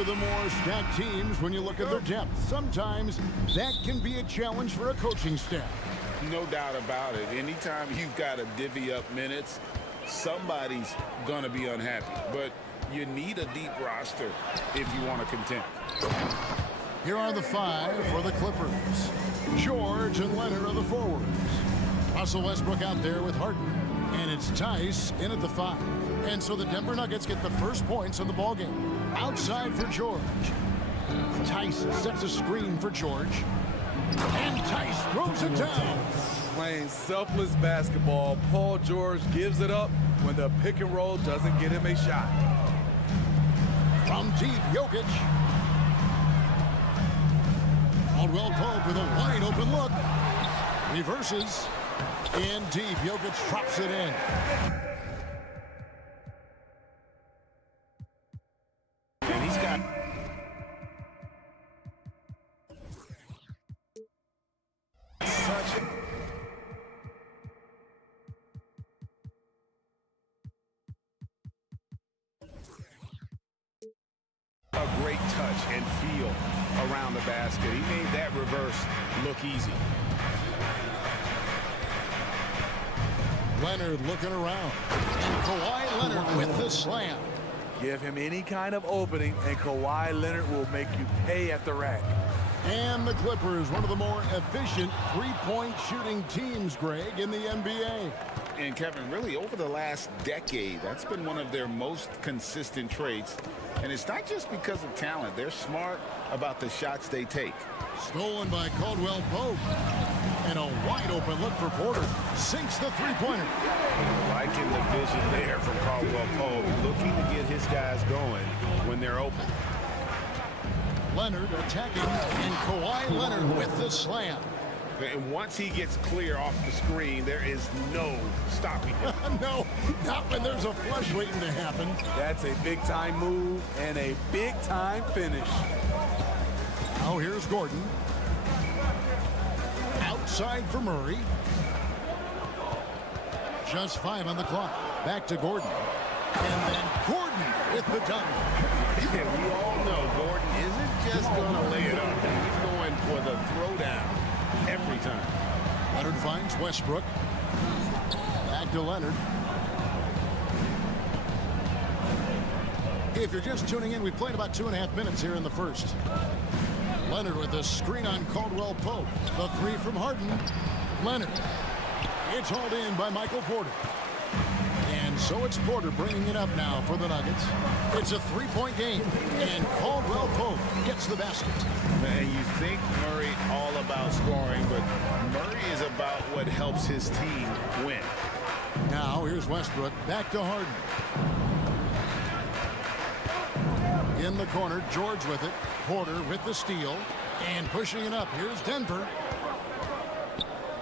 of the more stacked teams when you look at their depth. Sometimes that can be a challenge for a coaching staff. No doubt about it. Anytime you've got to divvy up minutes, somebody's going to be unhappy. But you need a deep roster if you want to contend. Here are the 5 for the Clippers. George and Leonard are the forwards. Russell Westbrook out there with Harden. And it's Tice in at the 5. And so the Denver Nuggets get the first points in the ballgame. Outside for George. Tice sets a screen for George. And Tice throws it down. Playing selfless basketball, Paul George gives it up when the pick and roll doesn't get him a shot. From deep, Jokic. Caldwell Pope with a wide open look. Reverses. In deep, Jokic drops it in. And he's got such a great touch and feel around the basket. He made that reverse look easy. Leonard looking around. And Kawhi Leonard with the slam. Give him any kind of opening, and Kawhi Leonard will make you pay at the rack. And the Clippers, one of the more efficient three-point shooting teams, Greg, in the NBA. And Kevin, really over the last decade, that's been one of their most consistent traits. And it's not just because of talent. They're smart about the shots they take. Stolen by Caldwell Pope. And a wide open look for Porter. Sinks the three-pointer. Liking the vision there from Caldwell Pope. Looking to get his guys going when they're open. Leonard attacking, and Kawhi Leonard with the slam. And once he gets clear off the screen, there is no stopping him. No, not when there's a flush waiting to happen. That's a big-time move and a big-time finish. Now here's Gordon. Outside for Murray. Just 5 on the clock. Back to Gordon. And then Gordon with the dunk. And we all know Gordon isn't just going to lay it up. He's going for the throwdown every time. Leonard finds Westbrook. Back to Leonard. If you're just tuning in, we played about 2.5 minutes here in the first. Leonard with a screen on Caldwell Pope. The 3 from Harden. Leonard. It's hauled in by Michael Porter. And so it's Porter bringing it up now for the Nuggets. It's a 3-point game. And Caldwell Pope gets the basket. And you think Murray all about scoring, but Murray is about what helps his team win. Now here's Westbrook. Back to Harden. In the corner, George with it. Porter with the steal. And pushing it up. Here's Denver.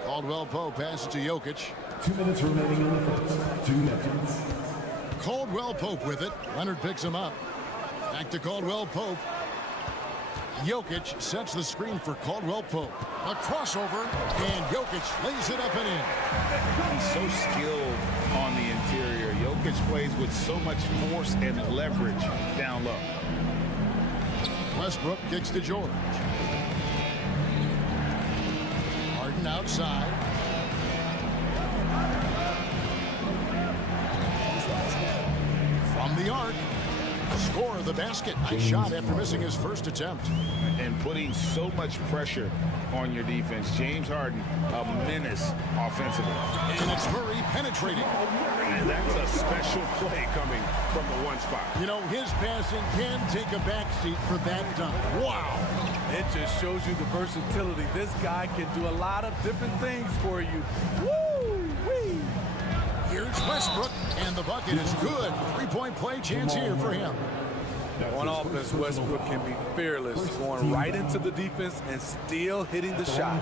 Caldwell Pope passes to Jokic. 2 minutes remaining in the first. 2 minutes. Caldwell Pope with it. Leonard picks him up. Back to Caldwell Pope. Jokic sets the screen for Caldwell Pope. A crossover, and Jokic lays it up and in. He's so skilled on the interior. Jokic plays with so much force and leverage down low. Westbrook kicks to George. Harden outside. From the arc. Score of the basket. Nice shot after missing his first attempt. And putting so much pressure on your defense. James Harden, a menace offensively. And it's Murray penetrating. And that's a special play coming from the one spot. You know, his passing can take a backseat for that dunk. Wow. It just shows you the versatility. This guy can do a lot of different things for you. Woo-wee! Here's Westbrook, and the bucket is good. 3-point play chance here for him. On offense, Westbrook can be fearless, going right into the defense and still hitting the shot.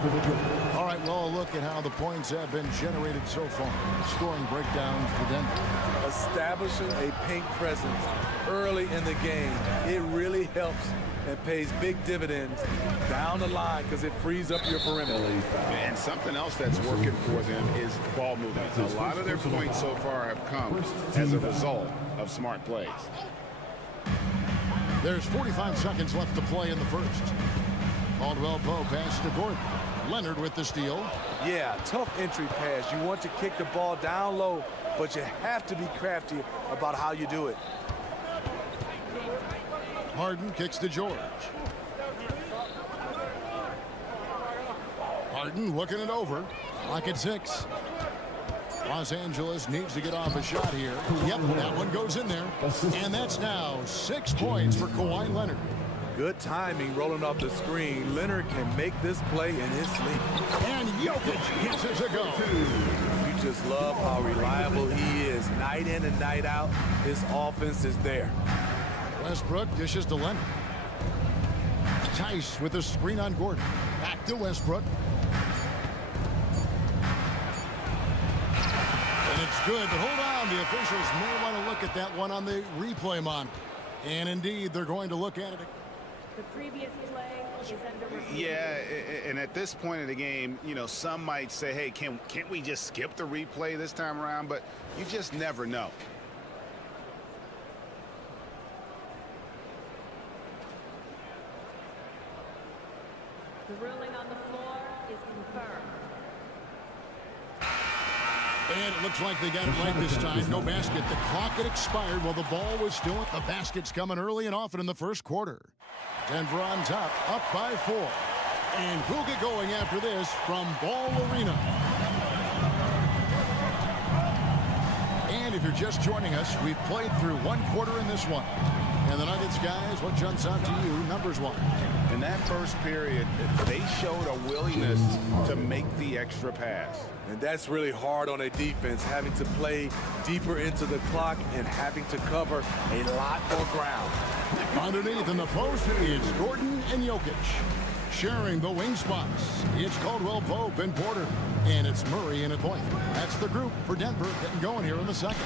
All right, well, look at how the points have been generated so far. Scoring breakdown for Denver. Establishing a paint presence early in the game, it really helps and pays big dividends down the line because it frees up your perimeter. And something else that's working for them is ball movement. A lot of their points so far have come as a result of smart plays. There's 45 seconds left to play in the first. Caldwell Pope pass to Gordon. Leonard with the steal. Yeah, tough entry pass. You want to kick the ball down low, but you have to be crafty about how you do it. Harden kicks to George. Harden looking it over. Clock at 6. Los Angeles needs to get off a shot here. Yep, that one goes in there. And that's now 6 points for Kawhi Leonard. Good timing rolling off the screen. Leonard can make this play in his sleep. And Jokic gets it to go. You just love how reliable he is. Night in and night out, his offense is there. Westbrook dishes to Leonard. Tice with a screen on Gordon. Back to Westbrook. And it's good. Hold on. The officials may want to look at that one on the replay monitor. And indeed, they're going to look at it. The previous play is under review. Yeah, and at this point of the game, you know, some might say, hey, can't we just skip the replay this time around? But you just never know. The ruling on the floor is confirmed. And it looks like they got it right this time. No basket. The clock had expired while the ball was still. The basket's coming early and often in the first quarter. Denver on top, up by 4. And who'll get going after this from Ball Arena? And if you're just joining us, we've played through 1 quarter in this one. And the Nuggets guys, what jumps out to you numbers-wise? In that first period, they showed a willingness to make the extra pass. And that's really hard on a defense, having to play deeper into the clock and having to cover a lot more ground. Underneath in the post, it's Gordon and Jokic. Sharing the wing spots, it's Caldwell Pope and Porter. And it's Murray in at point. That's the group for Denver getting going here in the second.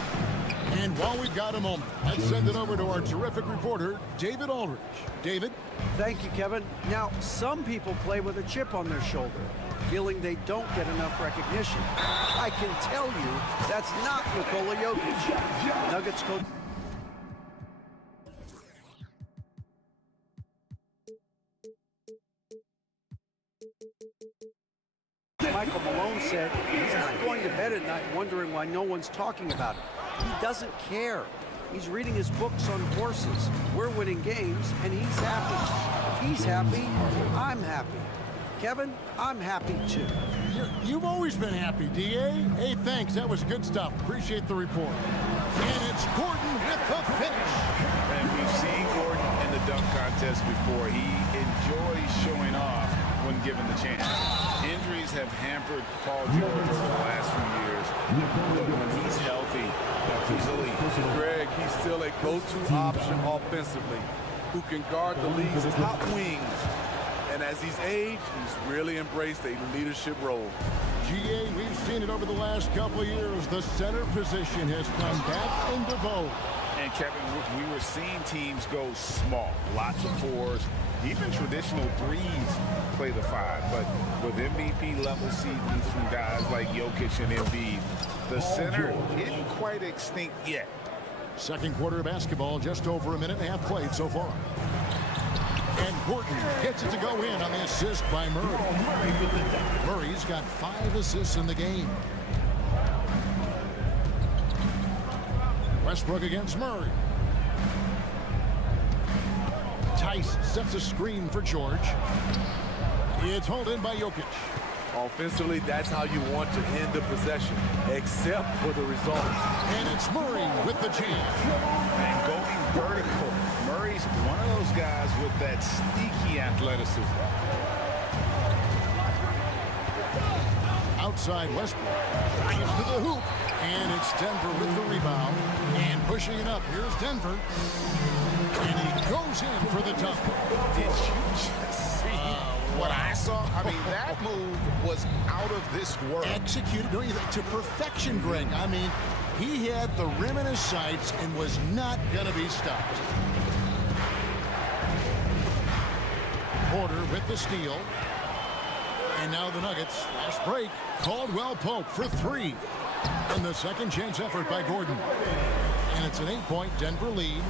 And while we've got a moment, let's send it over to our terrific reporter, David Aldridge. David? Thank you, Kevin. Now, some people play with a chip on their shoulder, feeling they don't get enough recognition. I can tell you that's not Nikola Jokic. Nuggets coach. Michael Malone said he's not going to bed at night wondering why no one's talking about it. He doesn't care. He's reading his books on horses. We're winning games, and he's happy. If he's happy, I'm happy. Kevin, I'm happy too. You've always been happy, D.A. Hey, thanks. That was good stuff. Appreciate the report. And it's Gordon with the finish. And we've seen Gordon in the dunk contest before. He enjoys showing off when given the chance. Injuries have hampered Paul George over the last few years, but when he's healthy, he's elite. Greg, he's still a go-to option offensively, who can guard the league's top wings. And as he's aged, he's really embraced a leadership role. G.A., we've seen it over the last couple of years. The center position has come back into vogue. And Kevin, we were seeing teams go small, lots of 4s, even traditional 3s play the 5. But with MVP level seasons from guys like Jokic and Embiid, the center isn't quite extinct yet. Second quarter of basketball, just over a minute and a half played so far. And Gordon gets it to go in on the assist by Murray. Murray's got 5 assists in the game. Westbrook against Murray. Tice sets a screen for George. It's hauled in by Jokic. Offensively, that's how you want to end the possession, except for the result. And it's Murray with the jam. And going vertical. Murray's one of those guys with that sneaky athleticism. Outside Westbrook. Drives to the hoop. And it's Denver with the rebound. And pushing it up. Here's Denver. And he goes in for the dunk. Did you just see what I saw? I mean, that move was out of this world. Executed to perfection, Greg. I mean, he had the rim in his sights and was not going to be stopped. Porter with the steal. And now the Nuggets, fast break. Caldwell Pope for 3. And the second chance effort by Gordon. And it's an 8-point Denver lead.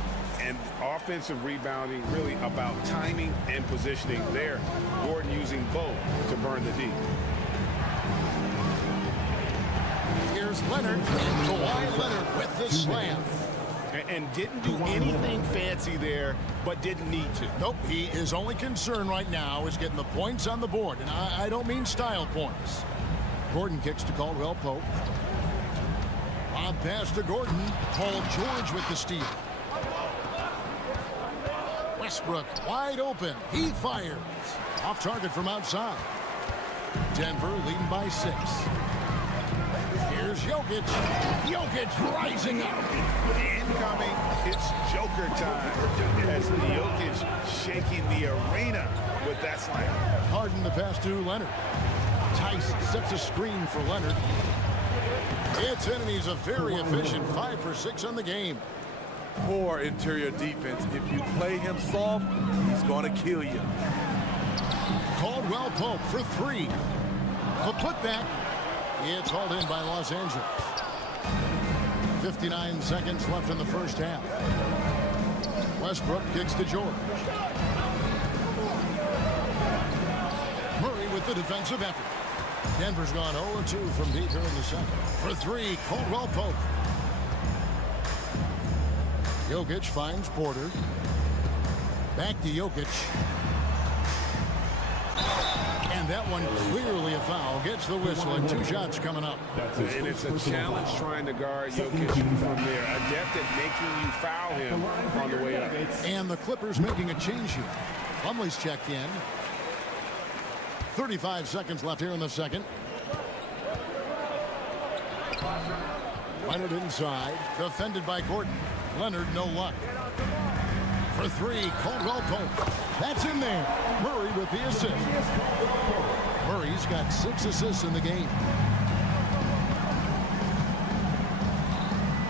And offensive rebounding really about timing and positioning there. Gordon using both to burn the D. Here's Leonard. Kawhi Leonard with the slam. And didn't do anything fancy there, but didn't need to. Nope, his only concern right now is getting the points on the board. And I don't mean style points. Gordon kicks to Caldwell Pope. Lob pass to Gordon. Paul George with the steal. Westbrook wide open. He fires. Off target from outside. Denver leading by 6. Here's Jokic. Jokic rising up. Incoming. It's Joker time as Jokic shaking the arena with that slam. Harden the pass to Leonard. Tice sets a screen for Leonard. It's in, and he's a very efficient 5 for 6 on the game. Poor interior defense. If you play him soft, he's going to kill you. Caldwell Pope for 3. The putback. It's hauled in by Los Angeles. 59 seconds left in the first half. Westbrook kicks to George. Murray with the defensive effort. Denver's gone 0-2 from deep here in the second. For 3, Caldwell Pope. Jokic finds Porter. Back to Jokic. And that one clearly a foul. Gets the whistle, and 2 shots coming up. And it's a challenge trying to guard Jokic from there. Adept at making you foul him on the way up. And the Clippers making a change here. Plumlee's checked in. 35 seconds left here in the second. Leonard inside. Defended by Gordon. Leonard, no luck. For 3, Caldwell Pope. That's in there. Murray with the assist. Murray's got 6 assists in the game.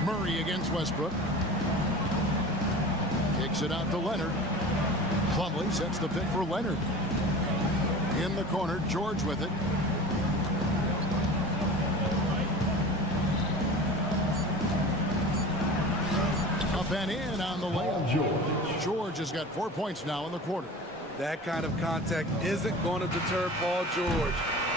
Murray against Westbrook. Kicks it out to Leonard. Plumlee sets the pick for Leonard. In the corner, George with it. Up and in on the layup. George has got 4 points now in the quarter. That kind of contact isn't going to deter Paul George.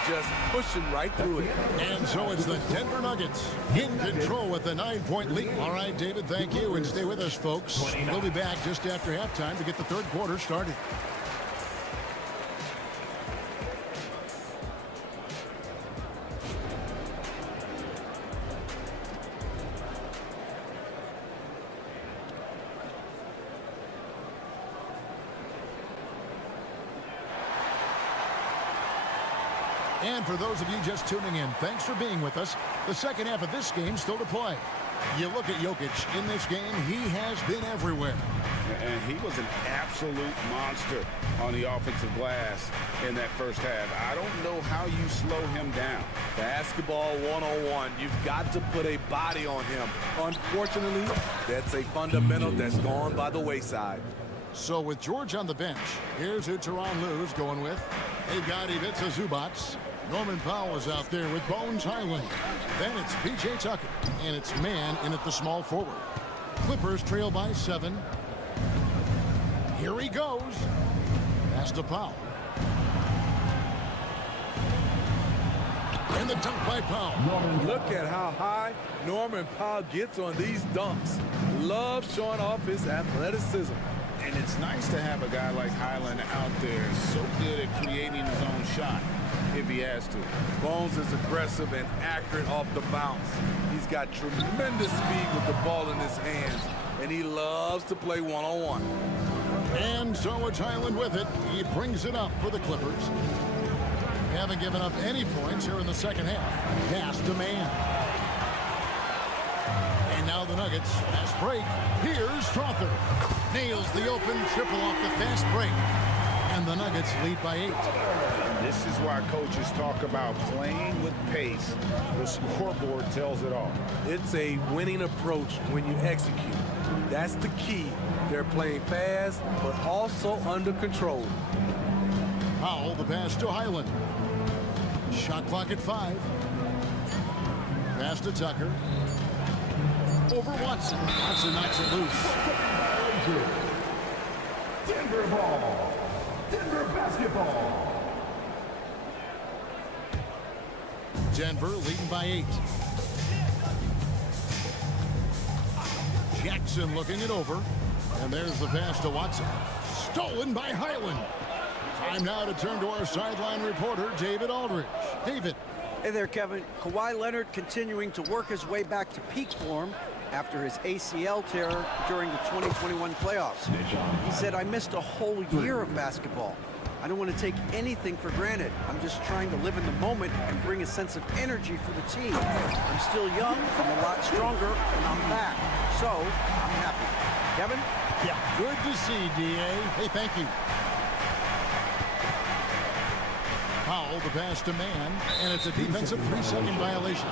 Just pushing right through it. And so it's the Denver Nuggets in control with a 9-point lead. All right, David, thank you. And stay with us, folks. We'll be back just after halftime to get the third quarter started. And for those of you just tuning in, thanks for being with us. The second half of this game still to play. You look at Jokic in this game, he has been everywhere. And he was an absolute monster on the offensive glass in that first half. I don't know how you slow him down. Basketball 101. You've got to put a body on him. Unfortunately, that's a fundamental that's gone by the wayside. So with George on the bench, here's who Tyronn Lue's going with. They've got Ivica Zubac. Norman Powell is out there with Bones Highland. Then it's P.J. Tucker, and it's man in at the small forward. Clippers trail by 7. Here he goes. Pass to Powell. And the dunk by Powell. Look at how high Norman Powell gets on these dunks. Loves showing off his athleticism. And it's nice to have a guy like Highland out there so good at creating his own shot if he has to. Bones is aggressive and accurate off the bounce. He's got tremendous speed with the ball in his hands, and he loves to play one-on-one. And so it's Highland with it. He brings it up for the Clippers. Haven't given up any points here in the second half. Pass to man. And now the Nuggets. Fast break. Here's Strother. Nails the open triple off the fast break. And the Nuggets lead by 8. And this is why coaches talk about playing with pace. The scoreboard tells it all. It's a winning approach when you execute. That's the key. They're playing fast, but also under control. Powell, the pass to Highland. Shot clock at 5. Pass to Tucker. Over Watson. Watson knocks it loose. enter. Denver ball. Denver basketball. Denver leading by 8. Jackson looking it over. And there's the pass to Watson. Stolen by Highland. Time now to turn to our sideline reporter, David Aldridge. David. Hey there, Kevin. Kawhi Leonard continuing to work his way back to peak form after his ACL tear during the 2021 playoffs. He said, "I missed a whole year of basketball. I don't want to take anything for granted. I'm just trying to live in the moment and bring a sense of energy for the team. I'm still young, I'm a lot stronger, and I'm back. So, I'm happy." Kevin? Yeah, good to see, D.A. Hey, thank you. Powell, the pass to Mann, and it's a defensive 3-second violation.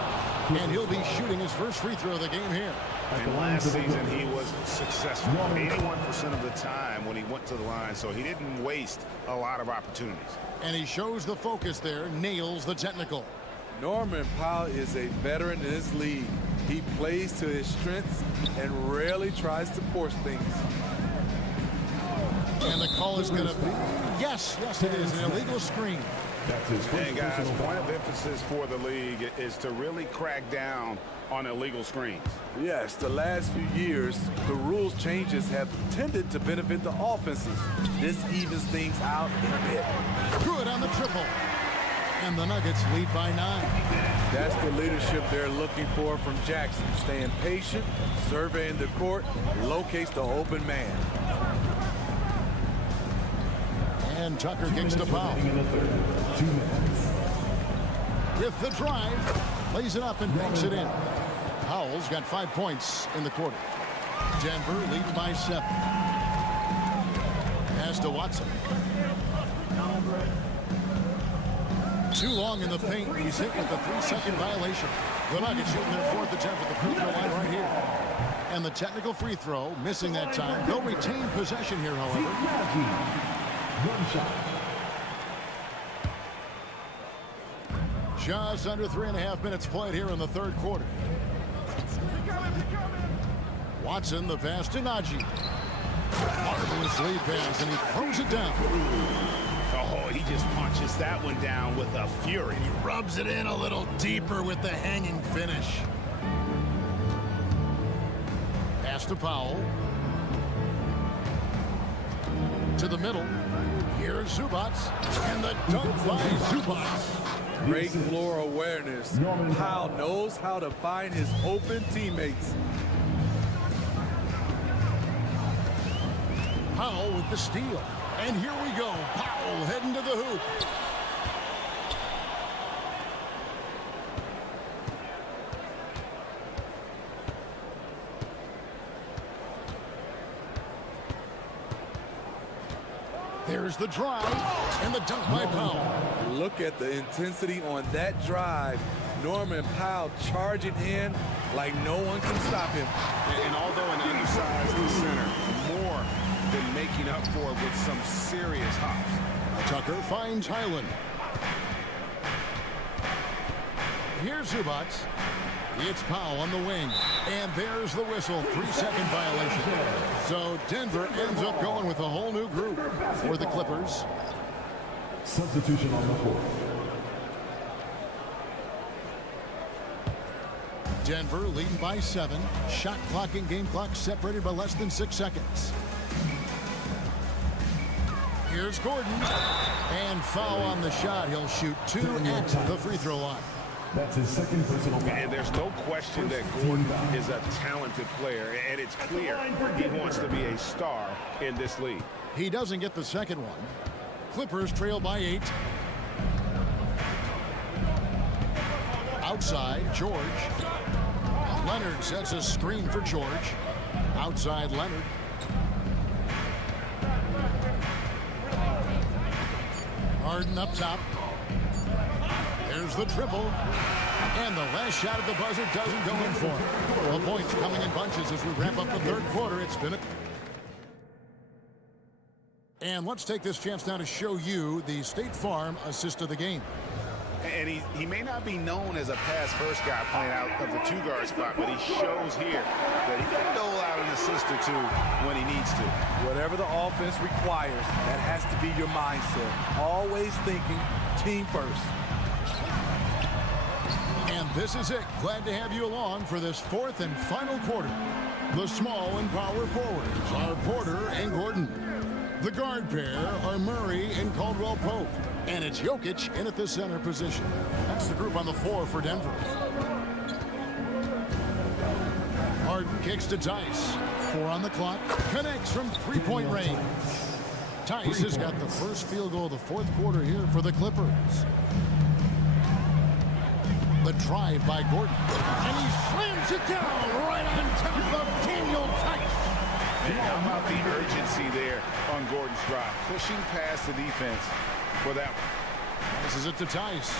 And he'll be shooting his first free throw of the game here. And last season, he was successful 81% of the time when he went to the line, so he didn't waste a lot of opportunities. And he shows the focus there, nails the technical. Norman Powell is a veteran in this league. He plays to his strengths and rarely tries to force things. And the call is going to be, yes, it is, an illegal screen. That's his first And guys, personal point of foul. emphasis for the league is to really crack down on illegal screens. Yes, the last few years, the rules changes have tended to benefit the offenses. This evens things out a bit. Good on the triple. And the Nuggets lead by 9. That's the leadership they're looking for from Jackson. Staying patient, surveying the court, locates the open man. And Tucker 2 kicks minutes to Powell. remaining in the third. 2 minutes. With the drive, lays it up and banks it in. Powell's got 5 points in the quarter. Denver leads by 7. Pass to Watson. Too long in the paint. He's hit with the 3-second violation. The Nuggets shooting their 4th attempt at the free throw line right here. And the technical free throw, missing that time. They'll retain possession here, however. Maggie. 1 shot. Just under 3.5 minutes played here in the third quarter. Watson, the pass to Najee. Marvelous lead pass, and he throws it down. Oh, he just punches that one down with a fury. He rubs it in a little deeper with the hanging finish. Pass to Powell. To the middle. Here's Zubac. And the dunk by Zubac. Great floor awareness. Powell knows how to find his open teammates. Powell with the steal. And here we go. Powell heading to the hoop. There's the drive and the dunk by Powell. Look at the intensity on that drive. Norman Powell charging in like no one can stop him. And although an undersized center, more than making up for it with some serious hops. Tucker finds Highland. Here's Zubac. It's Powell on the wing. And there's the whistle. 3-second violation. So Denver ends up going with a whole new group for the Clippers. Substitution on the court. Denver leading by 7. Shot clock and game clock separated by less than 6 seconds. Here's Gordon. And foul on the shot. He'll shoot 2 at the free throw line. That's his second personal foul. And there's no question that Gordon is a talented player, and it's clear he wants to be a star in this league. He doesn't get the second one. Clippers trail by 8. Outside, George. Leonard sets a screen for George. Outside, Leonard. Harden up top. There's the triple. And the last shot at the buzzer doesn't go in for him. Well, points coming in bunches as we wrap up the third quarter. It's been a... And let's take this chance now to show you the State Farm assist of the game. And he may not be known as a pass-first guy playing out of the two-guard spot, but he shows here that he can dole out an assist or two when he needs to. Whatever the offense requires, that has to be your mindset. Always thinking team first. And this is it. Glad to have you along for this fourth and final quarter. The small and power forwards are Porter and Gordon. The guard pair are Murray and Caldwell Pope. And it's Jokic in at the center position. That's the group on the floor for Denver. Harden kicks to Tice. 4 on the clock. Connects from three-point range. Tice has got the first field goal of the fourth quarter here for the Clippers. The drive by Gordon. And he slams it down right on top of Daniel Tice. And how about the urgency there on Gordon's drive? Pushing past the defense for that one. This is it to Tice.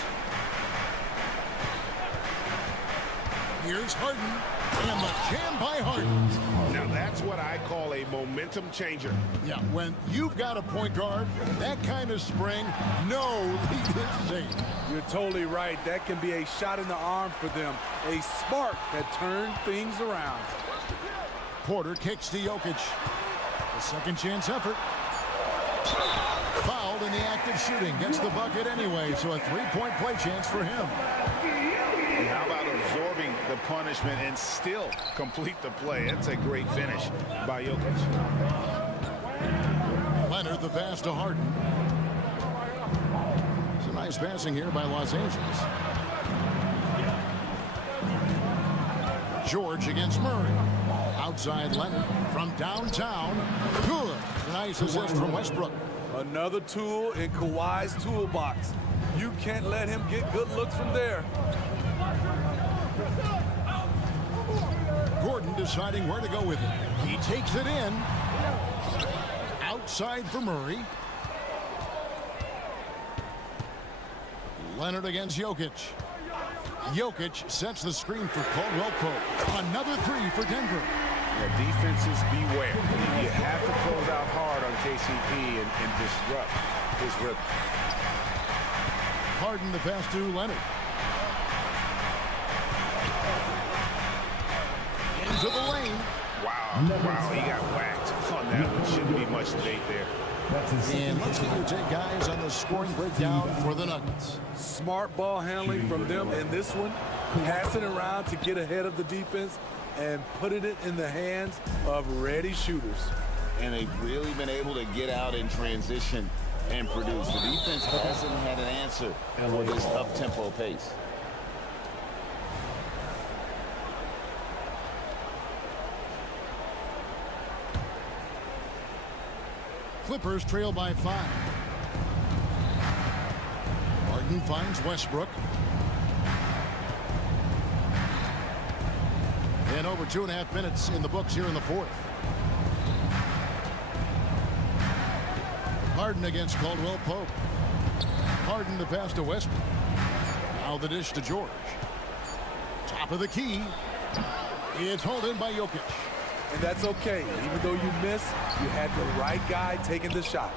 Here's Harden. And the jam by Harden. Now that's what I call a momentum changer. Yeah, when you've got a point guard, that kind of spring, no lead is safe. You're totally right. That can be a shot in the arm for them. A spark that turned things around. Porter kicks to Jokic. A second chance effort. Fouled in the act of shooting. Gets the bucket anyway, so a three-point play chance for him. And how about absorbing the punishment and still complete the play? That's a great finish by Jokic. Leonard the pass to Harden. It's a nice passing here by Los Angeles. George against Murray. Outside Leonard from downtown. Good. Nice assist from Westbrook. Another tool in Kawhi's toolbox. You can't let him get good looks from there. Gordon deciding where to go with it. He takes it in. Outside for Murray. Leonard against Jokic. Jokic sets the screen for Caldwell Pope. Another three for Denver. The defenses beware. You have to close out hard on KCP and disrupt his rhythm. Harden the pass to Leonard. Into the lane. Wow, he got whacked on that one. Shouldn't be much debate there. And let's get your take, guys, on the scoring breakdown for the Nuggets. Smart ball handling from them in this one. Passing around to get ahead of the defense and putting it in the hands of ready shooters. And they've really been able to get out in transition and produce. The defense hasn't had an answer for this up-tempo pace. Clippers trail by 5. Harden finds Westbrook. And over 2.5 minutes in the books here in the fourth. Harden against Caldwell Pope. Harden the pass to Westbrook. Now the dish to George. Top of the key. It's hauled in by Jokic. And that's okay. Even though you miss, you had the right guy taking the shot.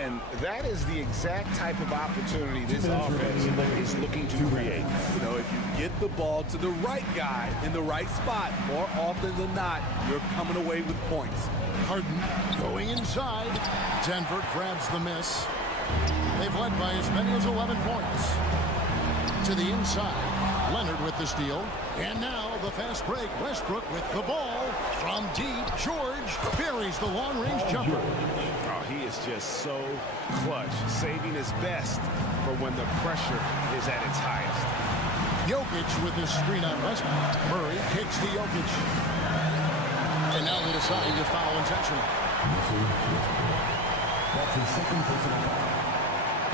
And that is the exact type of opportunity this offense is looking to create. You know, if you get the ball to the right guy in the right spot, more often than not, you're coming away with points. Harden going inside. Denver grabs the miss. They've led by as many as 11 points. To the inside. Leonard with the steal. And now the fast break. Westbrook with the ball. From deep, George buries the long-range jumper. Oh, he is just so clutch, saving his best for when the pressure is at its highest. Jokic with his screen on Westbrook. Murray kicks to Jokic. And now they decide to foul intentionally. That's his second personal foul.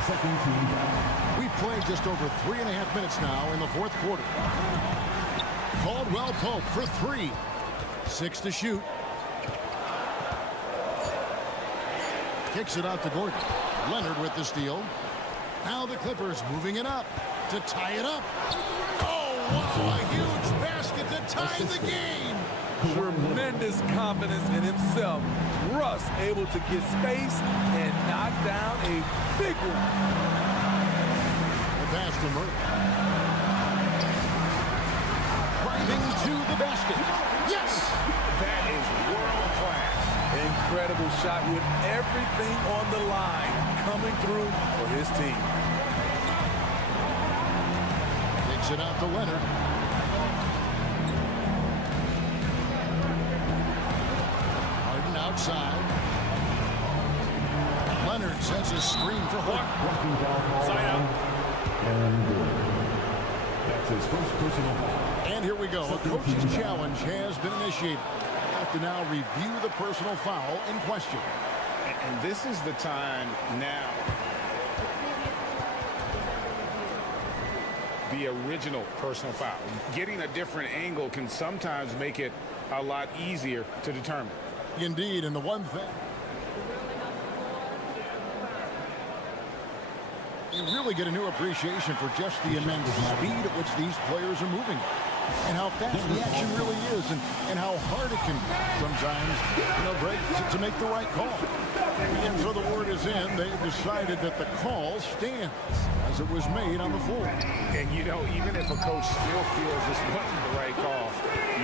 Second team foul. We've played just over 3.5 minutes now in the fourth quarter. Caldwell Pope for 3. 6 to shoot. Kicks it out to Gordon. Leonard with the steal. Now the Clippers moving it up to tie it up. Oh, wow, a huge basket to tie the game. Tremendous confidence in himself. Russ able to get space and knock down a big one. The pass tries to move. Driving to the basket. Yes! That is world class. Incredible shot with everything on the line coming through for his team. Kicks it out to Leonard. Harden outside. Leonard sets a screen for Harden. Side out. And good. That's his first personal foul. And here we go. A coach's challenge has been initiated. We have to now review the personal foul in question. And this is the time now. The original personal foul. Getting a different angle can sometimes make it a lot easier to determine. Indeed, and the one thing, you really get a new appreciation for just the immense speed at which these players are moving and how fast the action really is and how hard it can sometimes, break to make the right call. And so the word is in. They've decided that the call stands as it was made on the floor. And, even if a coach still feels this wasn't the right call,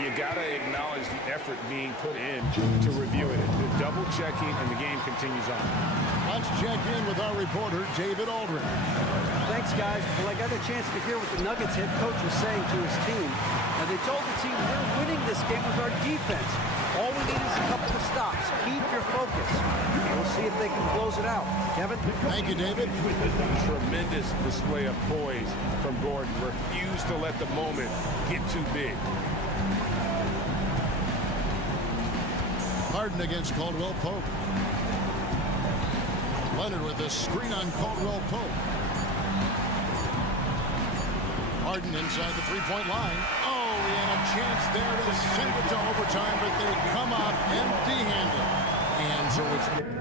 you got to acknowledge the effort being put in to review it. The double checking, and the game continues on. Let's check in with our reporter, David Aldridge. Thanks, guys. Well, I got a chance to hear what the Nuggets head coach was saying to his team. Now, they told the team, we're winning this game with our defense. All we need is a couple of stops. Keep your focus. We'll see if they can close it out. Kevin? Thank you, David. Tremendous display of poise from Gordon. Refused to let the moment get too big. Harden against Caldwell Pope. Leonard with a screen on Caldwell Pope. Harden inside the three-point line. Oh, he had a chance there to send it to overtime, but they come up empty-handed. And so it's...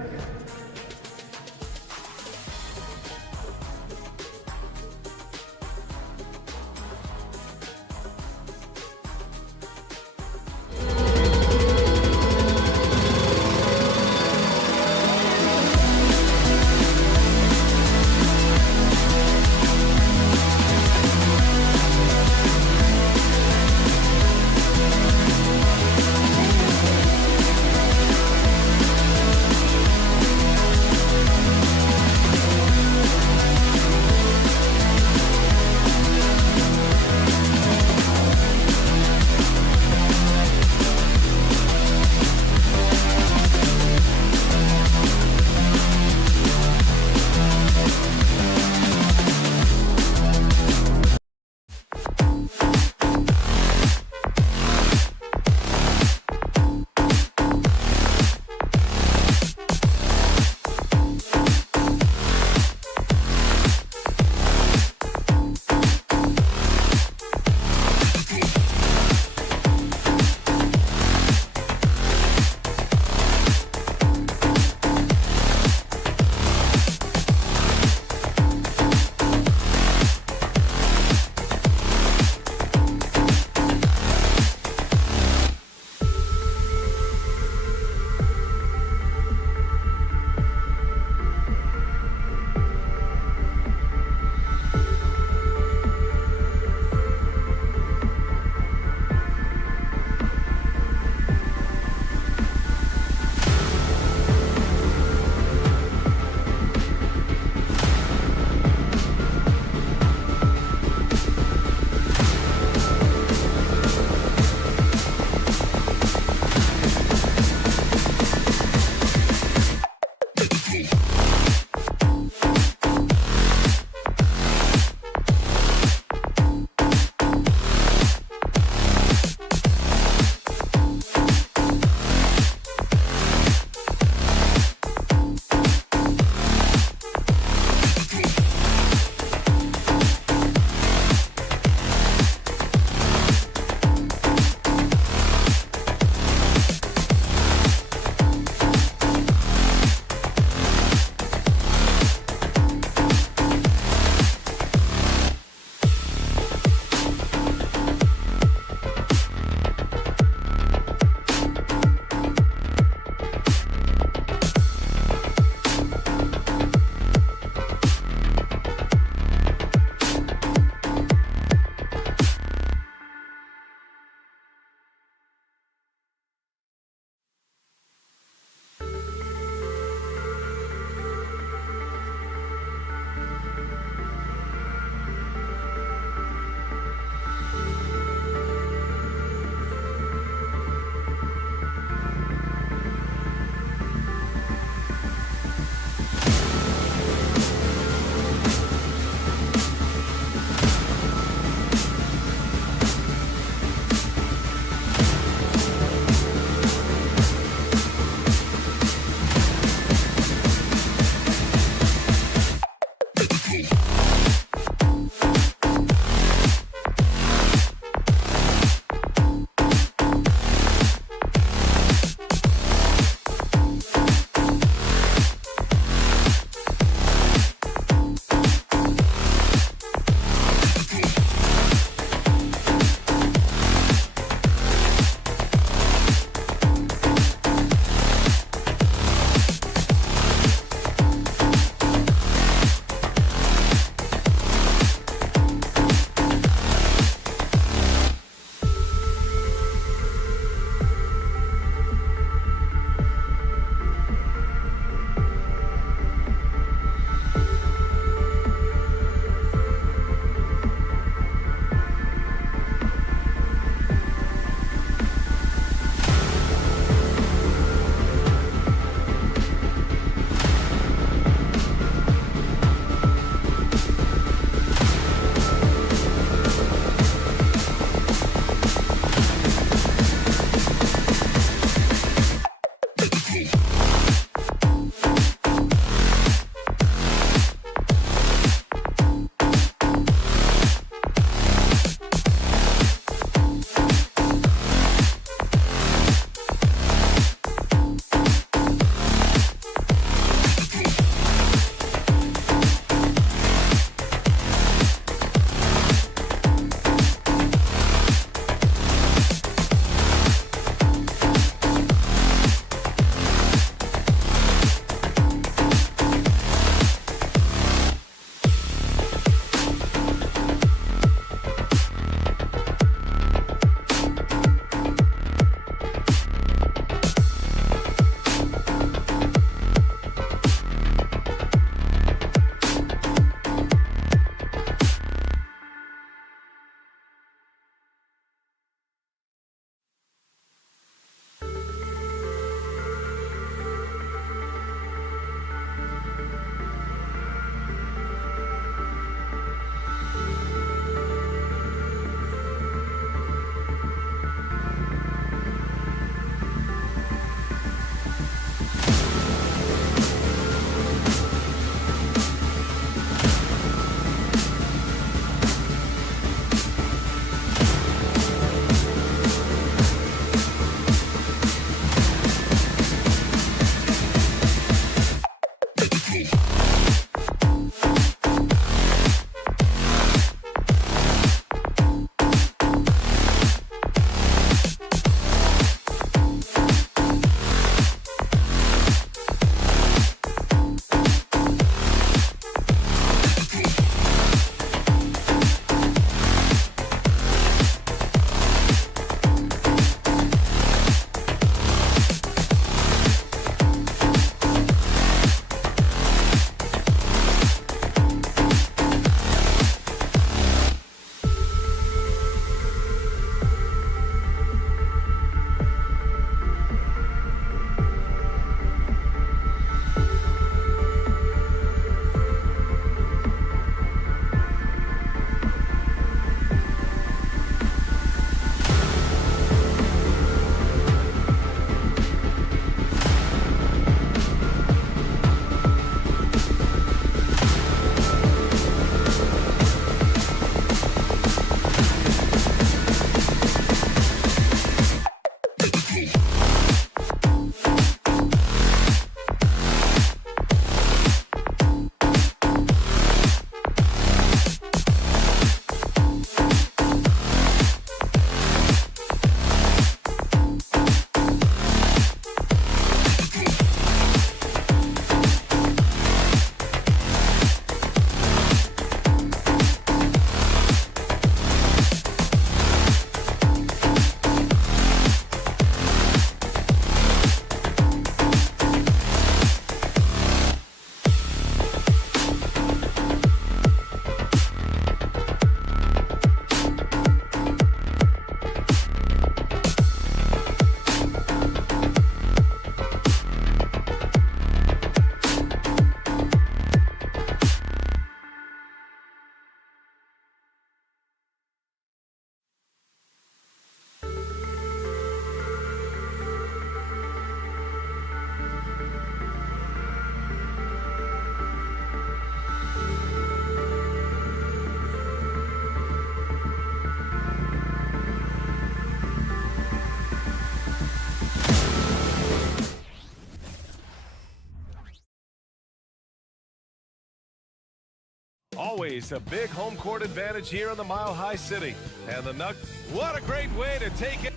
Always a big home court advantage here in the Mile High City. And the Nuggets, what a great way to take it.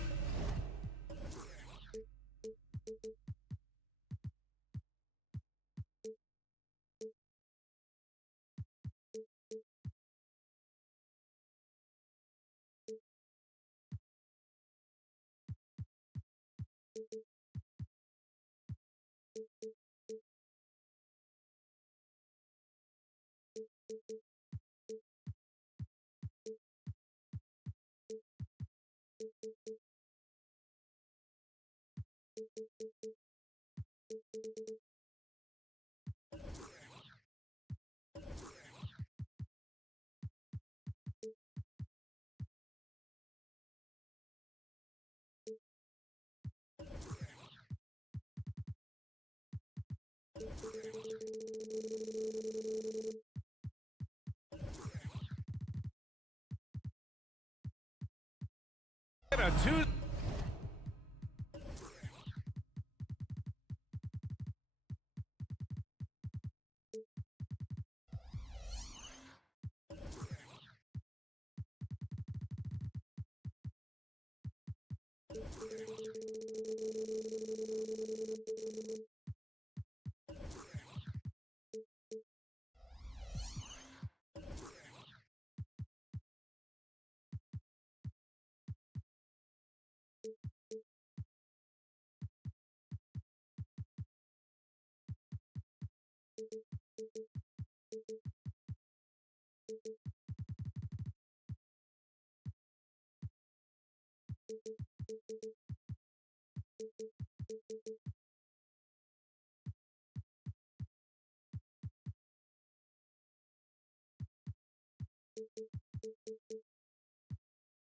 And a two.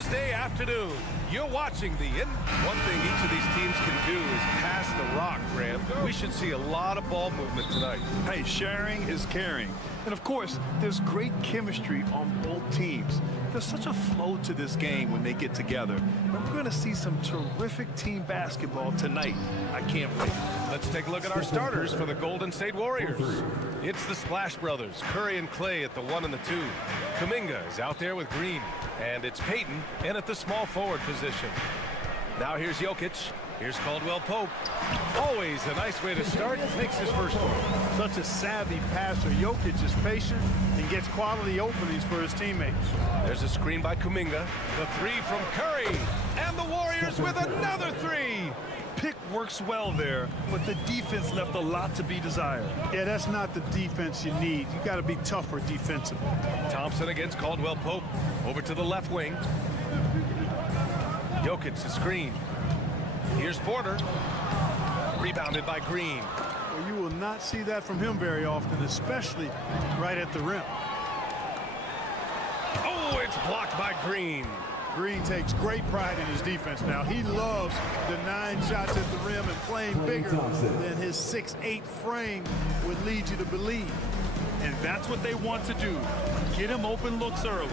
Thursday afternoon, you're watching the end. One thing each of these teams can do is pass the rock, Graham. We should see a lot of ball movement tonight. Hey, sharing is caring. And of course, there's great chemistry on both teams. There's such a flow to this game when they get together. And we're going to see some terrific team basketball tonight. I can't wait. Let's take a look at our starters for the Golden State Warriors. It's the Splash Brothers, Curry and Clay at the 1 and the 2. Kuminga is out there with Green. And it's Payton in at the small forward position. Now here's Jokic. Here's Caldwell Pope. Always a nice way to start. Makes his first one. Such a savvy passer. Jokic is patient and gets quality openings for his teammates. There's a screen by Kuminga. The three from Curry. And the Warriors with another three. Pick works well there, but the defense left a lot to be desired. Yeah, that's not the defense you need. You got to be tougher defensively. Thompson against Caldwell Pope. Over to the left wing. Jokic the screen. Here's Porter. Rebounded by Green. Well, you will not see that from him very often, especially right at the rim. Oh, it's blocked by Green. Green takes great pride in his defense now. He loves the 9 shots at the rim and playing bigger than his 6'8" frame would lead you to believe. And that's what they want to do. Get him open looks early.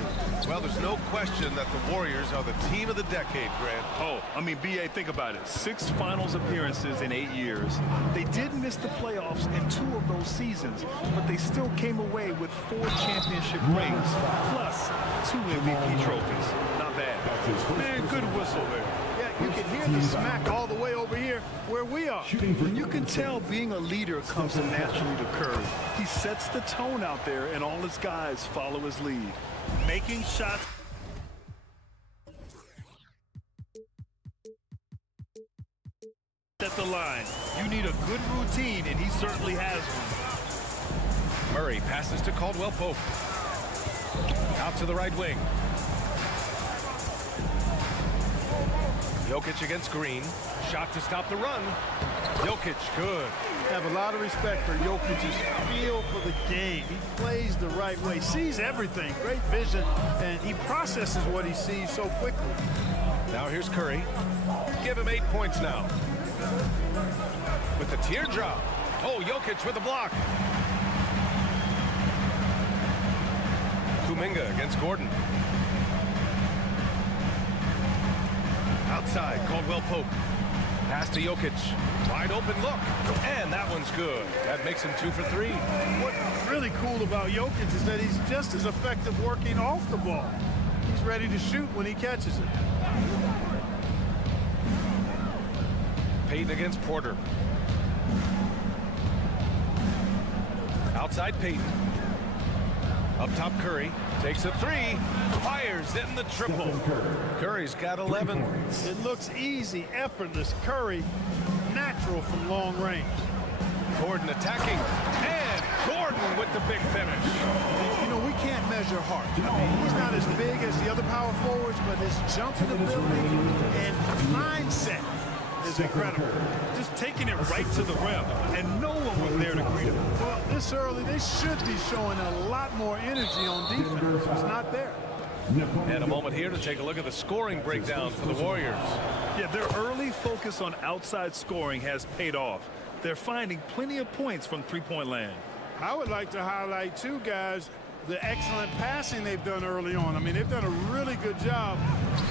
Well, there's no question that the Warriors are the team of the decade, Grant. Oh, I mean, B.A., think about it. 6 finals appearances in 8 years. They did miss the playoffs in 2 of those seasons, but they still came away with 4 championship rings, plus 2 MVP trophies. Not bad. Man, good whistle there. Yeah, you can hear the smack all the way over here where we are. And you can tell being a leader comes naturally to Curry. He sets the tone out there, and all his guys follow his lead. Making shots. At the line. You need a good routine, and he certainly has one. Murray passes to Caldwell Pope. Out to the right wing. Jokic against Green. Shot to stop the run. Jokic, good. I have a lot of respect for Jokic's feel for the game. He plays the right way, sees everything, great vision, and he processes what he sees so quickly. Now here's Curry. Give him 8 points now. With the teardrop. Oh, Jokic with a block. Kuminga against Gordon. Outside, Caldwell Pope. Pass to Jokic. Wide open look. And that one's good. That makes him 2 for 3. What's really cool about Jokic is that he's just as effective working off the ball. He's ready to shoot when he catches it. Payton against Porter. Outside Payton. Up top Curry. Takes a 3. Fires in the triple. Curry's got 11. It looks easy, effortless. Curry, natural from long range. Gordon attacking. And Gordon with the big finish. You know, we can't measure Hart. I mean, he's not as big as the other power forwards, but his jumping ability and mindset is incredible. Just taking it right to the rim, and no one was there to greet him. Well, this early, they should be showing a lot more energy on defense. It's not there. And a moment here to take a look at the scoring breakdown for the Warriors. Yeah, their early focus on outside scoring has paid off. They're finding plenty of points from three-point land. I would like to highlight, too, guys, the excellent passing they've done early on. I mean, they've done a really good job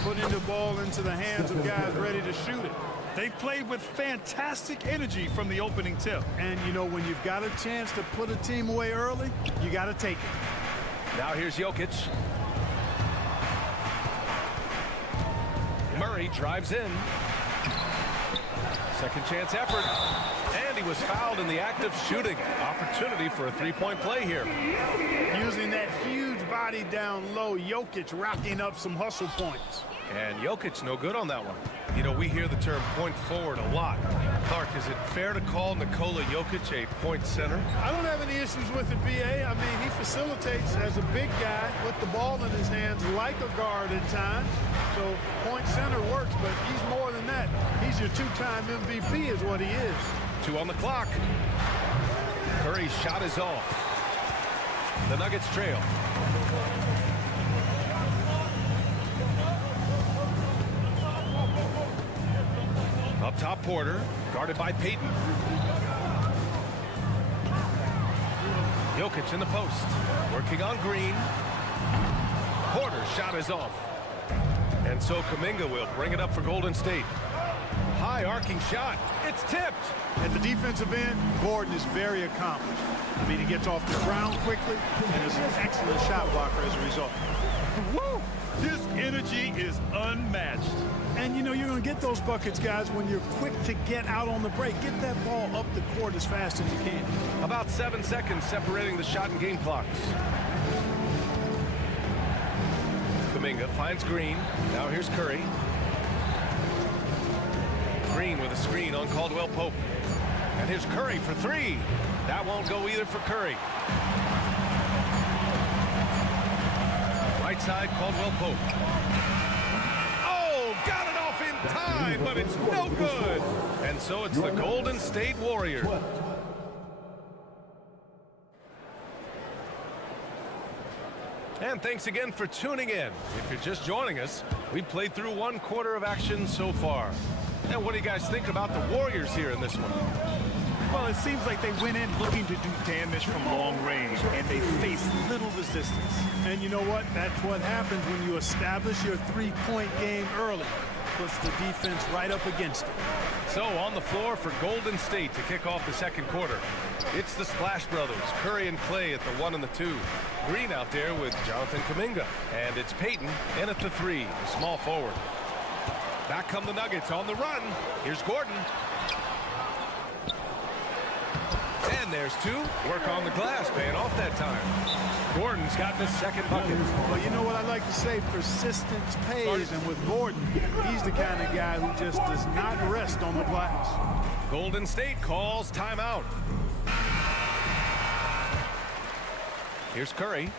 putting the ball into the hands of guys ready to shoot it. They've played with fantastic energy from the opening tip. And, you know, when you've got a chance to put a team away early, you got to take it. Now here's Jokic. Murray drives in. Second chance effort. And he was fouled in the act of shooting. Opportunity for a three-point play here. Using that huge body down low, Jokic racking up some hustle points. And Jokic no good on that one. You know, we hear the term point forward a lot. Clark, is it fair to call Nikola Jokic a point center? I don't have any issues with it, B.A. I mean, he facilitates as a big guy with the ball in his hands like a guard at times. So point center works, but he's more than that. He's your two-time MVP is what he is. 2 on the clock. Curry's shot is off. The Nuggets trail. Up top, Porter, guarded by Payton. Jokic in the post, working on Green. Porter's shot is off. And so Kuminga will bring it up for Golden State. High arcing shot, it's tipped. At the defensive end, Gordon is very accomplished. I mean, he gets off the ground quickly and is an excellent shot blocker as a result. Woo! His energy is unmatched. And, you know, you're going to get those buckets, guys, when you're quick to get out on the break. Get that ball up the court as fast as you can. About 7 seconds separating the shot and game clocks. Kuminga finds Green. Now here's Curry. Green with a screen on Caldwell Pope. And here's Curry for 3. That won't go either for Curry. Right side, Caldwell Pope. Oh, got it off in time, but it's no good. And so it's the Golden State Warriors. And thanks again for tuning in. If you're just joining us, we've played through 1 quarter of action so far. And what do you guys think about the Warriors here in this one? Well, it seems like they went in looking to do damage from long range, and they faced little resistance. And you know what? That's what happens when you establish your three-point game early. Puts the defense right up against it. So on the floor for Golden State to kick off the second quarter. It's the Splash Brothers, Curry and Clay at the 1 and the 2. Green out there with Jonathan Kuminga. And it's Payton in at the 3, the small forward. Back come the Nuggets on the run. Here's Gordon. And there's 2. Work on the glass, paying off that time. Gordon's gotten his second bucket. Well, you know what I like to say? Persistence pays. And with Gordon, he's the kind of guy who just does not rest on the glass. Golden State calls timeout. Here's Curry.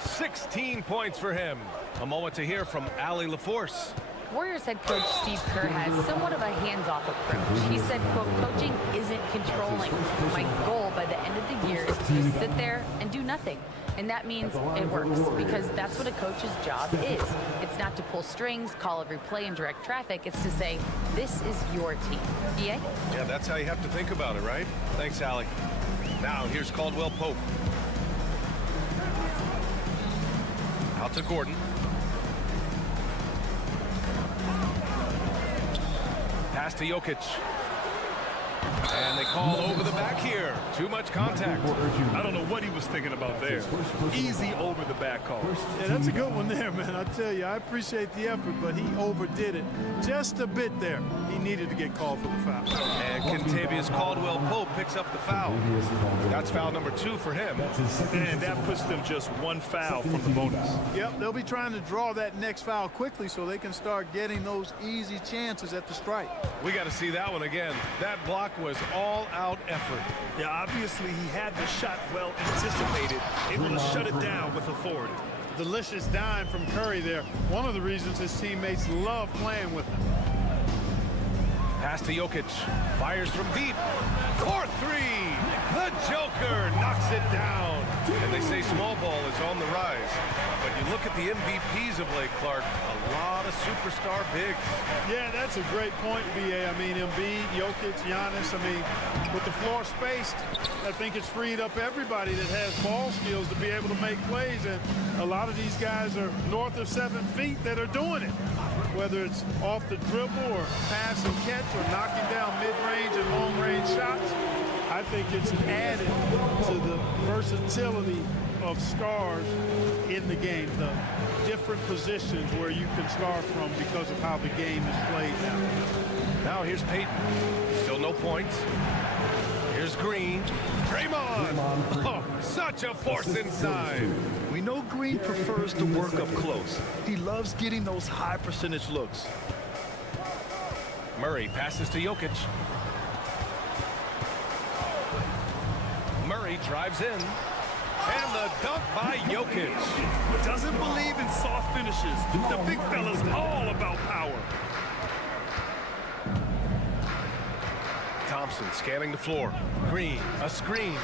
16 points for him. A moment to hear from Allie LaForce. Warriors head coach Steve Kerr has somewhat of a hands-off approach. He said, quote, coaching isn't controlling. My goal by the end of the year is to just sit there and do nothing. And that means it works, because that's what a coach's job is. It's not to pull strings, call every play, and direct traffic. It's to say, this is your team. EA? Yeah, that's how you have to think about it, right? Thanks, Allie. Now, here's Caldwell Pope. Out to Gordon. Pass to Jokic. And they call over the back here. Too much contact. I don't know what he was thinking about there. Easy over the back call. Yeah, that's a good one there, man. I tell you, I appreciate the effort, but he overdid it just a bit there. He needed to get called for the foul. And Kentavious Caldwell-Pope picks up the foul. That's foul number 2 for him. And that puts them just 1 foul from the bonus. Yep, they'll be trying to draw that next foul quickly so they can start getting those easy chances at the stripe. We got to see that one again. That block was all-out effort. Yeah, obviously he had the shot well anticipated, able to shut it down with authority. Delicious dime from Curry there. One of the reasons his teammates love playing with him. Pass to Jokic. Fires from deep. 4-3. The Joker knocks it down. And they say small ball is on the rise. But you look at the MVPs of late, Clark, a lot of superstar bigs. Yeah, that's a great point, B.A. I mean, Embiid, Jokic, Giannis. I mean, with the floor spaced, I think it's freed up everybody that has ball skills to be able to make plays. And a lot of these guys are north of 7 feet that are doing it. Whether it's off the dribble or pass and catch or knocking down mid-range and long-range shots, I think it's added to the versatility of stars in the game, the different positions where you can star from because of how the game is played now. Now here's Payton. Still no points. Here's Green. Draymond. Oh, such a force inside. We know Green prefers to work up close. He loves getting those high percentage looks. Murray passes to Jokic. Murray drives in. And the dunk by Jokic. Doesn't believe in soft finishes. The big fella's all about power. Thompson scanning the floor. Green, a screen.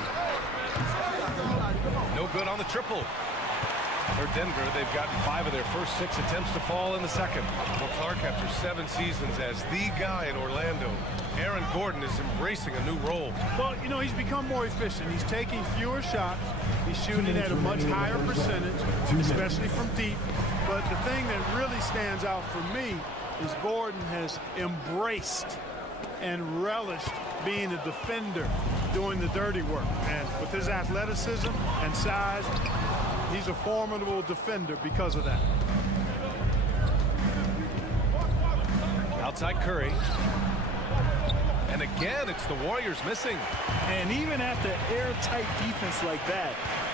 No good on the triple. For Denver, they've gotten 5 of their first 6 attempts to fall in the second. Well, Clark, after 7 seasons as the guy in Orlando, Aaron Gordon is embracing a new role. Well, you know, he's become more efficient. He's taking fewer shots. He's shooting at a much higher percentage, especially from deep. But the thing that really stands out for me is Gordon has embraced and relished being a defender, doing the dirty work. And with his athleticism and size, he's a formidable defender because of that. Outside Curry. And again, it's the Warriors missing. And even after airtight defense like that,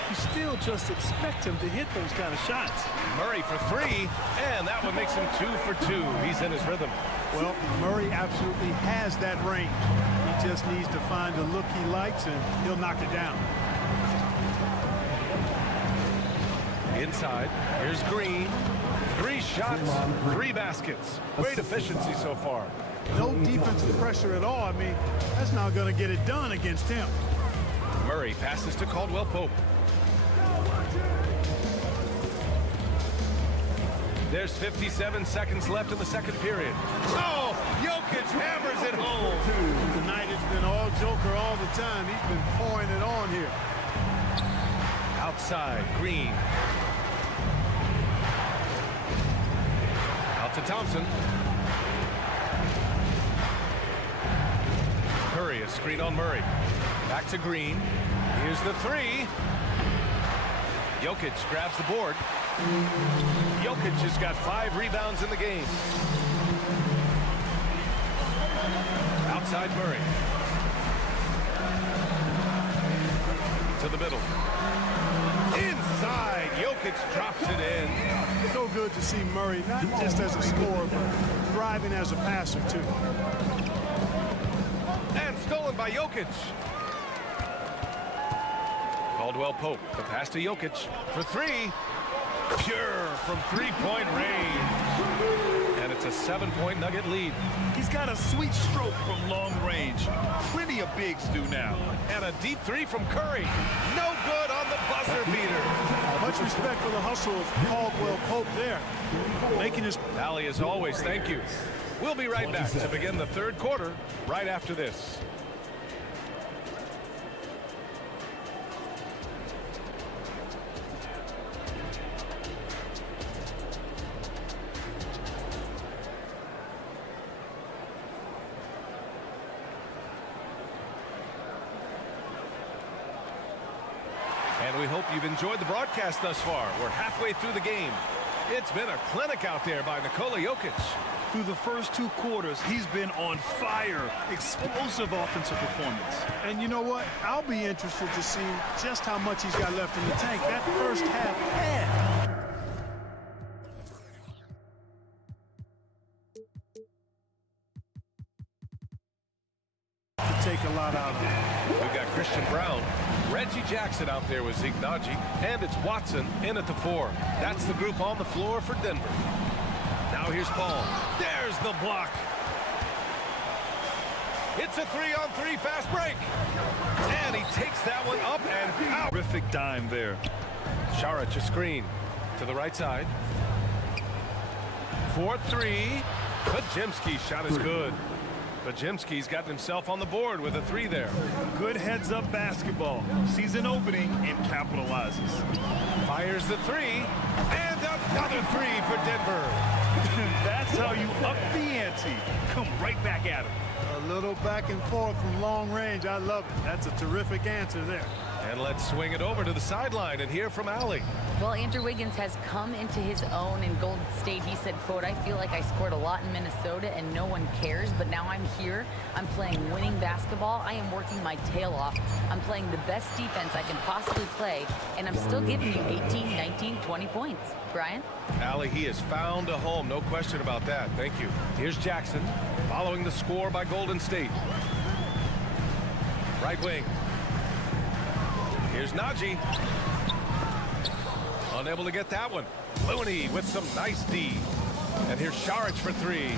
you still just expect him to hit those kind of shots. Murray for 3, and that one makes him 2 for 2. He's in his rhythm. Well, Murray absolutely has that range. He just needs to find a look he likes, and he'll knock it down. Inside, here's Green. 3 shots, 3 baskets. Great efficiency so far. No defensive pressure at all. I mean, that's not going to get it done against him. Murray passes to Caldwell-Pope. There's 57 seconds left in the second period. Oh, Jokic hammers it home. Tonight it's been all Joker all the time. He's been pouring it on here. Outside, Green. Out to Thompson. Curry, a screen on Murray. Back to Green. Here's the 3. Jokic grabs the board. Jokic has got 5 rebounds in the game. Outside Murray. To the middle. Inside, Jokic drops it in. So good to see Murray, not just as a scorer, but thriving as a passer, too. And stolen by Jokic. Caldwell-Pope, the pass to Jokic for 3. Pure from 3-point range. And it's a 7-point Nugget lead. He's got a sweet stroke from long range. Plenty of bigs do now. And a deep 3 from Curry. No good on the buzzer beater. Much respect for the hustle of Caldwell-Pope there. Making his... Allie, as always, thank you. We'll be right back to begin the third quarter right after this. you've enjoyed the broadcast thus far. We're halfway through the game. It's been a clinic out there by Nikola Jokic. Through the first 2 quarters, he's been on fire. Explosive offensive performance. And you know what? I'll be interested to see just how much he's got left in the tank. That first half had to take a lot out of it. We've got Christian Brown, Reggie Jackson out there with Zeke Naji, and it's Watson in at the 4. That's the group on the floor for Denver. Now here's Paul. There's the block. It's a 3-on-3 fast break. And he takes that one up and out. Terrific dime there. Saric a screen to the right side. 4-3. Pajemski's shot is good. Pajemski's got himself on the board with a 3 there. Good heads-up basketball. Sees an opening and capitalizes. Fires the 3. And another 3 for Denver. That's how you up the ante. Come right back at him. A little back and forth from long range. I love it. That's a terrific answer there. And let's swing it over to the sideline and hear from Allie. Well, Andrew Wiggins has come into his own in Golden State. He said, quote, I feel like I scored a lot in Minnesota and no one cares, but now I'm here. I'm playing winning basketball. I am working my tail off. I'm playing the best defense I can possibly play, and I'm still giving you 18, 19, 20 points. Brian? Allie, he has found a home. No question about that. Thank you. Here's Jackson following the score by Golden State. Right wing. Here's Naji. Unable to get that one. Looney with some nice D. And here's Saric for 3.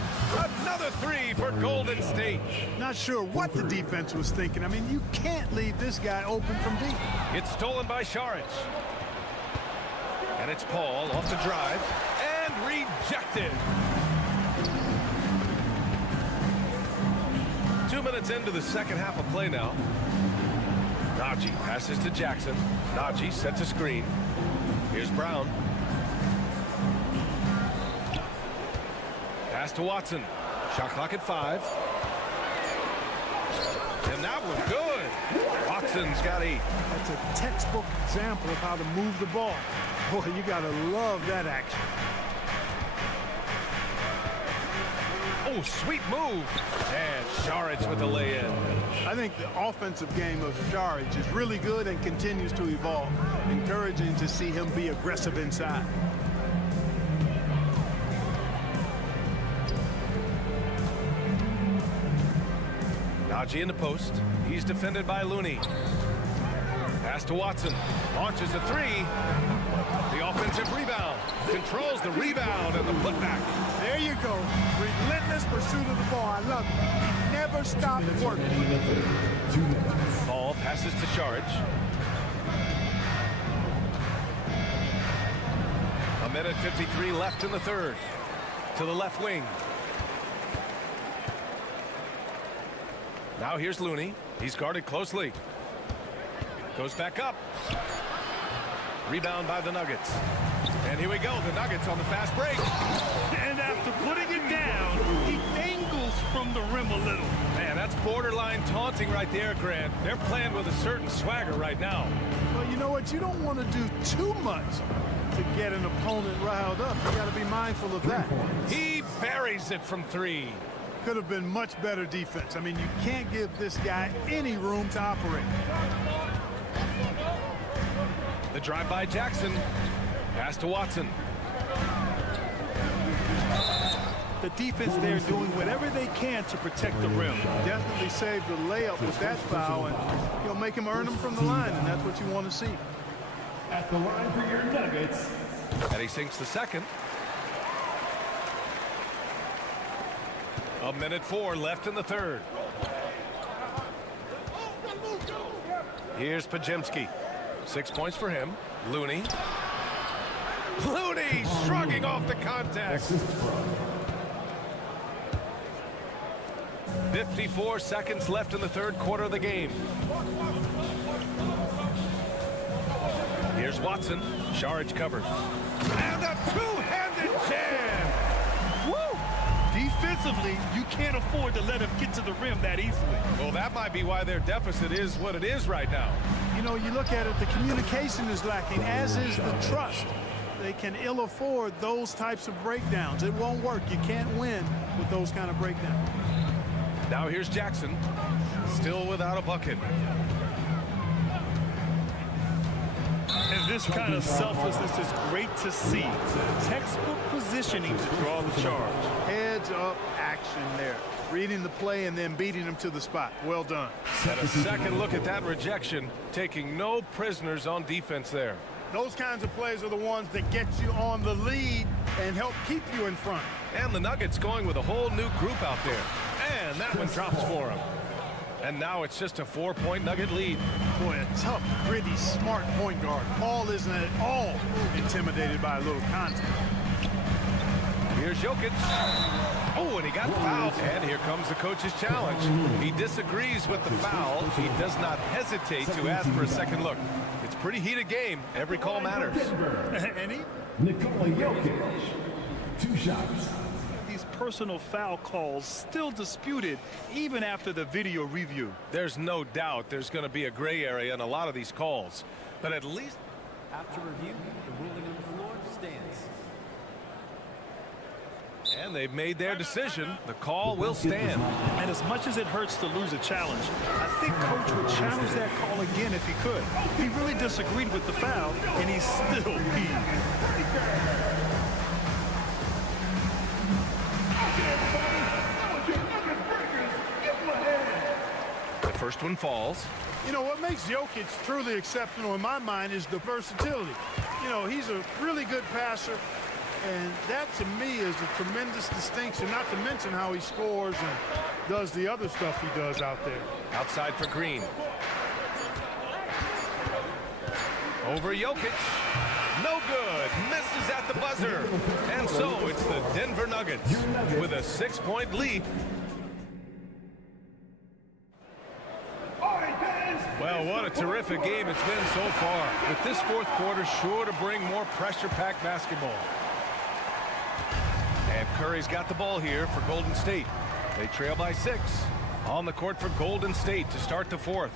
Another 3 for Golden State. Not sure what the defense was thinking. I mean, you can't leave this guy open from deep. It's stolen by Saric. And it's Paul off the drive. And rejected. 2 minutes into the second half of play now. Naji passes to Jackson. Naji sets a screen. Here's Brown. Pass to Watson. Shot clock at 5. And that was good. Watson's got 8. That's a textbook example of how to move the ball. Boy, you got to love that action. Oh, sweet move. And Saric with the lay-in. I think the offensive game of Saric is really good and continues to evolve. Encouraging to see him be aggressive inside. Naji in the post. He's defended by Looney. Pass to Watson. Launches a 3. The offensive rebound. Controls the rebound and the putback. There you go. Relentless pursuit of the ball. I love it. He never stopped working. Ball passes to Saric. A minute 53 left in the third. To the left wing. Now here's Looney. He's guarded closely. Goes back up. Rebound by the Nuggets. And here we go. The Nuggets on the fast break. And after putting it down, he dangles from the rim a little. Man, that's borderline taunting right there, Grant. They're playing with a certain swagger right now. Well, you know what? You don't want to do too much to get an opponent riled up. You got to be mindful of that. He buries it from 3. Could have been much better defense. I mean, you can't give this guy any room to operate. The drive by Jackson. Pass to Watson. The defense there doing whatever they can to protect the rim. Definitely saved the layup with that foul, and you'll make him earn them from the line, and that's what you want to see. At the line for your Nuggets. And he sinks the second. A minute 4 left in the third. Here's Pajemski. 6 points for him. Looney. Looney shrugging off the contact. 54 seconds left in the third quarter of the game. Here's Watson. Saric covers. And a two-handed jam. Woo! Defensively, you can't afford to let him get to the rim that easily. Well, that might be why their deficit is what it is right now. You know, you look at it, the communication is lacking, as is the trust. They can ill afford those types of breakdowns. It won't work. You can't win with those kind of breakdowns. Now here's Jackson, still without a bucket. And this kind of selflessness is great to see. Textbook positioning to draw the charge. Heads up action there. Reading the play and then beating them to the spot. Well done. And a second look at that rejection, taking no prisoners on defense there. Those kinds of plays are the ones that get you on the lead and help keep you in front. And the Nuggets going with a whole new group out there. And that one drops for him. And now it's just a 4-point Nugget lead. Boy, a tough, gritty, smart point guard. Paul isn't at all intimidated by a little contact. Here's Jokic. Oh, and he got fouled. And here comes the coach's challenge. He disagrees with the foul. He does not hesitate to ask for a second look. It's a pretty heated game. Every call matters. And Nikola Jokic, 2 shots. these personal foul calls still disputed even after the video review. There's no doubt there's going to be a gray area in a lot of these calls. But at least after review, the ruling on the floor stands. And they've made their decision. The call will stand. And as much as it hurts to lose a challenge, I think Coach would challenge that call again if he could. He really disagreed with the foul, and he's still peeved. The first one falls. You know, what makes Jokic truly exceptional in my mind is the versatility. You know, he's a really good passer. And that, to me, is a tremendous distinction, not to mention how he scores and does the other stuff he does out there. Outside for Green. Over Jokic. No good. Misses at the buzzer. And so it's the Denver Nuggets with a 6-point lead. Well, what a terrific game it's been so far. With this fourth quarter sure to bring more pressure-packed basketball. And Curry's got the ball here for Golden State. They trail by 6. On the court for Golden State to start the fourth.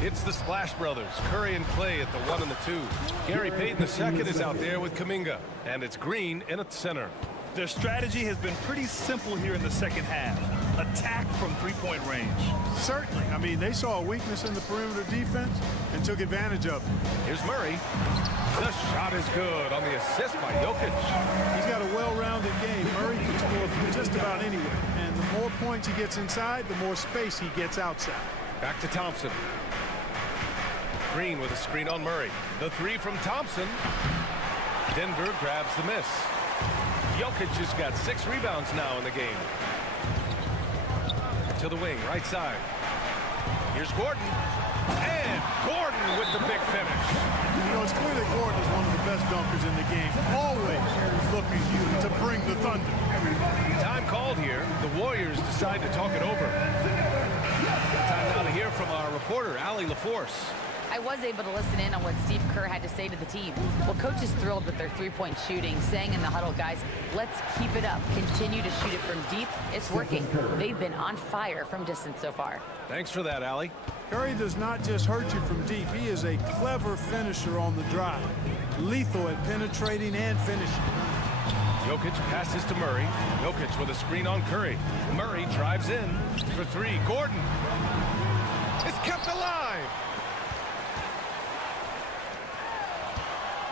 It's the Splash Brothers, Curry and Clay at the 1 and the 2. Gary Payton II is out there with Kuminga. And it's Green in at center. Their strategy has been pretty simple here in the second half. Attack from three-point range. Certainly. I mean, they saw a weakness in the perimeter defense and took advantage of it. Here's Murray. The shot is good on the assist by Jokic. He's got a well-rounded game. Murray can score from just about anywhere. And the more points he gets inside, the more space he gets outside. Back to Thompson. Green with a screen on Murray. The 3 from Thompson. Denver grabs the miss. Jokic has got 6 rebounds now in the game. To the wing, right side. Here's Gordon. And Gordon with the big finish. You know, it's clear that Gordon is one of the best dunkers in the game. Always looking to bring the thunder. Time called here. The Warriors decide to talk it over. Time now to hear from our reporter, Allie LaForce. I was able to listen in on what Steve Kerr had to say to the team. Well, coach is thrilled with their three-point shooting, saying in the huddle, guys, let's keep it up. Continue to shoot it from deep. It's working. They've been on fire from distance so far. Thanks for that, Allie. Curry does not just hurt you from deep. He is a clever finisher on the drive. Lethal at penetrating and finishing. Jokic passes to Murray. Jokic with a screen on Curry. Murray drives in for 3. Gordon is kept alive.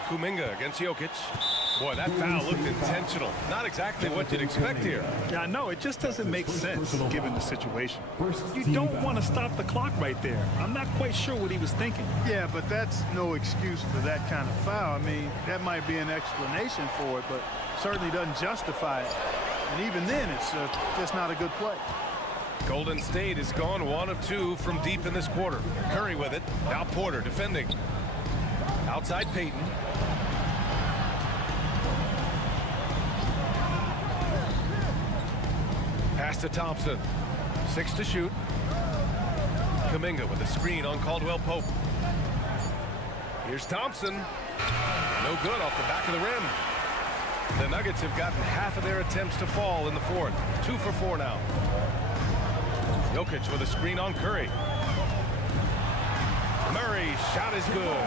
Kuminga against Jokic. Boy, that foul looked intentional. Not exactly what you'd expect here. Yeah, I know. It just doesn't make sense given the situation. You don't want to stop the clock right there. I'm not quite sure what he was thinking. Yeah, but that's no excuse for that kind of foul. I mean, that might be an explanation for it, but certainly doesn't justify it. And even then, it's just not a good play. Golden State has gone 1 of 2 from deep in this quarter. Curry with it. Now Porter defending. Outside Payton. Pass to Thompson. 6 to shoot. Kuminga with a screen on Caldwell Pope. Here's Thompson. No good off the back of the rim. The Nuggets have gotten half of their attempts to fall in the fourth. 2 for 4 now. Jokic with a screen on Curry. Murray's shot is good.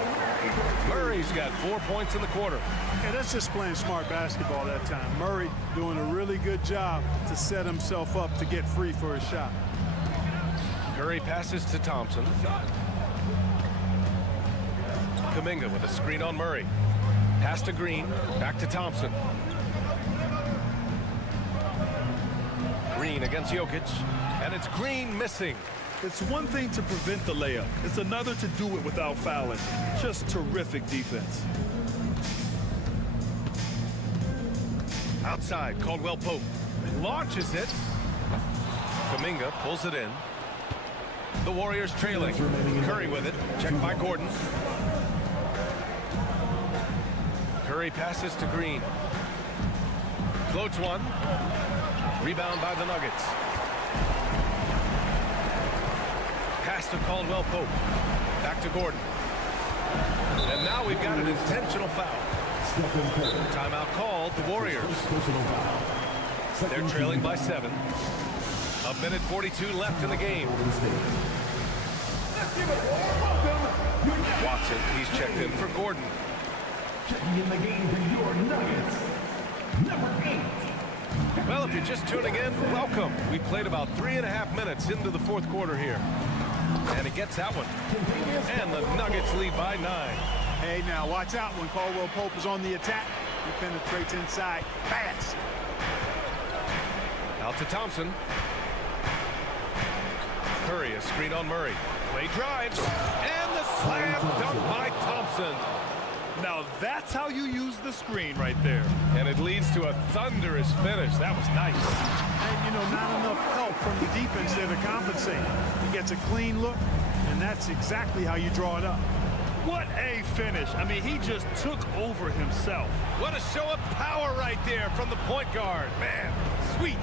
Murray's got 4 points in the quarter. Yeah, that's just playing smart basketball that time. Murray doing a really good job to set himself up to get free for his shot. Curry passes to Thompson. Kuminga with a screen on Murray. Pass to Green, back to Thompson. Green against Jokic, and it's Green missing. It's one thing to prevent the layup. It's another to do it without fouling. Just terrific defense. Outside, Caldwell Pope launches it. Kuminga pulls it in. The Warriors trailing. Curry with it. Checked by Gordon. Curry passes to Green. Floats one. Rebound by the Nuggets. Pass to Caldwell Pope. Back to Gordon. And now we've got an intentional foul. Timeout called. The Warriors. They're trailing by 7. 1:42 left in the game. Watson, he's checked in for Gordon. Checking in the game for your Nuggets, number 8. Well, if you're just tuning in, welcome. We played about 3.5 minutes into the fourth quarter here. And he gets that one. And the Nuggets lead by 9. Hey, now watch out when Caldwell Pope is on the attack. He penetrates inside fast. Out to Thompson. Curry, a screen on Murray. Clay drives. And the slam dunk by Thompson. Now that's how you use the screen right there. And it leads to a thunderous finish. That was nice. And, you know, not enough help from the defense there to compensate. He gets a clean look, and that's exactly how you draw it up. What a finish. I mean, he just took over himself. What a show of power right there from the point guard. Man, sweet.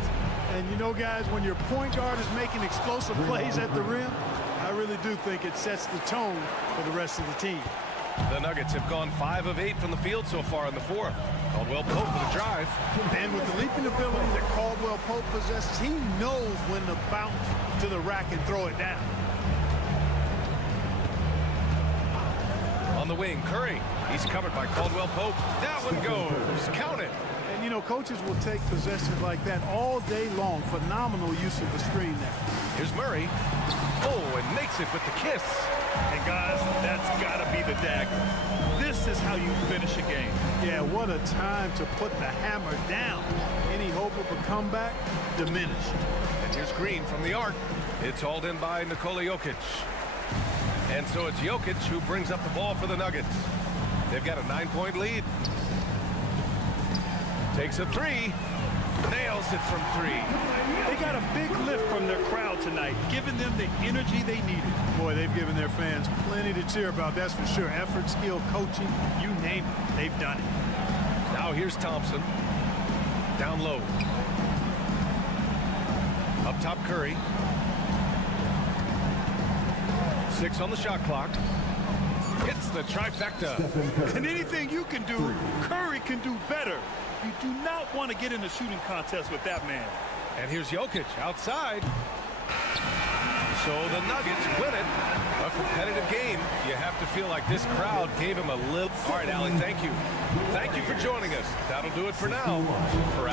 And, you know, guys, when your point guard is making explosive plays at the rim, I really do think it sets the tone for the rest of the team. The Nuggets have gone 5 of 8 from the field so far in the fourth. Caldwell Pope with a drive. And with the leaping ability that Caldwell Pope possesses, he knows when to bounce to the rack and throw it down. On the wing, Curry. He's covered by Caldwell Pope. That one goes. Count it. And, you know, coaches will take possessions like that all day long. Phenomenal use of the screen there. Here's Murray. Oh, and makes it with the kiss. And guys, that's got to be the dagger. This is how you finish a game. Yeah, what a time to put the hammer down. Any hope of a comeback diminished. And here's Green from the arc. It's hauled in by Nikola Jokic. And so it's Jokic who brings up the ball for the Nuggets. They've got a 9-point lead. Takes a 3. Nails it from 3. They got a big lift from their crowd tonight, giving them the energy they needed. Boy, they've given their fans plenty to cheer about, that's for sure. Effort, skill, coaching, you name it, they've done it. Now here's Thompson. Down low. Up top, Curry. 6 on the shot clock. Hits the trifecta. And anything you can do, Curry can do better. You do not want to get in a shooting contest with that man. And here's Jokic outside. So the Nuggets win it. A competitive game. You have to feel like this crowd gave him a little. All right, Allie, thank you. Thank you for joining us. That'll do it for now. For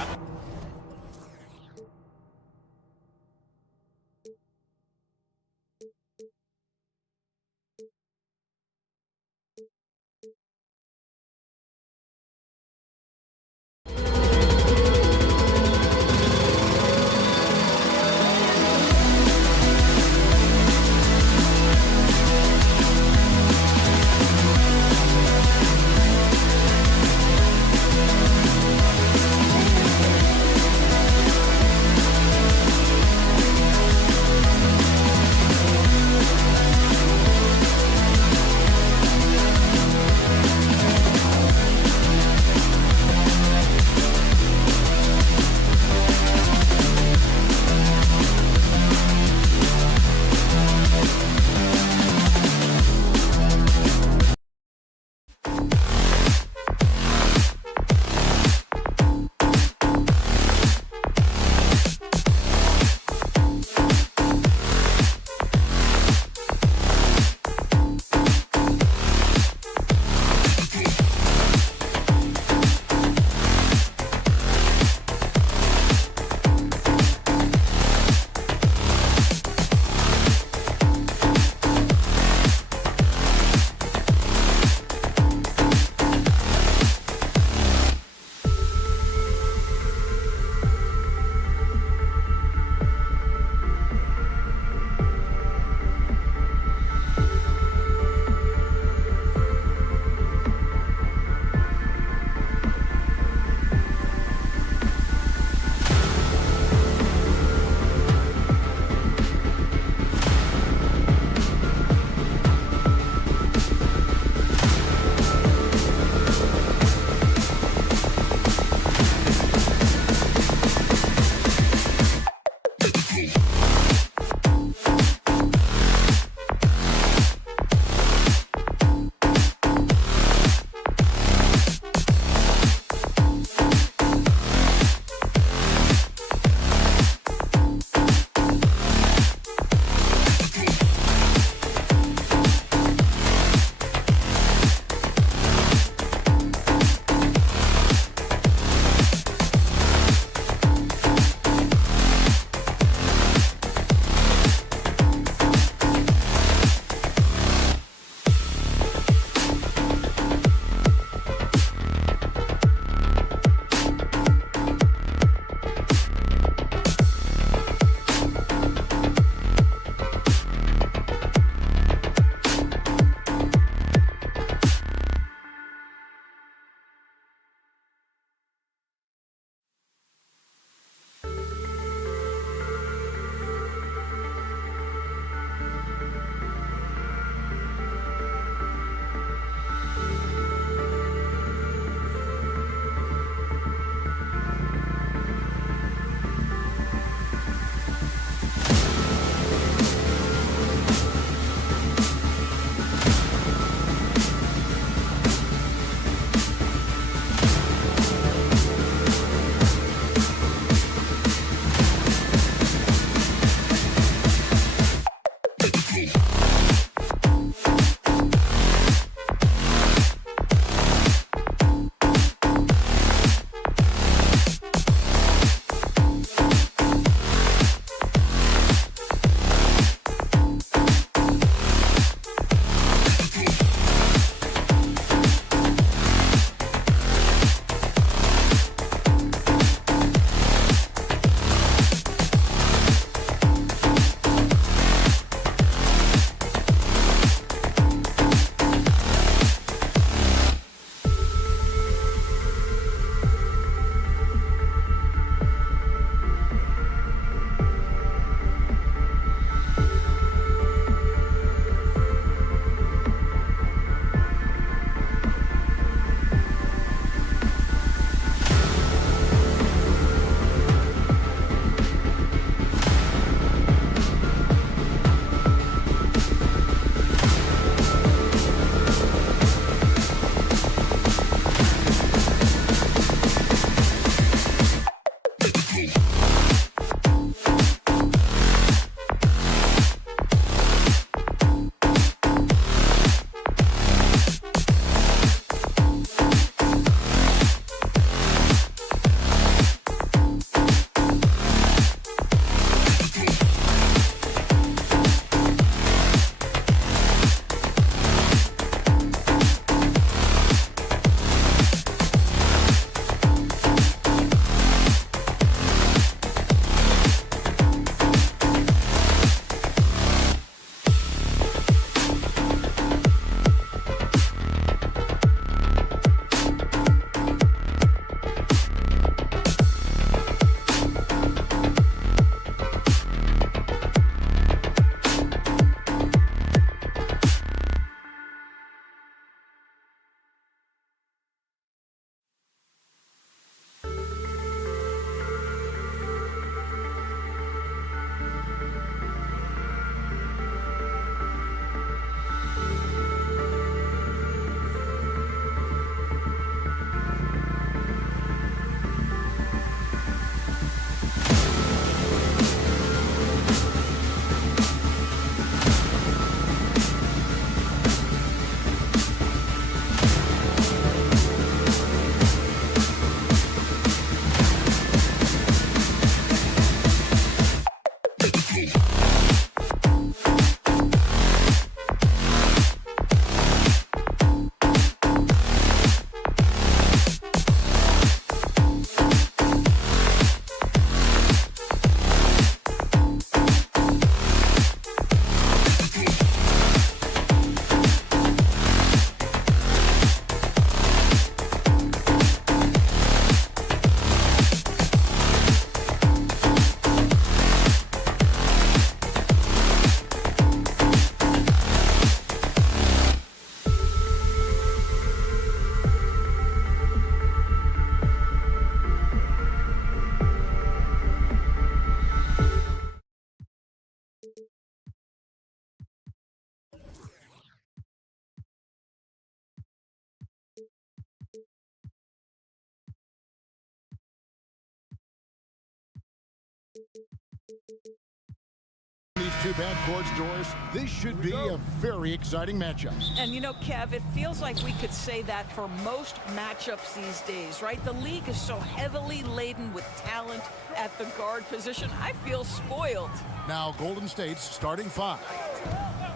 These two backcourts, Doris, this should be a very exciting matchup. And you know, Kev, it feels like we could say that for most matchups these days, right? The league is so heavily laden with talent at the guard position. I feel spoiled. Now, Golden State's starting five.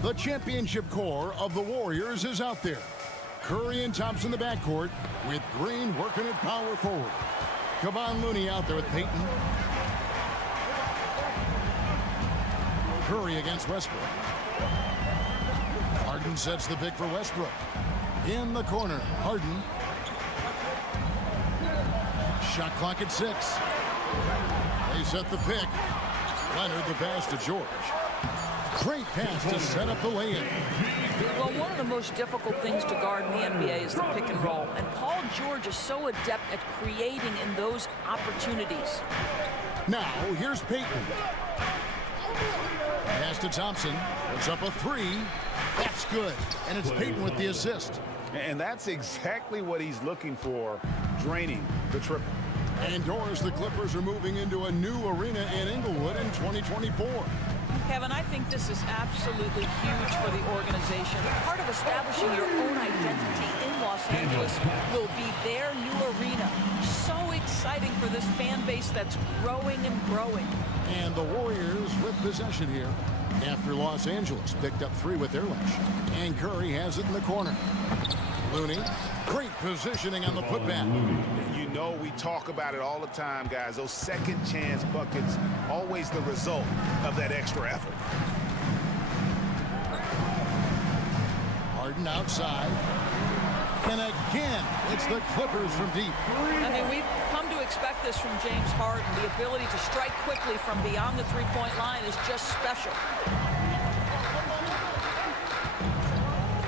The championship core of the Warriors is out there. Curry and Thompson in the backcourt, with Green working at power forward. Kevon Looney out there with Payton. Curry against Westbrook. Harden sets the pick for Westbrook. In the corner, Harden. Shot clock at 6. They set the pick. Leonard the pass to George. Great pass to set up the lay-in. Well, one of the most difficult things to guard in the NBA is the pick and roll. And Paul George is so adept at creating in those opportunities. Now, here's Payton. Pass to Thompson. Puts up a 3. That's good. And it's Payton with the assist. And that's exactly what he's looking for, draining the triple. And Doris, the Clippers are moving into a new arena in Inglewood in 2024. Kevin, I think this is absolutely huge for the organization. Part of establishing your own identity in Los Angeles will be their new arena. So exciting for this fan base that's growing and growing. And the Warriors with possession here after Los Angeles picked up 3 with their lunch. And Curry has it in the corner. Looney, great positioning on the putback. You know we talk about it all the time, guys. Those second chance buckets, always the result of that extra effort. Harden outside. And again, it's the Clippers from deep. I mean, we've come to expect this from James Harden. The ability to strike quickly from beyond the three-point line is just special.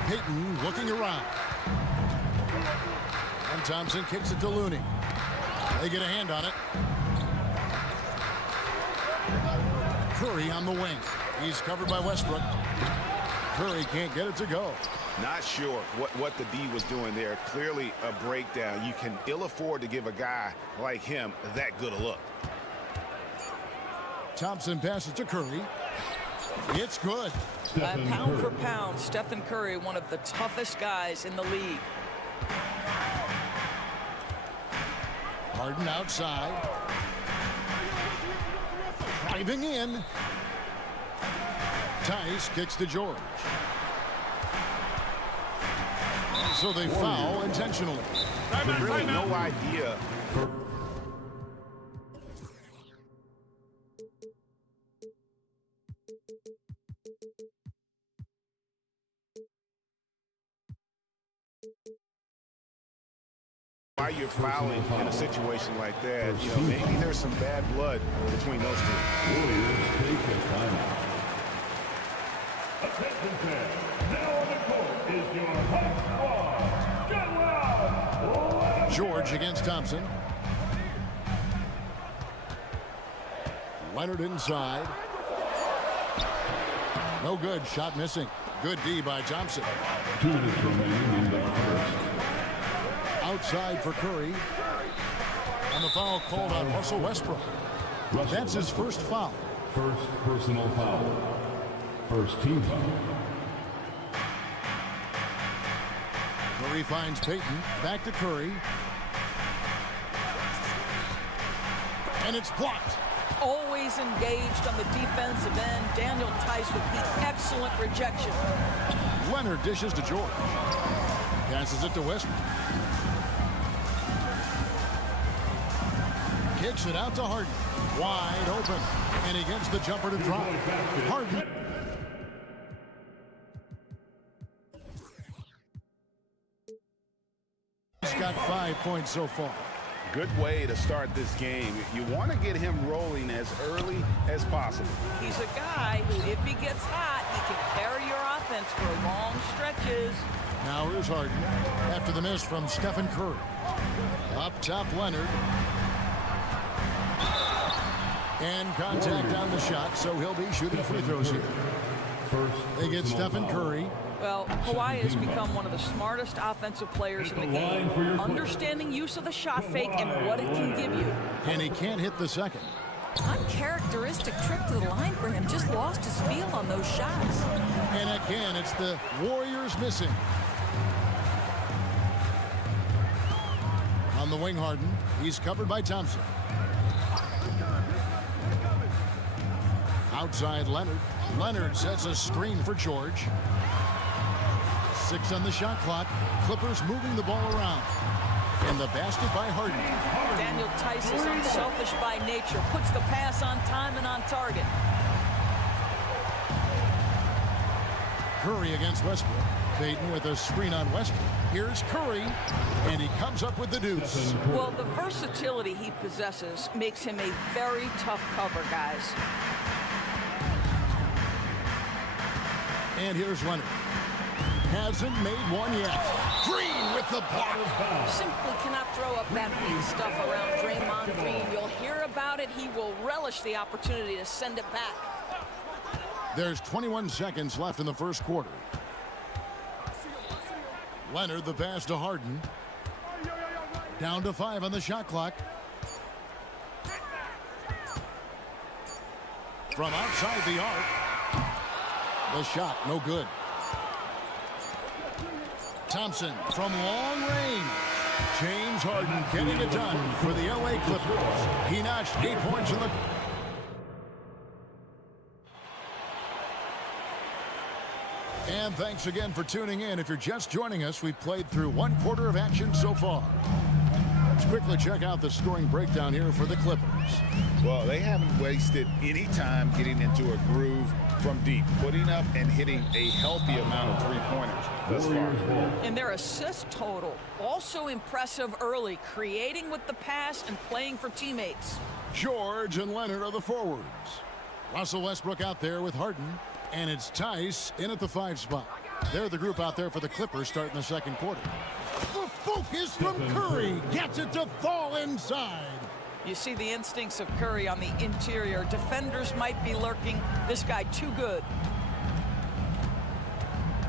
Payton looking around. And Thompson kicks it to Looney. They get a hand on it. Curry on the wing. He's covered by Westbrook. Curry can't get it to go. Not sure what the D was doing there. Clearly a breakdown. You can ill afford to give a guy like him that good a look. Thompson passes to Curry. It's good. Pound for pound, Stephen Curry, one of the toughest guys in the league. Harden outside. Driving in. Tice kicks to George. So they foul intentionally. Really no idea. Why you're fouling in a situation like that, you know, maybe there's some bad blood between those two. Warriors take a timeout. Attention fans, now on the court is your hot squad. Go out! George against Thompson. Leonard inside. No good. Shot missing. Good D by Thompson. 2 minutes remaining in the first. Outside for Curry. And the foul called on Russell Westbrook. That's his first foul. First personal foul. First team foul. Curry finds Payton. Back to Curry. And it's blocked. Always engaged on the defensive end. Daniel Tice with the excellent rejection. Leonard dishes to George. Passes it to Westbrook. Kicks it out to Harden. Wide open. And he gets the jumper to drop. Harden. He's got 5 points so far. Good way to start this game. You want to get him rolling as early as possible. He's a guy who, if he gets hot, he can carry your offense for long stretches. Now here's Harden. After the miss from Stephen Curry. Up top, Leonard. And contact on the shot, so he'll be shooting free throws here. They get Stephen Curry. Well, Kawhi has become one of the smartest offensive players in the game, understanding use of the shot fake and what it can give you. And he can't hit the second. Uncharacteristic trip to the line for him. Just lost his feel on those shots. And again, it's the Warriors missing. On the wing, Harden. He's covered by Thompson. Outside Leonard. Leonard sets a screen for George. 6 on the shot clock. Clippers moving the ball around. And the basket by Harden. Daniel Tice is unselfish by nature. Puts the pass on time and on target. Curry against Westbrook. Payton with a screen on Westbrook. Here's Curry, and he comes up with the deuce. Well, the versatility he possesses makes him a very tough cover, guys. And here's Leonard. Hasn't made one yet. Green with the block. Simply cannot throw up that big stuff around Draymond Green. You'll hear about it. He will relish the opportunity to send it back. There's 21 seconds left in the first quarter. Leonard, the pass to Harden. Down to 5 on the shot clock. From outside the arc. The shot, no good. Thompson from long range. James Harden getting it done for the LA Clippers. He notched 8 points in the... And thanks again for tuning in. If you're just joining us, we've played through 1 quarter of action so far. Let's quickly check out the scoring breakdown here for the Clippers. Well, they haven't wasted any time getting into a groove from deep, putting up and hitting a healthy amount of three-pointers thus far. And their assist total, also impressive early, creating with the pass and playing for teammates. George and Leonard are the forwards. Russell Westbrook out there with Harden. And it's Tice in at the 5 spot. They're the group out there for the Clippers starting the second quarter. The focus from Curry gets it to fall inside. You see the instincts of Curry on the interior. Defenders might be lurking. This guy too good.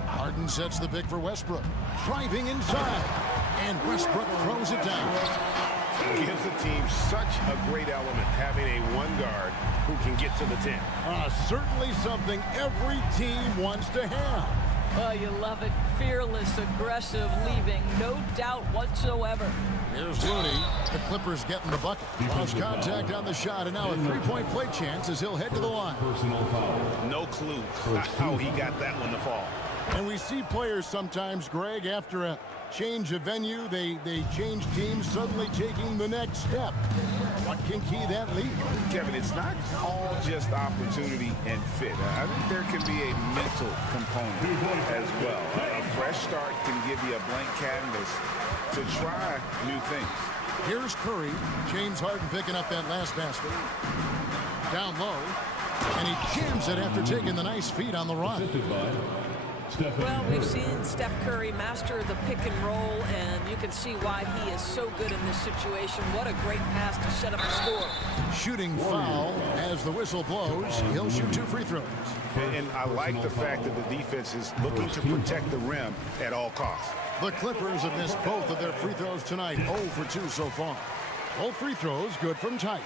Harden sets the pick for Westbrook. Driving inside. And Westbrook throws it down. Gives the team such a great element having a one guard who can get to the 10. Certainly something every team wants to have. Oh, you love it. Fearless, aggressive, leaving. No doubt whatsoever. Here's Looney. The Clippers getting the bucket. Lost contact on the shot, and now a three-point play chance as he'll head to the line. No clue how he got that one to fall. And we see players sometimes, Greg, after a change of venue, they change teams, suddenly taking the next step. What can key that lead? Kevin, it's not all just opportunity and fit. I think there can be a mental component as well. A fresh start can give you a blank canvas to try new things. Here's Curry. James Harden picking up that last basket. Down low. And he jams it after taking the nice feed on the run. Well, we've seen Steph Curry master the pick and roll, and you can see why he is so good in this situation. What a great pass to set up the score. Shooting foul as the whistle blows. He'll shoot 2 free throws. And I like the fact that the defense is looking to protect the rim at all costs. The Clippers have missed both of their free throws tonight. 0 for 2 so far. Both free throws good from Tice.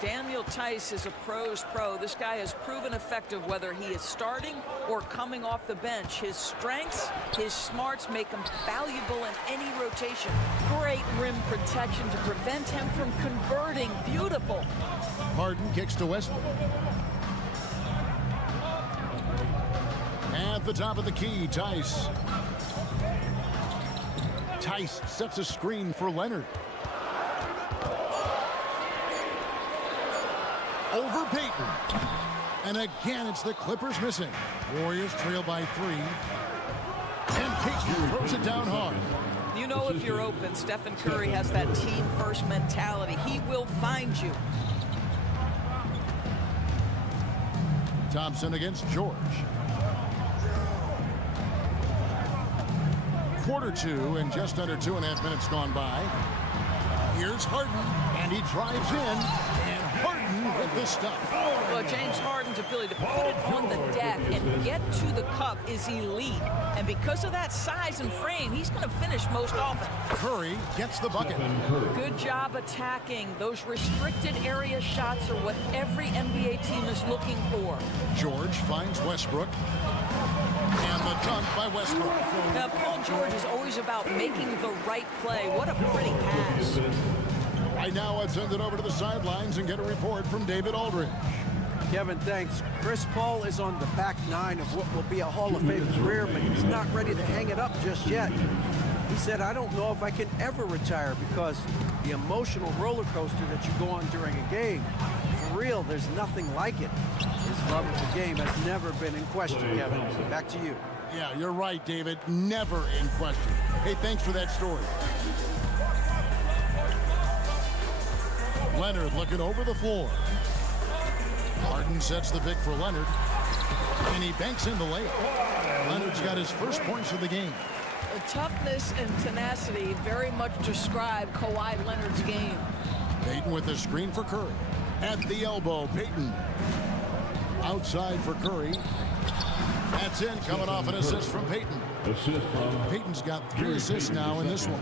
Daniel Tice is a pro's pro. This guy has proven effective whether he is starting or coming off the bench. His strengths, his smarts make him valuable in any rotation. Great rim protection to prevent him from converting. Beautiful. Harden kicks to Westbrook. At the top of the key, Tice. Tice sets a screen for Leonard. Over Payton. And again, it's the Clippers missing. Warriors trail by 3. And Payton throws it down hard. You know if you're open, Stephen Curry has that team-first mentality. He will find you. Thompson against George. Quarter 2 and just under 2.5 minutes gone by. Here's Harden, and he drives in. And Harden with the stuff. Well, James Harden's ability to put it on the deck and get to the cup is elite. And because of that size and frame, he's going to finish most often. Curry gets the bucket. Good job attacking. Those restricted area shots are what every NBA team is looking for. George finds Westbrook. And the dunk by Westbrook. Now, Paul George is always about making the right play. What a pretty pass. Right now, let's send it over to the sidelines and get a report from David Aldridge. Kevin, thanks. Chris Paul is on the back nine of what will be a Hall of Fame career, but he's not ready to hang it up just yet. He said, I don't know if I can ever retire because the emotional roller coaster that you go on during a game, for real, there's nothing like it. His love of the game has never been in question, Kevin. Back to you. Yeah, you're right, David. Never in question. Hey, thanks for that story. Leonard looking over the floor. Harden sets the pick for Leonard. And he banks in the layup. Leonard's got his first points of the game. The toughness and tenacity very much describe Kawhi Leonard's game. Payton with the screen for Curry. At the elbow, Payton. Outside for Curry. That's in, coming off an assist from Payton. Payton's got 3 assists now in this one.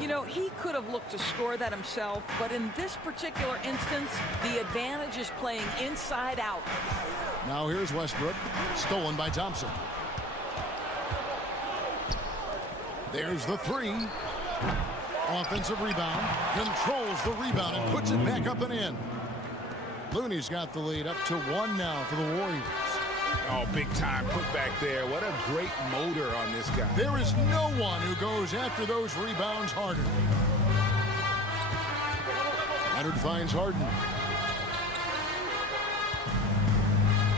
You know, he could have looked to score that himself, but in this particular instance, the advantage is playing inside out. Now here's Westbrook, stolen by Thompson. There's the 3. Offensive rebound, controls the rebound and puts it back up and in. Looney's got the lead up to 1 now for the Warriors. Oh, big time put back there. What a great motor on this guy. There is no one who goes after those rebounds harder. Leonard finds Harden.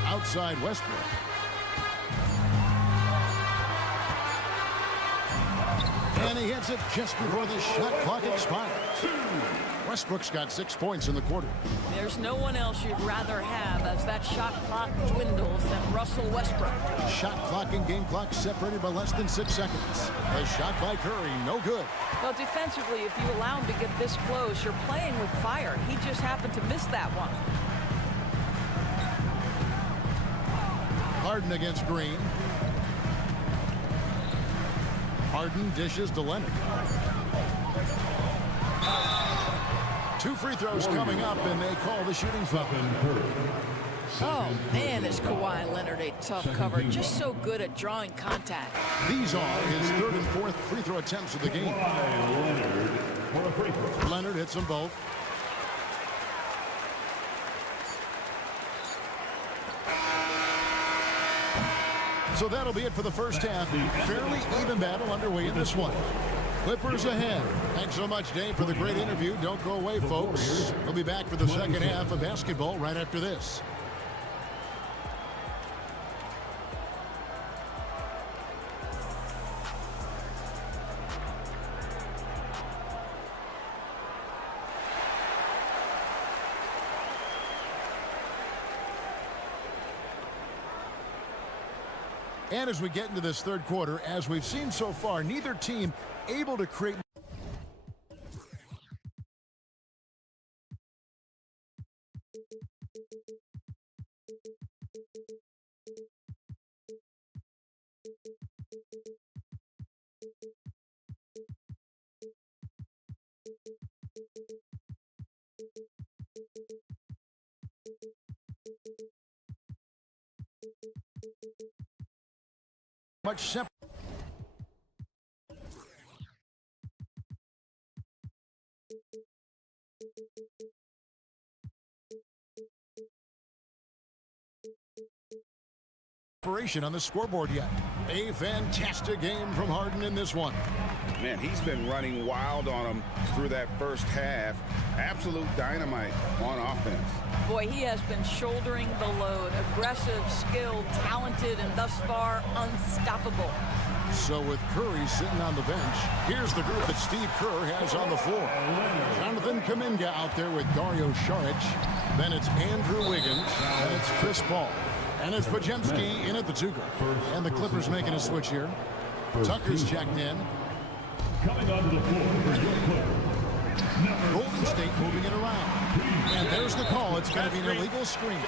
Outside Westbrook. And he hits it just before the shot clock expires. Westbrook's got 6 points in the quarter. There's no one else you'd rather have as that shot clock dwindles than Russell Westbrook. Shot clock and game clock separated by less than 6 seconds. The shot by Curry, no good. Well, defensively, if you allow him to get this close, you're playing with fire. He just happened to miss that one. Harden against Green. Harden dishes to Leonard. 2 free throws coming up, and they call the shooting foul. Oh, man, is Kawhi Leonard a tough cover. Just so good at drawing contact. These are his 3rd and 4th free throw attempts of the game. Leonard hits them both. So that'll be it for the first half. Fairly even battle underway in this one. Clippers ahead. Thanks so much, Dave, for the great interview. Don't go away, folks. We'll be back for the second half of basketball right after this. And as we get into this third quarter, as we've seen so far, neither team able to create much separation on the scoreboard yet. A fantastic game from Harden in this one. Man, he's been running wild on him through that first half. Absolute dynamite on offense. Boy, he has been shouldering the load. Aggressive, skilled, talented, and thus far unstoppable. So with Curry sitting on the bench, here's the group that Steve Kerr has on the floor. Jonathan Kuminga out there with Dario Saric. Then it's Andrew Wiggins. And it's Chris Paul. And it's Podziemski in at the 2 guard. And the Clippers making a switch here. Tucker's checked in. Coming onto the floor for your Clippers. Golden State moving it around. And there's the call. It's going to be an illegal screen.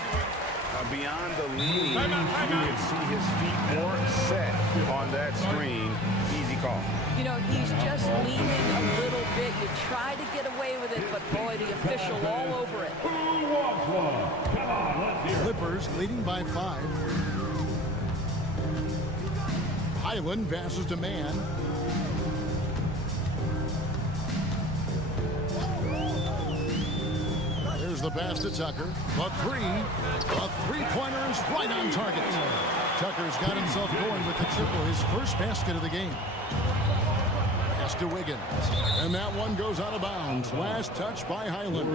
Beyond the leaning, you can see his feet more set on that screen. Easy call. You know, he's just leaning a little bit. You try to get away with it, but boy, the official all over it. Who wants one? Come on, let's hear it. Clippers leading by 5. Highland passes to man. There's the pass to Tucker. The three-pointer is right on target. Tucker's got himself going with the triple, his first basket of the game. Pass to Wiggins. And that one goes out of bounds. Last touch by Highland.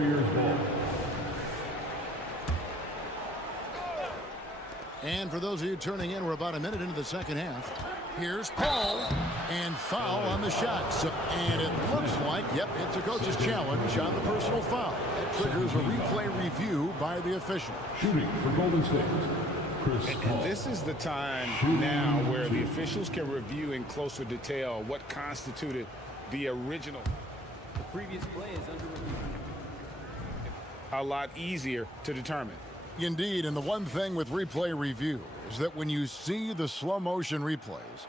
And for those of you turning in, we're about a minute into the second half. Here's Paul, and foul on the shot. And it looks like, yep, it's a coach's challenge on the personal foul. That triggers a replay review by the official. Shooting for Golden State, Chris Paul. And this is the time now where the officials can review in closer detail what constituted the original. The previous play is under review. A lot easier to determine. Indeed, and the one thing with replay review is that when you see the slow motion replays,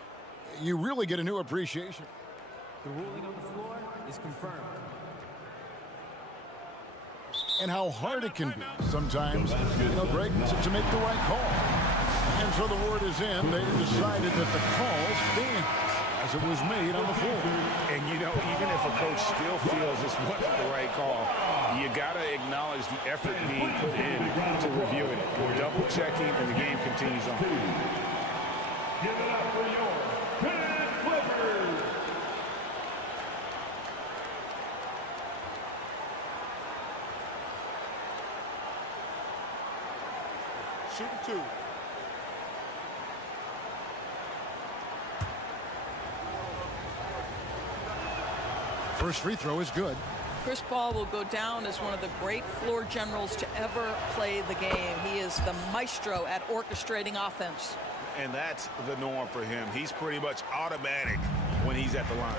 you really get a new appreciation. The ruling on the floor is confirmed. And how hard it can be sometimes, Greg, to make the right call. And so the word is in. They decided that the call stands as it was made on the floor. And, even if a coach still feels this wasn't the right call, you got to acknowledge the effort being put in to reviewing it. We're double-checking, and the game continues on. Give it up for your Clippers. Shooting 2. First free throw is good. Chris Paul will go down as one of the great floor generals to ever play the game. He is the maestro at orchestrating offense. And that's the norm for him. He's pretty much automatic when he's at the line.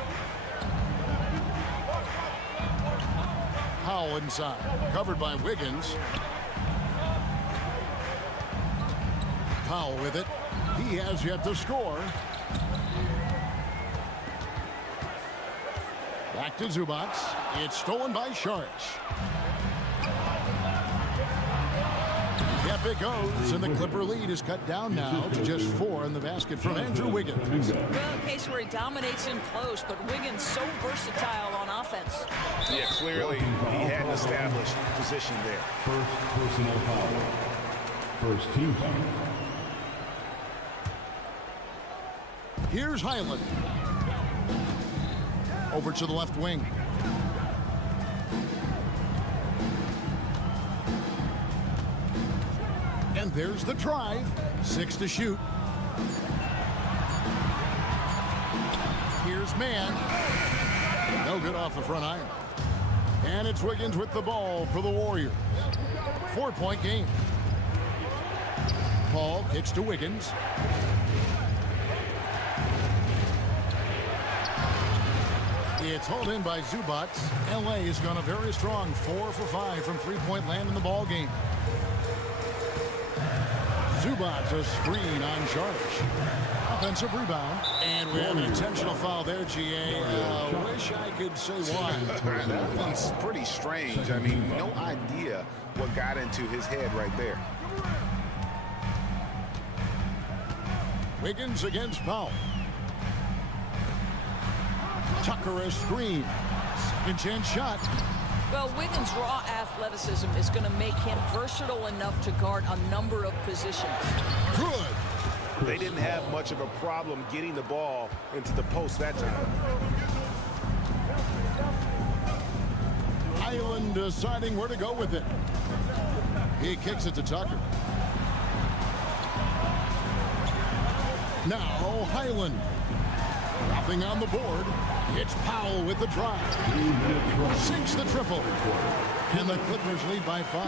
Powell inside, covered by Wiggins. Powell with it. He has yet to score. Back to Zubac. It's stolen by Sharch. Yep, it goes, and the Clipper lead is cut down now to just 4 in the basket from Andrew Wiggins. Well, a case where he dominates in close, but Wiggins so versatile on offense. Yeah, clearly he had an established position there. First personal foul. First team foul. Here's Highland. Over to the left wing. And there's the drive. 6 to shoot. Here's man. No good off the front iron. And it's Wiggins with the ball for the Warriors. 4-point game. Paul kicks to Wiggins. It's hauled in by Zubac. LA has gone a very strong 4 for 5 from three-point land in the ball game. Zubac a screen on Sharch. Offensive rebound. And we have an intentional foul there, GA. Wish I could say why. That one's pretty strange. I mean, no idea what got into his head right there. Wiggins against Powell. Tucker a screen. Second chance shot. Well, Wiggins' raw athleticism is going to make him versatile enough to guard a number of positions. Good. They didn't have much of a problem getting the ball into the post that time. Highland deciding where to go with it. He kicks it to Tucker. Now Highland. Nothing on the board. It's Powell with the drive. Sinks the triple. And the Clippers lead by 5.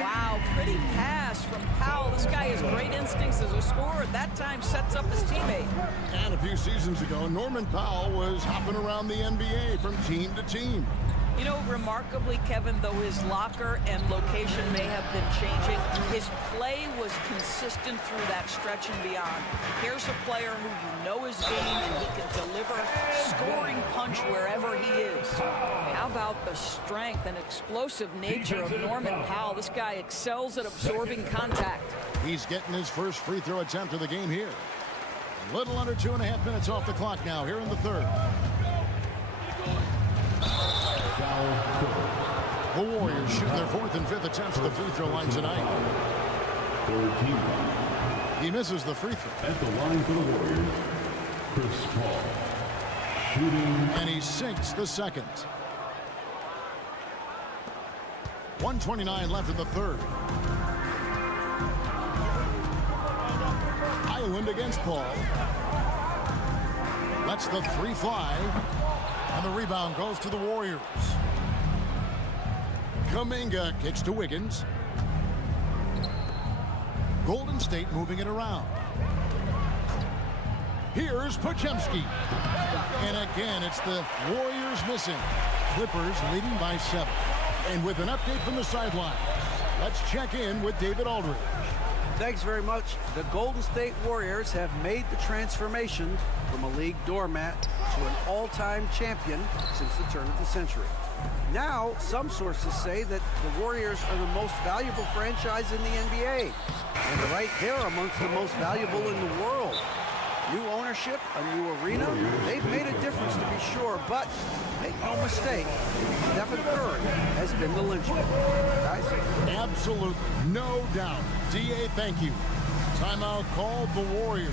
Wow, pretty pass from Powell. This guy has great instincts as a scorer. At that time, sets up his teammate. And a few seasons ago, Norman Powell was hopping around the NBA from team to team. You know, remarkably, Kevin, though his locker and location may have been changing, his play was consistent through that stretch and beyond. Here's a player who you know his game, and he can deliver scoring punch wherever he is. How about the strength and explosive nature of Norman Powell? This guy excels at absorbing contact. He's getting his first free throw attempt of the game here. A little under 2.5 minutes off the clock now here in the third. The Warriors shooting their 4th and 5th attempts at the free throw line tonight. He misses the free throw. At the line for the Warriors, Chris Paul. Shooting. And he sinks the second. 1:29 left in the third. Island against Paul. Lets the three fly. And the rebound goes to the Warriors. Kuminga kicks to Wiggins. Golden State moving it around. Here's Podziemski. And again, it's the Warriors missing. Clippers leading by 7. And with an update from the sideline, let's check in with David Aldridge. Thanks very much. The Golden State Warriors have made the transformation from a league doormat to an all-time champion since the turn of the century. Now, some sources say that the Warriors are the most valuable franchise in the NBA. And right there amongst the most valuable in the world. New ownership, a new arena, they've made a difference to be sure, but make no mistake, Stephen Curry has been the linchpin. Guys? Absolute, no doubt. DA, thank you. Timeout called the Warriors.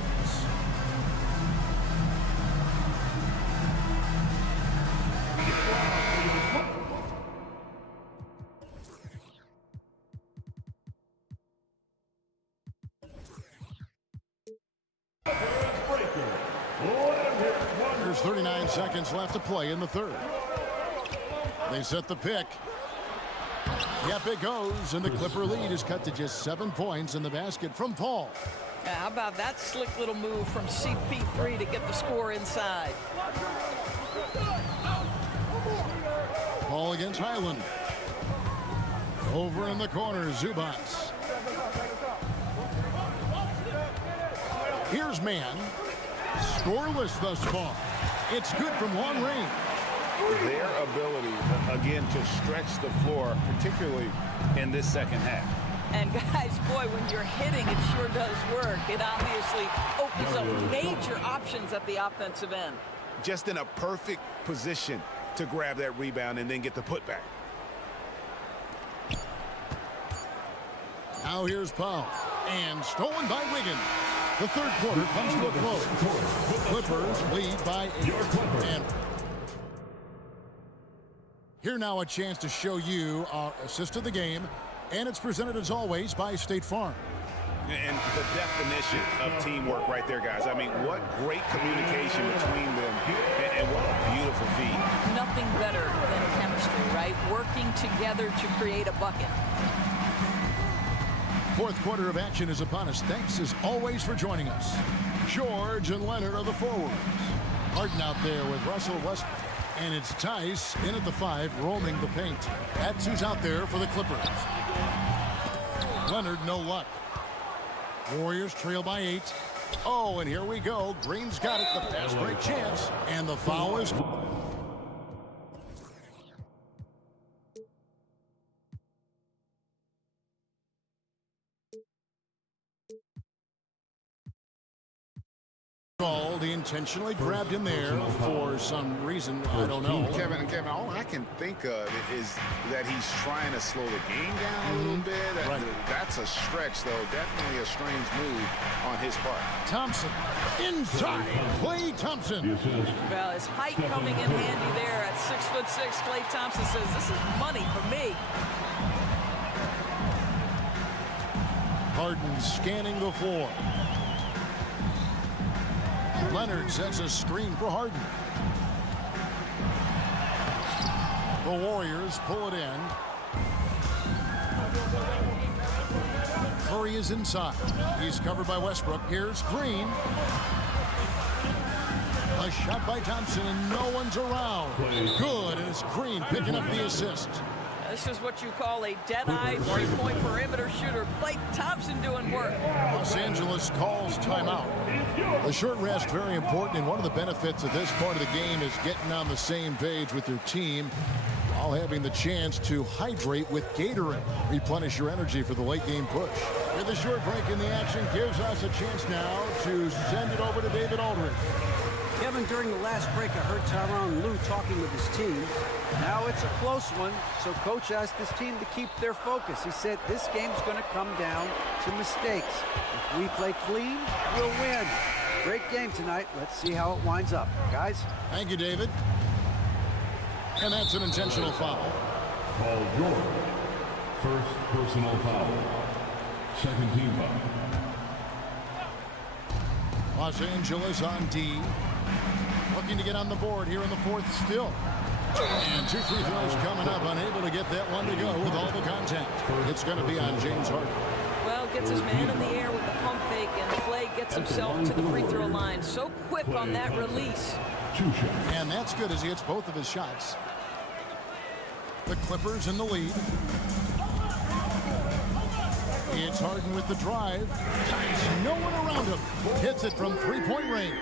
There's 39 seconds left to play in the third. They set the pick. Yep, it goes, and the Clipper lead is cut to just 7 points in the basket from Paul. Now, how about that slick little move from CP3 to get the score inside? Paul against Highland. Over in the corner, Zubats. Here's Mann. Scoreless thus far. It's good from long range. Their ability, again, to stretch the floor, particularly in this second half. And guys, boy, when you're hitting, it sure does work. It obviously opens up major options at the offensive end. Just in a perfect position to grab that rebound and then get the putback. Now here's Powell. And stolen by Wiggins. The third quarter comes to a close. Clippers lead by 8. And here now a chance to show you our assist of the game. And it's presented as always by State Farm. And the definition of teamwork right there, guys. I mean, what great communication between them, and what a beautiful feed. Nothing better than chemistry, right? Working together to create a bucket. Fourth quarter of action is upon us. Thanks as always for joining us. George and Leonard are the forwards. Harden out there with Russell Westbrook. And it's Tice in at the 5, roaming the paint. That's who's out there for the Clippers. Leonard, no luck. Warriors trail by 8. Oh, and here we go. Green's got it. The fast break chance. And the foul is... He intentionally grabbed him there for some reason. I don't know. Kevin, all I can think of is that he's trying to slow the game down a little bit. That's a stretch, though. Definitely a strange move on his part. Thompson inside. Klay Thompson. Well, his height coming in handy there at 6'6". Klay Thompson says, "This is money for me." Harden scanning the floor. Leonard sets a screen for Harden. The Warriors pull it in. Curry is inside. He's covered by Westbrook. Here's Green. A shot by Thompson, and no one's around. Good, and it's Green picking up the assist. This is what you call a dead-eye three-point perimeter shooter. Klay Thompson doing work. Los Angeles calls timeout. The short rest very important, and one of the benefits of this part of the game is getting on the same page with your team while having the chance to hydrate with Gatorade. Replenish your energy for the late game push. With a short break in the action gives us a chance now to send it over to David Aldridge. Kevin, during the last break, I heard Tyronn Lue talking with his team. Now it's a close one, so Coach asked his team to keep their focus. He said this game's going to come down to mistakes. If we play clean, we'll win. Great game tonight. Let's see how it winds up. Guys? Thank you, David. And that's an intentional foul. Paul George. First personal foul. Second team foul. Los Angeles on D. Looking to get on the board here in the fourth still. And 2 free throws coming up. Unable to get that one to go with all the contact. It's going to be on James Harden. Well, gets his man in the air with the pump fake, and Klay gets himself to the free throw line. So quick on that release. And that's good as he hits both of his shots. The Clippers in the lead. It's Harden with the drive. Tice, no one around him. Hits it from three-point range.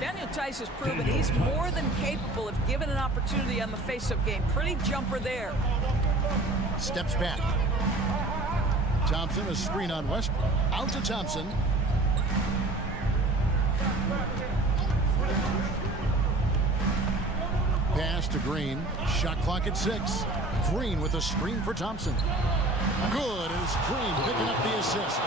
Daniel Tice has proven he's more than capable of giving an opportunity on the face-up game. Pretty jumper there. Steps back. Thompson, a screen on Westbrook. Out to Thompson. Pass to Green. Shot clock at 6. Green with a screen for Thompson. Good, and it's Green picking up the assist.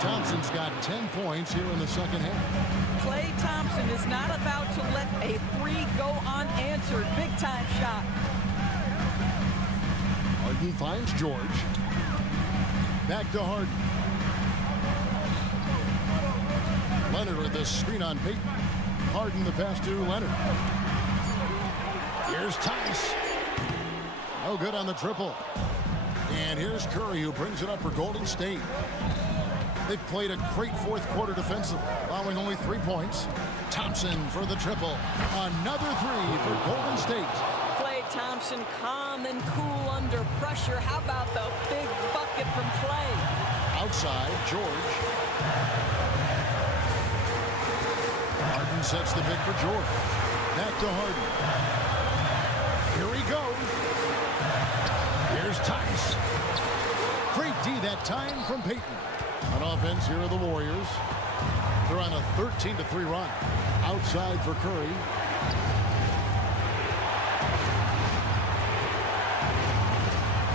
Thompson's got 10 points here in the second half. Klay Thompson is not about to let a three go unanswered. Big-time shot. Harden finds George. Back to Harden. Leonard with the screen on Payton. Harden the pass to Leonard. Here's Tice. No good on the triple. And here's Curry, who brings it up for Golden State. They've played a great fourth quarter defensively, allowing only 3 points. Thompson for the triple. Another three for Golden State. Klay Thompson calm and cool under pressure. How about the big bucket from Klay? Outside, George. Harden sets the pick for George. Back to Harden. Here he goes. Here's Tice. Great D that time from Payton. On offense, here are the Warriors. They're on a 13-3 run. Outside for Curry.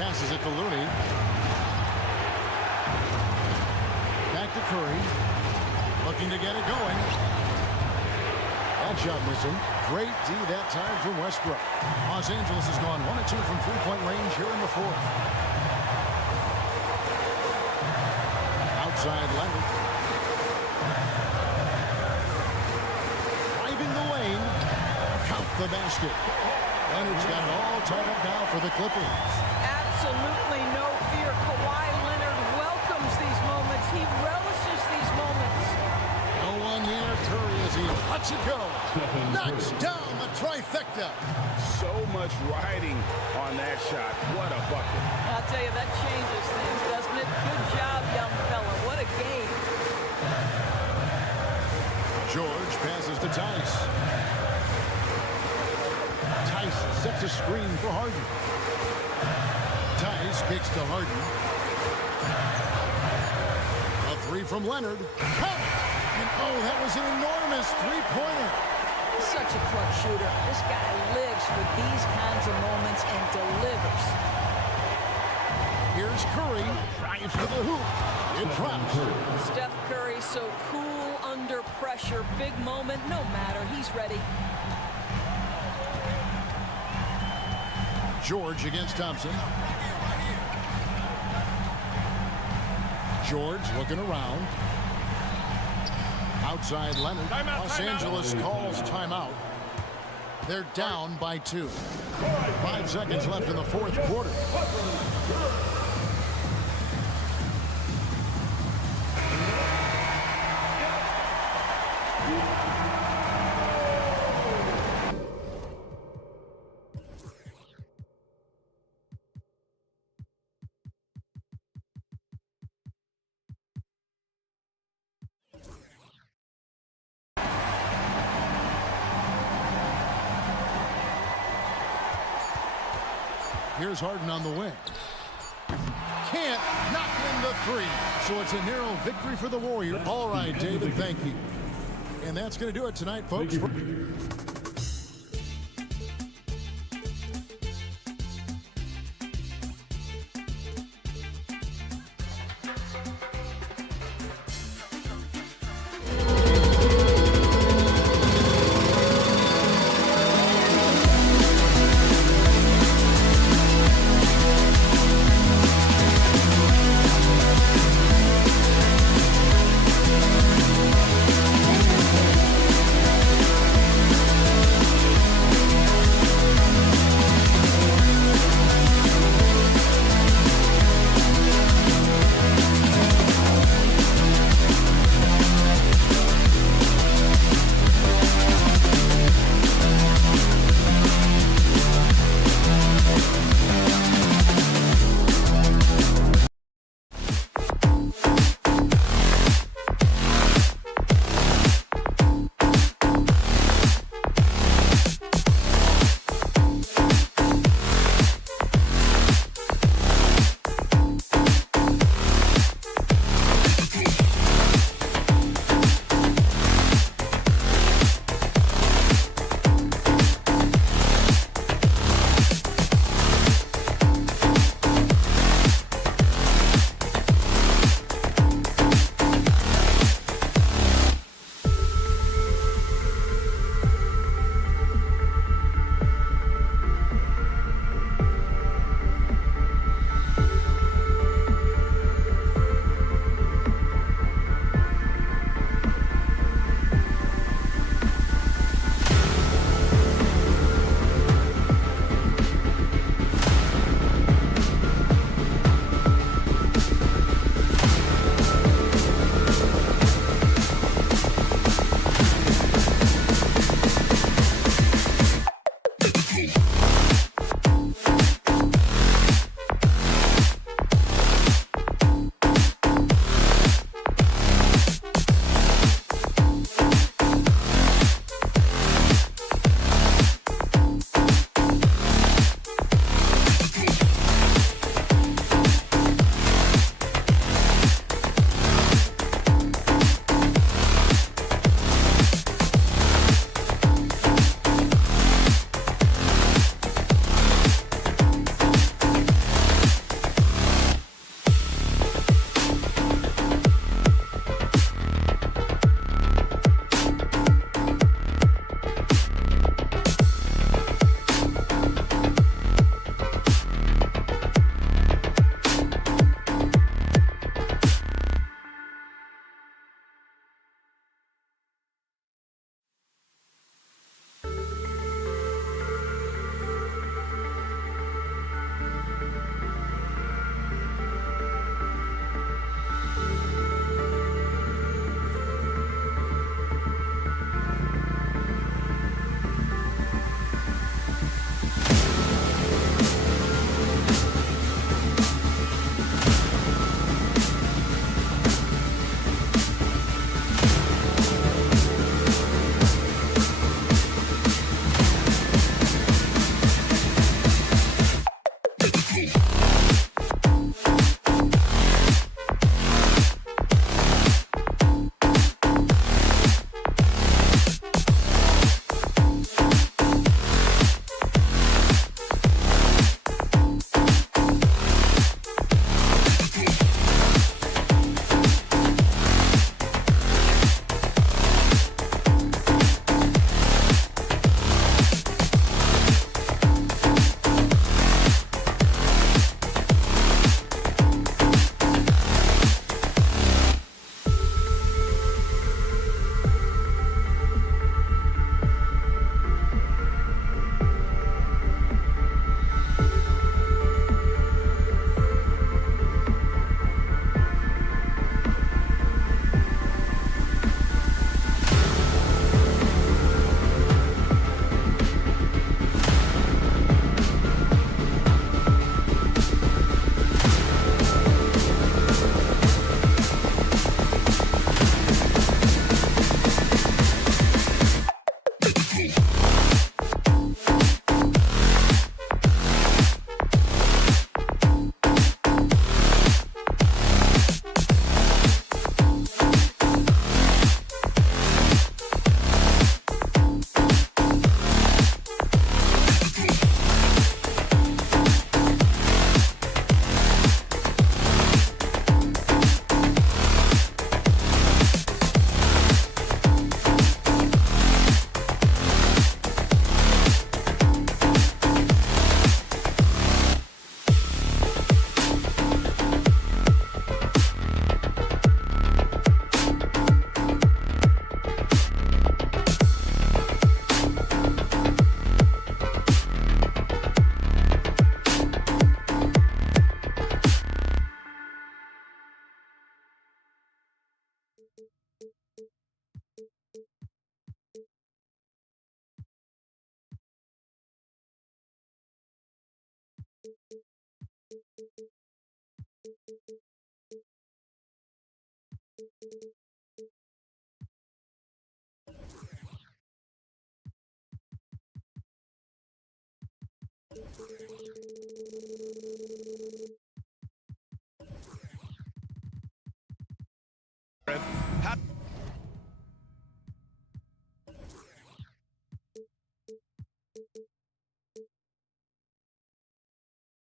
Passes it to Looney. Back to Curry. Looking to get it going. That shot missing. Great D that time from Westbrook. Los Angeles has gone 1 of 2 from three-point range here in the fourth. Outside Leonard. Driving the lane. Count the basket. Leonard's got it all tied up now for the Clippers. Absolutely no fear. Kawhi Leonard welcomes these moments. He relishes these moments. No one near Curry as he lets it go. Knocks down the trifecta. So much riding on that shot. What a bucket. I'll tell you, that changes things, doesn't it? Good job, young fella. What a game. George passes to Tice. Tice sets a screen for Harden. Tice kicks to Harden. A three from Leonard. And oh, that was an enormous three-pointer. Such a clutch shooter. This guy lives for these kinds of moments and delivers. Here's Curry. Drives to the hoop. It drops. Steph Curry so cool under pressure. Big moment, no matter. He's ready. George against Thompson. George looking around. Outside Leonard. Los Angeles calls timeout. They're down by 2. 5 seconds left in the fourth quarter. Here's Harden on the wing. Can't knock in the three. So it's a narrow victory for the Warriors. All right, David, thank you. And that's going to do it tonight, folks.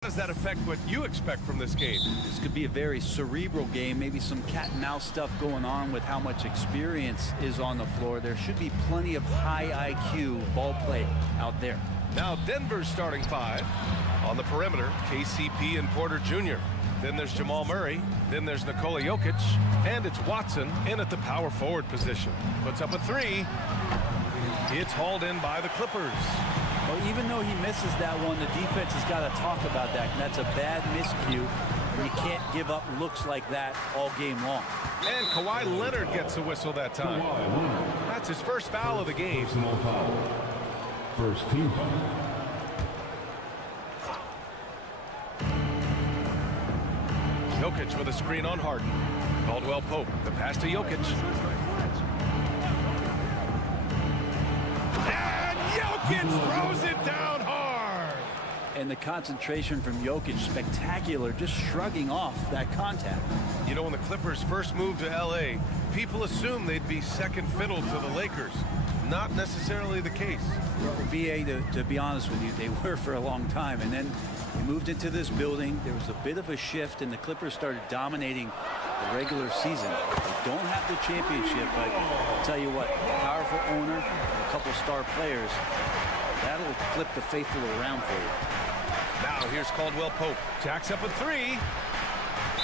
How does that affect what you expect from this game? This could be a very cerebral game, maybe some cat and mouse stuff going on with how much experience is on the floor. There should be plenty of high IQ ball play out there. Now Denver's starting five. On the perimeter, KCP and Porter Jr. Then there's Jamal Murray. Then there's Nikola Jokic. And it's Watson in at the power forward position. Puts up a three. It's hauled in by the Clippers. Well, even though he misses that one, the defense has got to talk about that. And that's a bad miscue. You can't give up looks like that all game long. And Kawhi Leonard gets a whistle that time. That's his first foul of the game. First team foul. Jokic with a screen on Harden. Caldwell Pope, the pass to Jokic. And Jokic throws it down hard. And the concentration from Jokic, spectacular, just shrugging off that contact. You know, when the Clippers first moved to LA, people assumed they'd be second fiddle to the Lakers. Not necessarily the case. BA, to be honest with you, they were for a long time. And then we moved into this building. There was a bit of a shift, and the Clippers started dominating the regular season. They don't have the championship, but I'll tell you what, a powerful owner, a couple star players, that'll flip the faithful around for you. Now here's Caldwell Pope. Jacks up a three.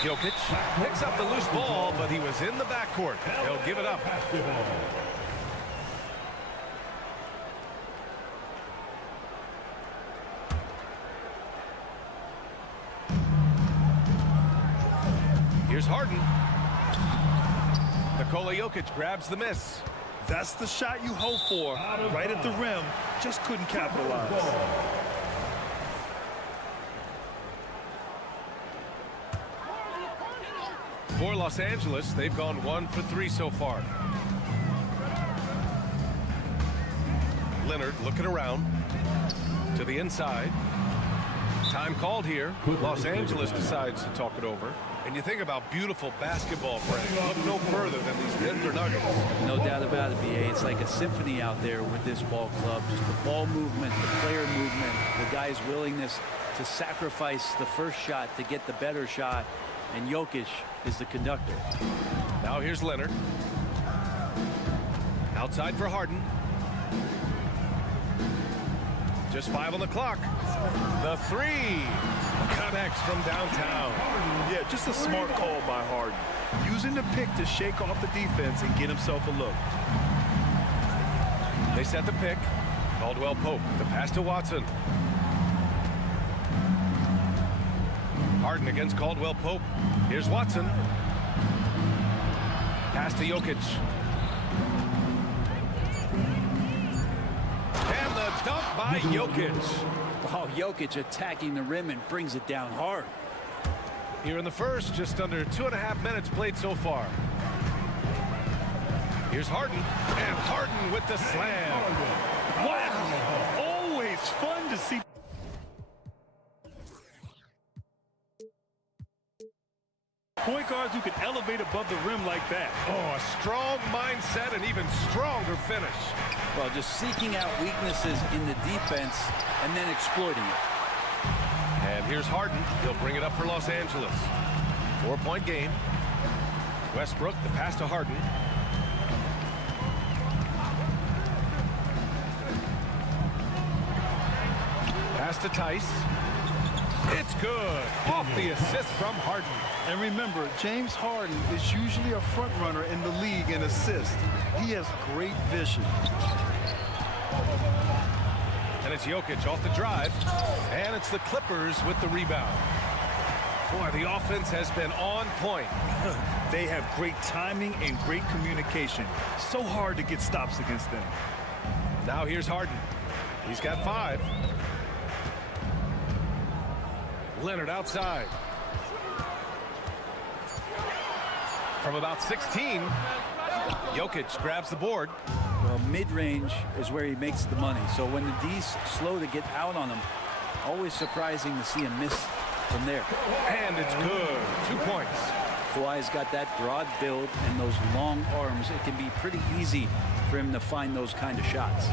Jokic picks up the loose ball, but he was in the backcourt. They'll give it up. Here's Harden. Nikola Jokic grabs the miss. That's the shot you hope for. Right at the rim. Just couldn't capitalize. For Los Angeles, they've gone 1 for 3 so far. Leonard looking around to the inside. Time called here. Los Angeles decides to talk it over. And you think about beautiful basketball, Frank. Look no further than these Denver Nuggets. No doubt about it, BA. It's like a symphony out there with this ball club. Just the ball movement, the player movement, the guy's willingness to sacrifice the first shot to get the better shot. And Jokic is the conductor. Now here's Leonard. Outside for Harden. Just 5 on the clock. The three connects from downtown. Yeah, just a smart call by Harden. Using the pick to shake off the defense and get himself a look. They set the pick. Caldwell Pope, the pass to Watson. Harden against Caldwell Pope. Here's Watson. Pass to Jokic. And the dunk by Jokic. Oh, Jokic attacking the rim and brings it down hard. Here in the first, just under 2.5 minutes played so far. Here's Harden. And Harden with the slam. Wow! Always fun to see. Point guards who can elevate above the rim like that. Oh, a strong mindset and even stronger finish. Well, just seeking out weaknesses in the defense and then exploiting it. And here's Harden. He'll bring it up for Los Angeles. 4-point game. Westbrook, the pass to Harden. Pass to Tice. It's good. Off the assist from Harden. And remember, James Harden is usually a front runner in the league in assists. He has great vision. And it's Jokic off the drive. And it's the Clippers with the rebound. Boy, the offense has been on point. They have great timing and great communication. So hard to get stops against them. Now here's Harden. He's got 5. Leonard outside. From about 16, Jokic grabs the board. Well, mid-range is where he makes the money. So when the D's slow to get out on him, always surprising to see him miss from there. And it's good. 2 points. Kawhi's got that broad build and those long arms. It can be pretty easy for him to find those kind of shots.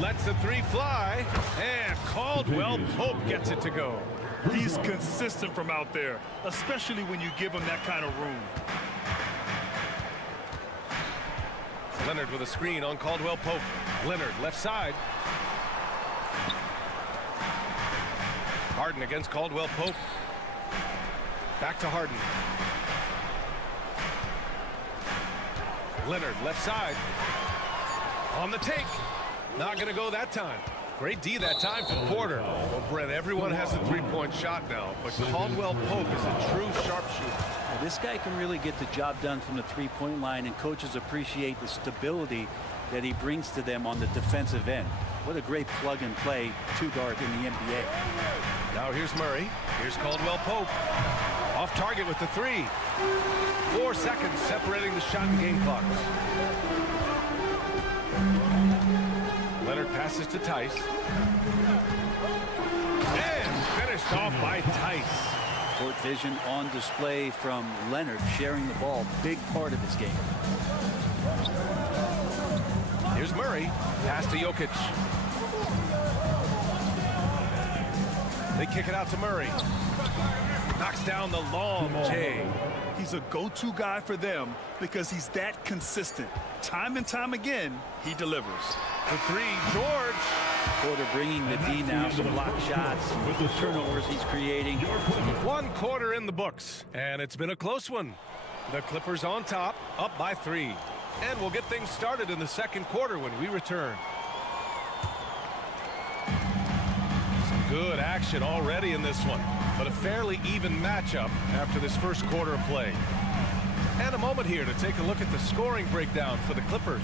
Lets the 3 fly, and Caldwell Pope gets it to go. He's consistent from out there, especially when you give him that kind of room. Leonard with a screen on Caldwell Pope. Leonard left side. Harden against Caldwell Pope. Back to Harden. Leonard left side. On the take. Not going to go that time. Great D that time for Porter. Well, Brent, everyone has a three-point shot now, but Caldwell Pope is a true sharpshooter. Well, this guy can really get the job done from the three-point line, and coaches appreciate the stability that he brings to them on the defensive end. What a great plug-and-play two-guard in the NBA. Now here's Murray. Here's Caldwell Pope. Off target with the 3. 4 seconds separating the shot and game clocks. Leonard passes to Tice. And finished off by Tice. Court vision on display from Leonard, sharing the ball, big part of his game. Here's Murray. Pass to Jokic. They kick it out to Murray. Knocks down the long J. He's a go-to guy for them because he's that consistent. Time and time again, he delivers. The 3, George. Porter bringing the D now, some block shots, with the turnovers he's creating. 1 quarter in the books, and it's been a close one. The Clippers on top, up by 3. And we'll get things started in the second quarter when we return. Some good action already in this one, but a fairly even matchup after this first quarter of play. And a moment here to take a look at the scoring breakdown for the Clippers.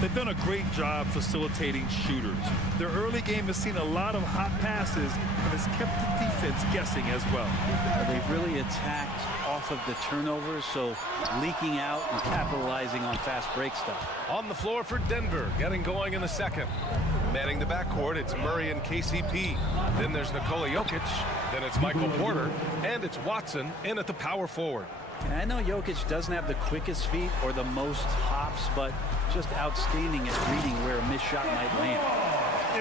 They've done a great job facilitating shooters. Their early game has seen a lot of hot passes and has kept the defense guessing as well. They've really attacked off of the turnovers, so leaking out and capitalizing on fast break stuff. On the floor for Denver, getting going in the second. Manning the backcourt, it's Murray and KCP. Then there's Nikola Jokic. Then it's Michael Porter. And it's Watson in at the power forward. And I know Jokic doesn't have the quickest feet or the most hops, but just outstanding at reading where a missed shot might land.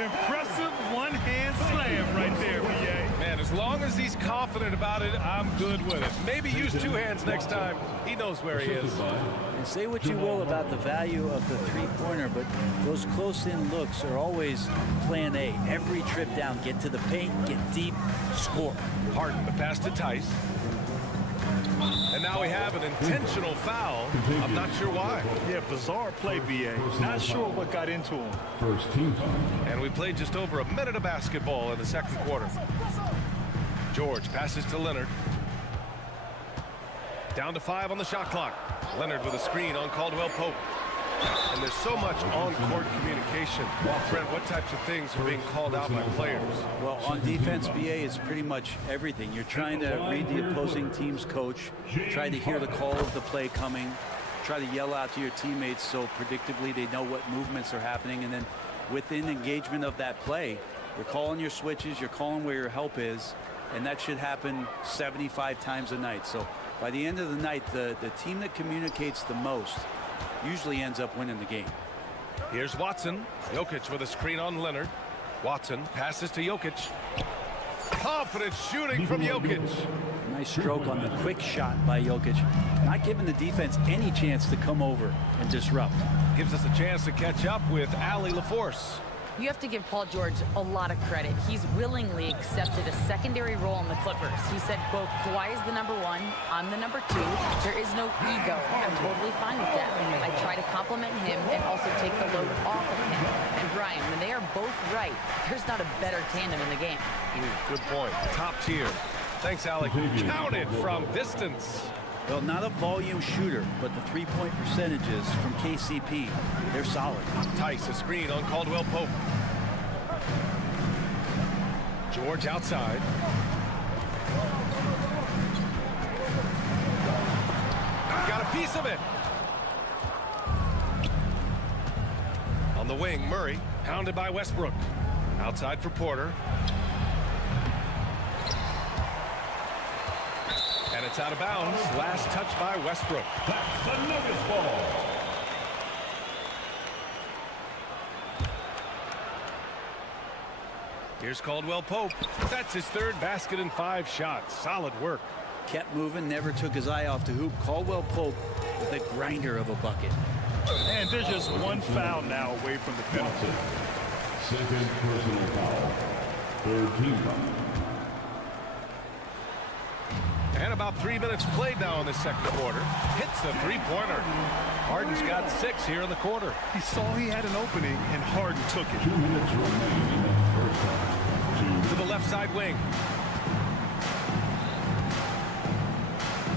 Impressive one-hand slam right there, B.A. Man, as long as he's confident about it, I'm good with it. Maybe use 2 hands next time. He knows where he is. And say what you will about the value of the three-pointer, but those close-in looks are always plan A. Every trip down, get to the paint, get deep, score. Harden, the pass to Tice. And now we have an intentional foul. I'm not sure why. Yeah, bizarre play, B.A. Not sure what got into him. First team. And we played just over a minute of basketball in the second quarter. George passes to Leonard. Down to 5 on the shot clock. Leonard with a screen on Caldwell Pope. And there's so much on-court communication. Brent, what types of things are being called out by players? Well, on defense, BA, it's pretty much everything. You're trying to read the opposing team's coach, try to hear the call of the play coming, try to yell out to your teammates so predictably they know what movements are happening. And then within engagement of that play, you're calling your switches, you're calling where your help is, and that should happen 75 times a night. So by the end of the night, the team that communicates the most usually ends up winning the game. Here's Watson. Jokic with a screen on Leonard. Watson passes to Jokic. Confident shooting from Jokic. Nice stroke on the quick shot by Jokic. Not giving the defense any chance to come over and disrupt. Gives us a chance to catch up with Allie LaForce. You have to give Paul George a lot of credit. He's willingly accepted a secondary role in the Clippers. He said, quote, Kawhi is the number 1, I'm the number 2. There is no ego. I'm totally fine with that. I try to compliment him and also take the load off of him. And Brian, when they are both right, there's not a better tandem in the game. Good point. Top tier. Thanks, Alec. Counted from distance. Well, not a volume shooter, but the three-point percentages from KCP, they're solid. Tice, a screen on Caldwell Pope. George outside. Got a piece of it. On the wing, Murray, hounded by Westbrook. Outside for Porter. And it's out of bounds. Last touch by Westbrook. That's the Nuggets ball. Here's Caldwell Pope. That's his third basket in 5 shots. Solid work. Kept moving, never took his eye off the hoop. Caldwell Pope with a grinder of a bucket. And there's just one foul now away from the penalty. Second personal foul. Third team foul. And about 3 minutes played now in the second quarter. Hits the three-pointer. Harden's got 6 here in the quarter. He saw he had an opening, and Harden took it. 2 minutes remaining in the first half. To the left side wing.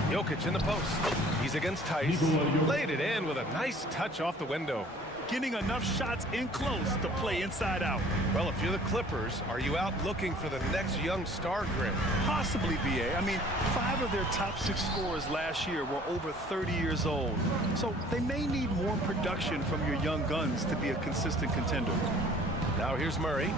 Jokic in the post. He's against Tice. Laid it in with a nice touch off the window. Getting enough shots in close to play inside out. Well, if you're the Clippers, are you out looking for the next young star grid? Possibly, BA. I mean, 5 of their top 6 scorers last year were over 30 years old. So they may need more production from your young guns to be a consistent contender. Now here's Murray.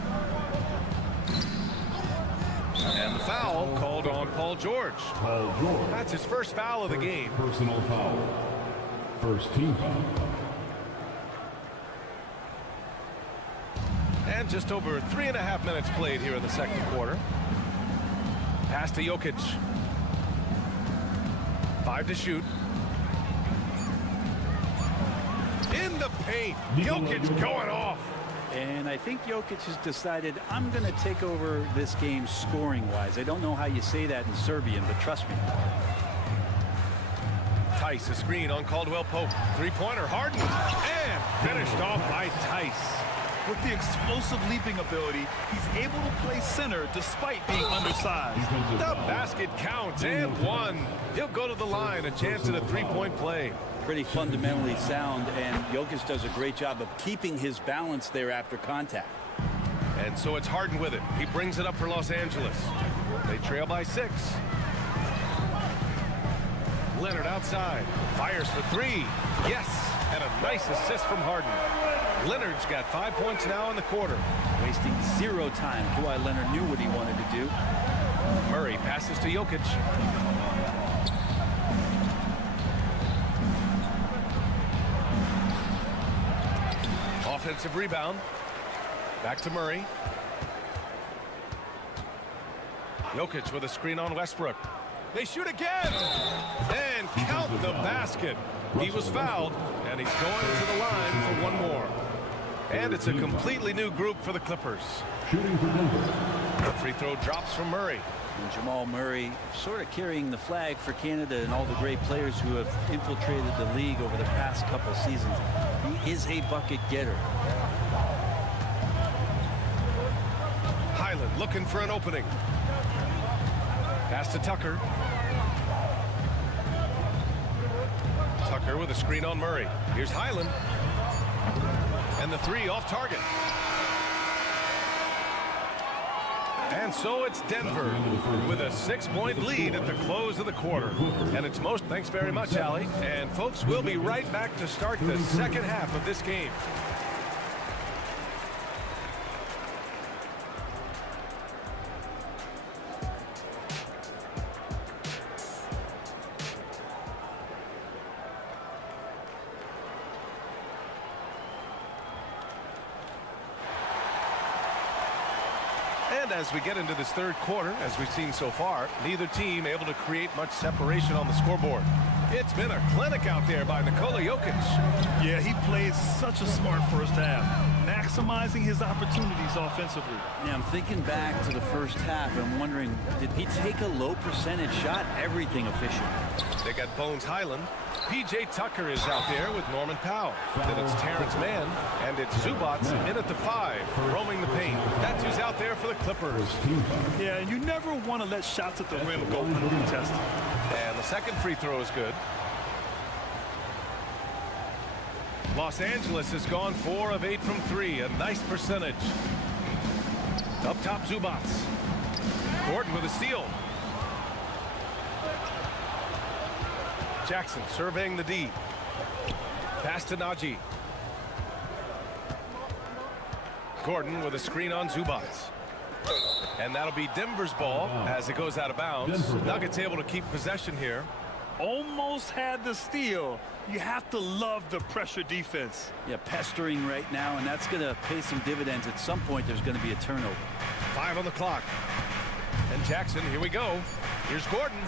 And the foul called on Paul George. Paul George. That's his first foul of the game. Personal foul. First team foul. And just over 3.5 minutes played here in the second quarter. Pass to Jokic. 5 to shoot. In the paint. Jokic going off. And I think Jokic has decided, I'm going to take over this game scoring-wise. I don't know how you say that in Serbian, but trust me. Tice, a screen on Caldwell Pope. Three-pointer, Harden. And finished off by Tice. With the explosive leaping ability, he's able to play center despite being undersized. The basket counts and 1. He'll go to the line, a chance at a three-point play. Pretty fundamentally sound, and Jokic does a great job of keeping his balance there after contact. And so it's Harden with it. He brings it up for Los Angeles. They trail by 6. Leonard outside. Fires for 3. Yes, and a nice assist from Harden. Leonard's got 5 points now in the quarter. Wasting 0 time. Kawhi Leonard knew what he wanted to do. Murray passes to Jokic. Offensive rebound. Back to Murray. Jokic with a screen on Westbrook. They shoot again. And count the basket. He was fouled, and he's going to the line for 1 more. And it's a completely new group for the Clippers. Shooting for Denver. The free throw drops from Murray. And Jamal Murray sort of carrying the flag for Canada and all the great players who have infiltrated the league over the past couple seasons. He is a bucket getter. Highland looking for an opening. Pass to Tucker. Tucker with a screen on Murray. Here's Highland. And the 3 off target. And so it's Denver with a 6-point lead at the close of the quarter. And it's most. Thanks very much, Allie. And folks, we'll be right back to start the second half of this game. And as we get into this third quarter, as we've seen so far, neither team able to create much separation on the scoreboard. It's been a clinic out there by Nikola Jokic. Yeah, he played such a smart first half, maximizing his opportunities offensively. Yeah, I'm thinking back to the first half and wondering, did he take a low percentage shot? Everything efficient. They got Bones Highland. P.J. Tucker is out there with Norman Powell. Then it's Terrence Mann, and it's Zubats in at the 5, roaming the paint. That's who's out there for the Clippers. Yeah, and you never want to let shots at the rim go uncontested. And the second free throw is good. Los Angeles has gone 4 of 8 from 3, a nice percentage. Up top, Zubats. Gordon with a steal. Jackson surveying the D. Pass to Najee. Gordon with a screen on Zubats. And that'll be Denver's ball as it goes out of bounds. Nuggets able to keep possession here. Almost had the steal. You have to love the pressure defense. Yeah, pestering right now, and that's going to pay some dividends. At some point, there's going to be a turnover. 5 on the clock. And Jackson, here we go. Here's Gordon.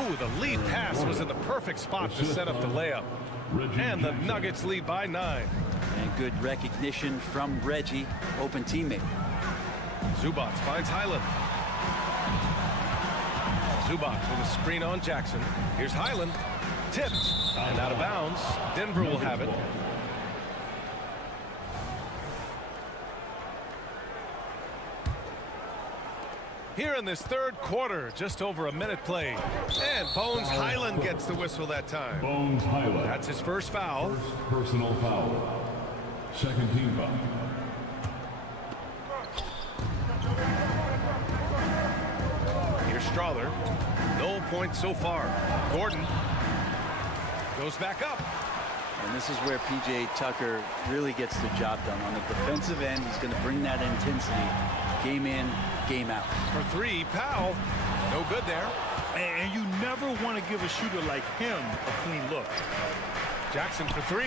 Ooh, the lead pass was in the perfect spot to set up the layup. And the Nuggets lead by 9. And good recognition from Reggie, open teammate. Zubats finds Highland. Zubats with a screen on Jackson. Here's Highland. Tipped and out of bounds. Denver will have it. Here in this third quarter, just over a minute played. And Bones Highland gets the whistle that time. Bones Highland. That's his first foul. First personal foul. Second team foul. Here's Strother. No points so far. Gordon goes back up. And this is where P.J. Tucker really gets the job done. On the defensive end, he's going to bring that intensity game in, game out. For 3, Powell. No good there. And you never want to give a shooter like him a clean look. Jackson for 3.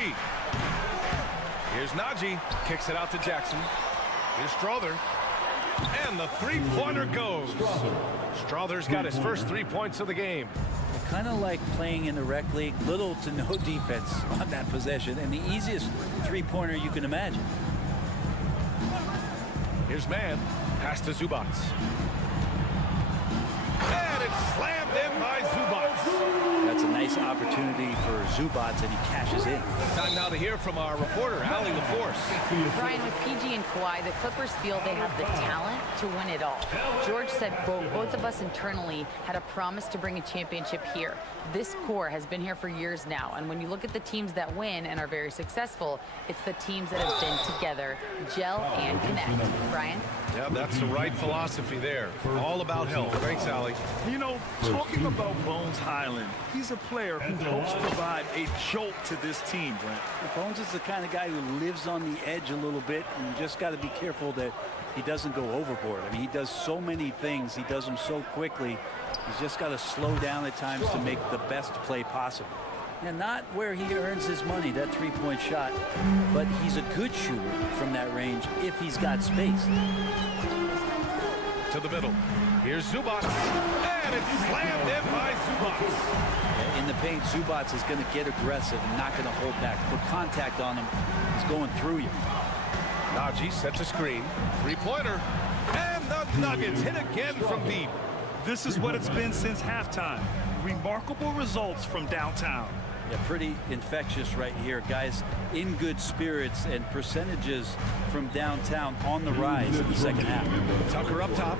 Here's Najee. Kicks it out to Jackson. Here's Strother. And the three-pointer goes. Strother's got his first 3 points of the game. Kind of like playing in the rec league, little to no defense on that possession, and the easiest three-pointer you can imagine. Here's Mann. Pass to Zubats. And it's slammed in by Zubats. That's a nice opportunity for Zubats, and he cashes in. Time now to hear from our reporter, Allie LaForce. Brian, with PG and Kawhi, the Clippers feel they have the talent to win it all. George said, quote, both of us internally had a promise to bring a championship here. This core has been here for years now, and when you look at the teams that win and are very successful, it's the teams that have been together, gel and connect. Brian? Yeah, that's the right philosophy there. All about health. Thanks, Allie. You know, talking about Bones Highland, he's a player who helps provide a jolt to this team, Brent. Bones is the kind of guy who lives on the edge a little bit, and you just got to be careful that he doesn't go overboard. I mean, he does so many things. He does them so quickly. He's just got to slow down at times to make the best play possible. And not where he earns his money, that three-point shot, but he's a good shooter from that range if he's got space. To the middle. Here's Zubats. And it's slammed in by Zubats. In the paint, Zubats is going to get aggressive and not going to hold back. Put contact on him. He's going through you. Najee sets a screen. Three-pointer. And the Nuggets hit again from deep. This is what it's been since halftime. Remarkable results from downtown. Yeah, pretty infectious right here. Guys in good spirits, and percentages from downtown on the rise in the second half. Tucker up top.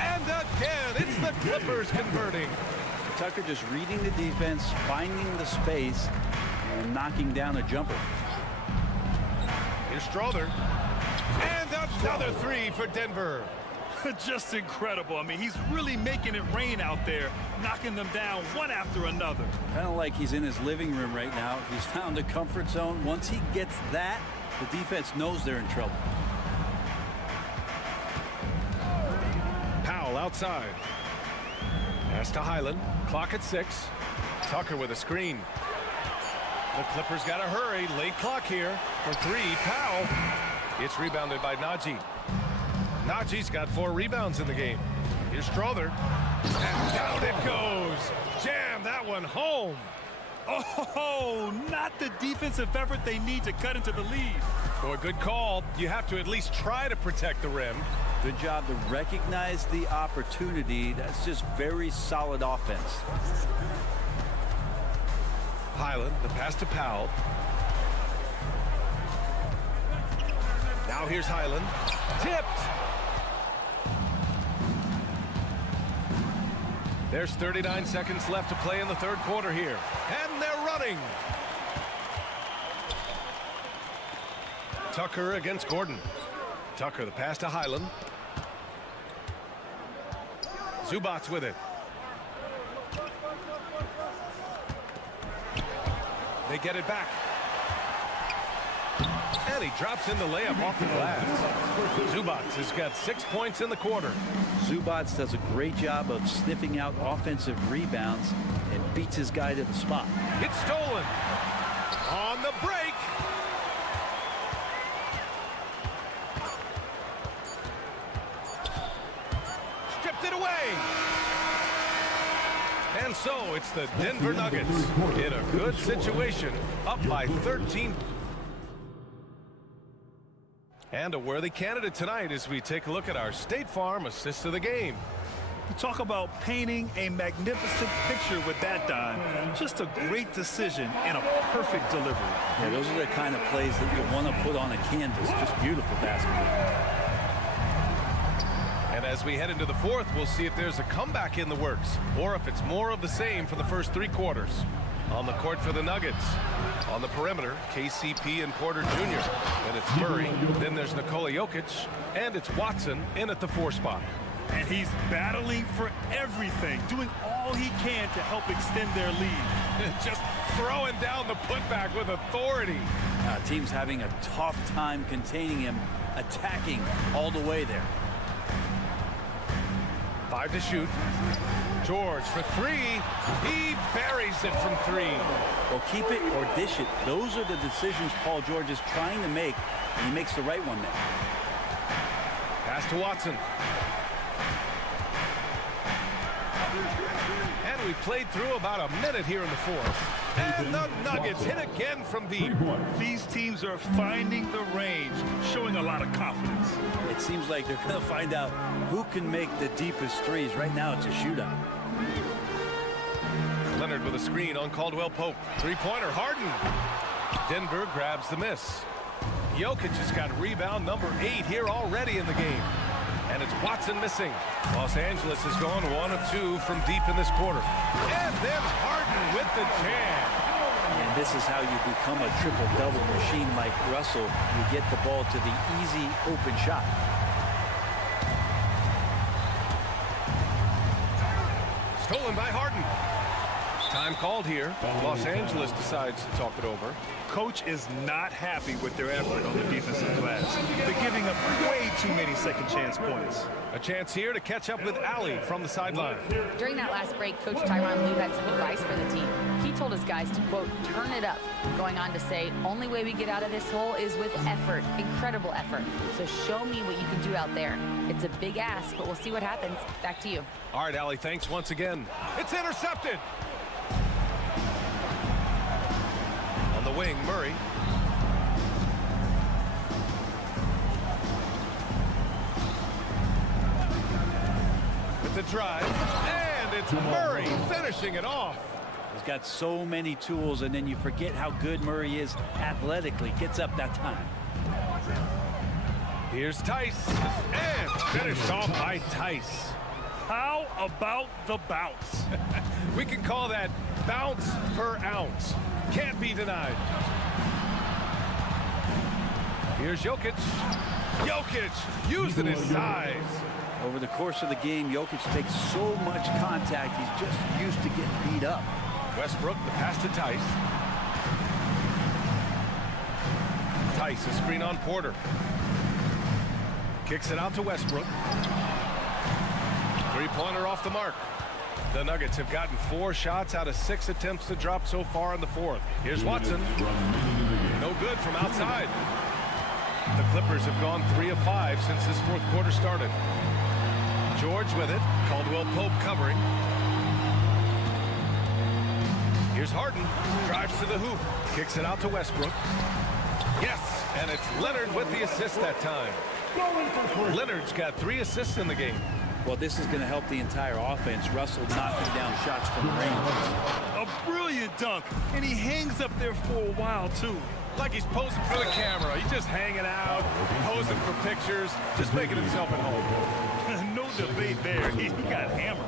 And again, it's the Clippers converting. Tucker just reading the defense, finding the space, and knocking down a jumper. Here's Strother. And another 3 for Denver. Just incredible. I mean, he's really making it rain out there, knocking them down one after another. Kind of like he's in his living room right now. He's found a comfort zone. Once he gets that, the defense knows they're in trouble. Powell outside. Pass to Highland. Clock at 6. Tucker with a screen. The Clippers got to hurry. Late clock here for 3. Powell. It's rebounded by Najee. Najee's got 4 rebounds in the game. Here's Strother. And down it goes. Jam that one home. Oh, not the defensive effort they need to cut into the lead. Boy, good call. You have to at least try to protect the rim. Good job to recognize the opportunity. That's just very solid offense. Highland, the pass to Powell. Now here's Highland. Tipped. There's 39 seconds left to play in the third quarter here. And they're running. Tucker against Gordon. Tucker, the pass to Highland. Zubats with it. They get it back. And he drops in the layup off the glass. Zubats has got 6 points in the quarter. Zubats does a great job of sniffing out offensive rebounds and beats his guy to the spot. It's stolen. On the break. Stripped it away. And so it's the Denver Nuggets in a good situation, up by 13. And a worthy candidate tonight as we take a look at our State Farm assist of the game. You talk about painting a magnificent picture with that dime. Just a great decision and a perfect delivery. Yeah, those are the kind of plays that you want to put on a canvas. Just beautiful basketball. And as we head into the fourth, we'll see if there's a comeback in the works or if it's more of the same for the first 3 quarters. On the court for the Nuggets. On the perimeter, KCP and Porter Jr. Then it's Murray. Then there's Nikola Jokic. And it's Watson in at the 4 spot. And he's battling for everything, doing all he can to help extend their lead. Just throwing down the putback with authority. Team's having a tough time containing him, attacking all the way there. 5 to shoot. George for 3. He buries it from 3. Well, keep it or dish it. Those are the decisions Paul George is trying to make, and he makes the right one there. Pass to Watson. And we played through about a minute here in the fourth. And the Nuggets hit again from deep. These teams are finding the range, showing a lot of confidence. It seems like they're going to find out who can make the deepest threes. Right now, it's a shootout. Leonard with a screen on Caldwell Pope. 3-pointer, Harden. Denver grabs the miss. Jokic has got rebound number 8 here already in the game. And it's Watson missing. Los Angeles has gone 1 of 2 from deep in this quarter. And then Harden with the jam. And this is how you become a triple-double machine like Russell. You get the ball to the easy open shot. Stolen by Harden. Time called here. Los Angeles decides to talk it over. Coach is not happy with their effort on the defensive glass. They're giving up way too many second chance points. A chance here to catch up with Ali from the sideline. During that last break, Coach Tyronn Lue had some advice for the team. He told his guys to, quote, turn it up, going on to say, only way we get out of this hole is with effort, incredible effort. So show me what you can do out there. It's a big ask, but we'll see what happens. Back to you. All right, Ali, thanks once again. It's intercepted. On the wing, Murray. With the drive, and it's Murray finishing it off. He's got so many tools, and then you forget how good Murray is athletically. Gets up that time. Here's Tice, and finished off by Tice. How about the bounce? We can call that bounce per ounce. Can't be denied. Here's Jokic. Jokic using his size. Over the course of the game, Jokic takes so much contact, he's just used to getting beat up. Westbrook, the pass to Tice. Tice, a screen on Porter. Kicks it out to Westbrook. Three-pointer off the mark. The Nuggets have gotten 4 shots out of 6 attempts to drop so far in the fourth. Here's Watson. No good from outside. The Clippers have gone 3 of 5 since this fourth quarter started. George with it. Caldwell Pope covering. Here's Harden. Drives to the hoop. Kicks it out to Westbrook. Yes, and it's Leonard with the assist that time. going for 3. Leonard's got 3 assists in the game. Well, this is going to help the entire offense. Russell knocking down shots from range. A brilliant dunk, and he hangs up there for a while, too. Like he's posing for the camera. He's just hanging out, posing for pictures, just making himself at home. No debate there. He got hammered.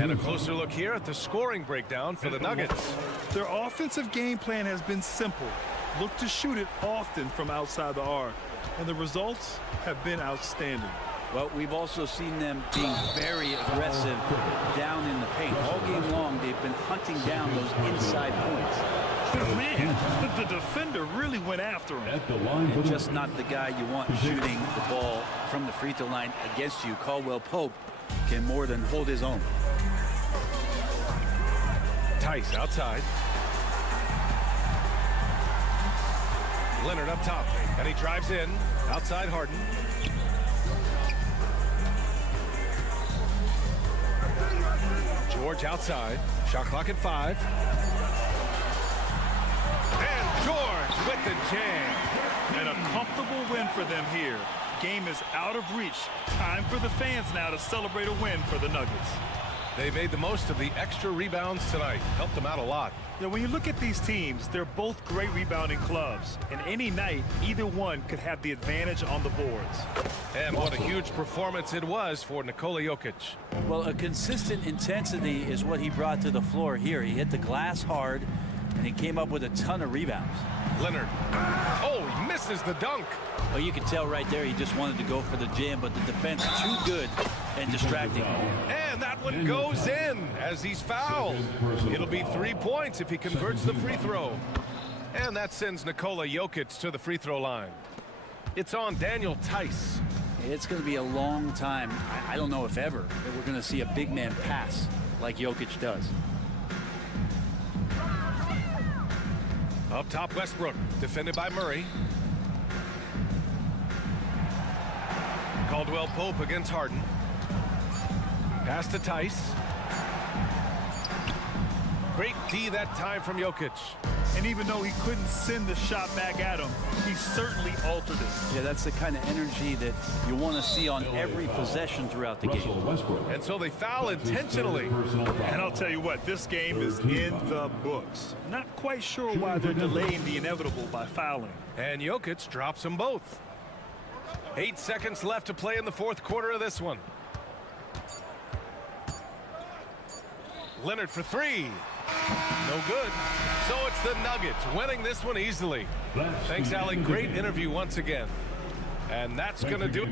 And a closer look here at the scoring breakdown for the Nuggets. Their offensive game plan has been simple. Look to shoot it often from outside the arc. And the results have been outstanding. Well, we've also seen them being very aggressive down in the paint. All game long, they've been hunting down those inside points. Man, the defender really went after him. And just not the guy you want shooting the ball from the free throw line against you. Caldwell Pope can more than hold his own. Tice outside. Leonard up top, and he drives in. Outside Harden. George outside. Shot clock at 5. And George with the jam. And a comfortable win for them here. Game is out of reach. Time for the fans now to celebrate a win for the Nuggets. They made the most of the extra rebounds tonight. Helped them out a lot. Now, when you look at these teams, they're both great rebounding clubs. And any night, either one could have the advantage on the boards. And what a huge performance it was for Nikola Jokic. Well, a consistent intensity is what he brought to the floor here. He hit the glass hard, and he came up with a ton of rebounds. Leonard. Oh, he misses the dunk. Well, you can tell right there he just wanted to go for the jam, but the defense too good and distracting. And that one goes in as he's fouled. It'll be 3 points if he converts the free throw. And that sends Nikola Jokic to the free throw line. It's on Daniel Tice. It's going to be a long time, I don't know if ever, that we're going to see a big man pass like Jokic does. Up top, Westbrook, defended by Murray. Caldwell Pope against Harden. Pass to Tice. Great D that time from Jokic. And even though he couldn't send the shot back at him, he certainly altered it. Yeah, that's the kind of energy that you want to see on every possession throughout the game. And so they foul intentionally. And I'll tell you what, this game is in the books. Not quite sure why they're delaying the inevitable by fouling. And Jokic drops them both. 8 seconds left to play in the fourth quarter of this one. Leonard for 3. No good. So it's the Nuggets winning this one easily. Thanks, Alec. Great interview once again. And that's going to do it.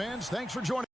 fans. Thanks for joining.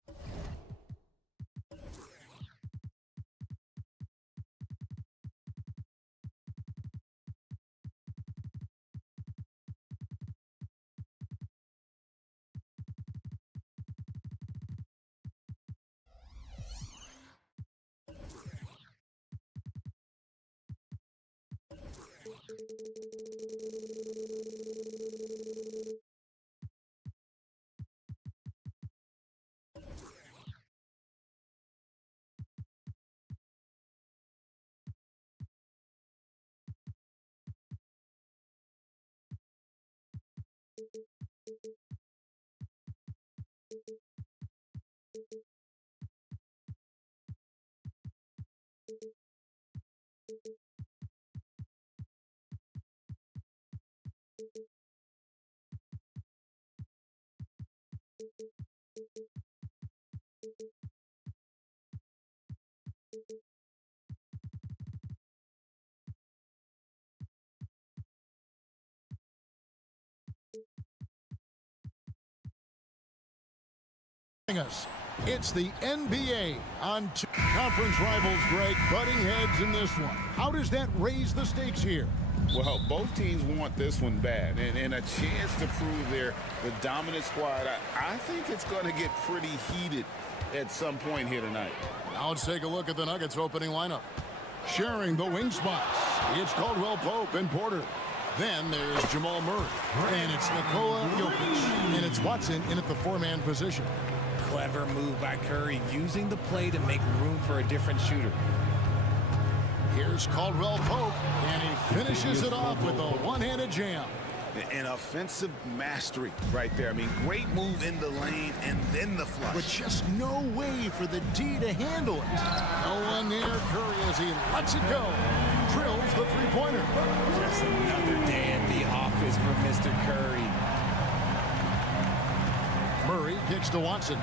Us. It's the NBA on two conference rivals, Greg, butting heads in this one. How does that raise the stakes here? Well, both teams want this one bad, and a chance to prove they're the dominant squad. I think it's going to get pretty heated at some point here tonight. Now let's take a look at the Nuggets opening lineup. Sharing the wing spots, it's Caldwell Pope and Porter. Then there's Jamal Murray, and it's Nikola Jokic, and it's Watson in at the four-man position. Clever move by Curry, using the play to make room for a different shooter. Here's Caldwell Pope, and he finishes it off with a one-handed jam. An offensive mastery right there. I mean, great move in the lane and then the flush. But just no way for the D to handle it. No one near Curry as he lets it go. Drills the three-pointer. Just another day at the office for Mr. Curry. Murray kicks to Watson.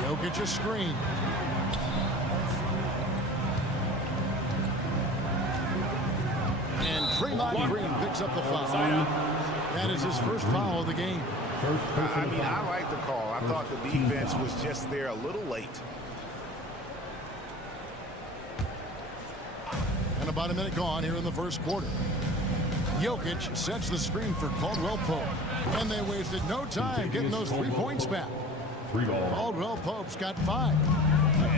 Jokic a screen. And Draymond Green picks up the foul. That is his first foul of the game. I mean, I like the call. I thought the defense was just there a little late. And about a minute gone here in the first quarter. Jokic sets the screen for Caldwell Pope. And they wasted no time getting those 3 points back. Caldwell Pope's got 5.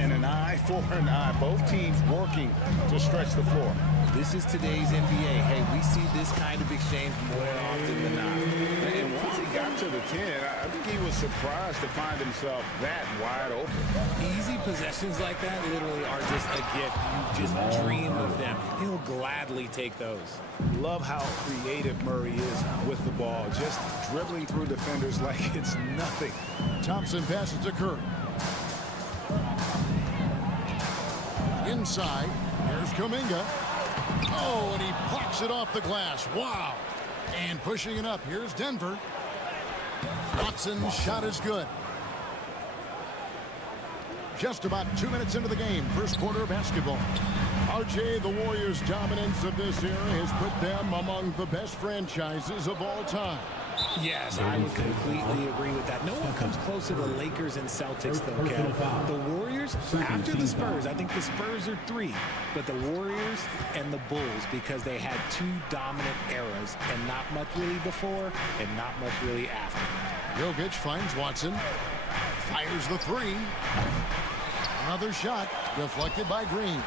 And an eye for an eye. Both teams working to stretch the floor. This is today's NBA. Hey, we see this kind of exchange more often than not. And once he got to the 10, I think he was surprised to find himself that wide open. Easy possessions like that literally are just a gift. You just dream of them. He'll gladly take those. Love how creative Murray is with the ball, just dribbling through defenders like it's nothing. Thompson passes to Curry. Inside, here's Kuminga. Oh, and he pops it off the glass. Wow. And pushing it up, here's Denver. Watson's shot is good. Just about 2 minutes into the game, first quarter of basketball. RJ, the Warriors' dominance of this era has put them among the best franchises of all time. Yes, I would completely agree with that. No one comes close to the Lakers and Celtics, though, Kev. The Warriors, after the Spurs, I think the Spurs are 3, but the Warriors and the Bulls, because they had 2 dominant eras, and not much really before, and not much really after. Jokic finds Watson, fires the 3. Another shot deflected by Green.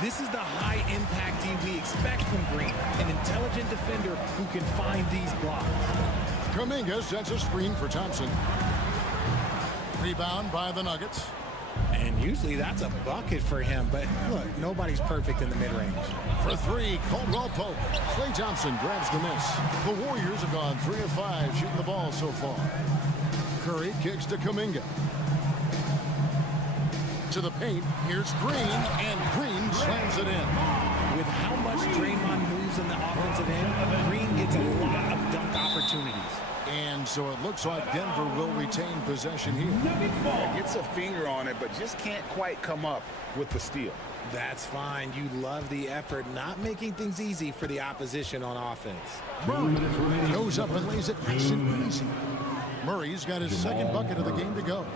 This is the high-impact team we expect from Green, an intelligent defender who can find these blocks. Kuminga sets a screen for Thompson. Rebound by the Nuggets. And usually that's a bucket for him, but look, nobody's perfect in the mid-range. For 3, Caldwell Pope. Klay Thompson grabs the miss. The Warriors have gone 3 of 5 shooting the ball so far. Curry kicks to Kuminga. To the paint, here's Green, and Green slams it in. With how much Draymond moves in the offensive end, Green gets a lot of dunk opportunities. And so it looks like Denver will retain possession here. Yeah, gets a finger on it, but just can't quite come up with the steal. That's fine. You love the effort, not making things easy for the opposition on offense. Murray goes up and lays it nice and easy. Murray's got his second bucket of the game to go.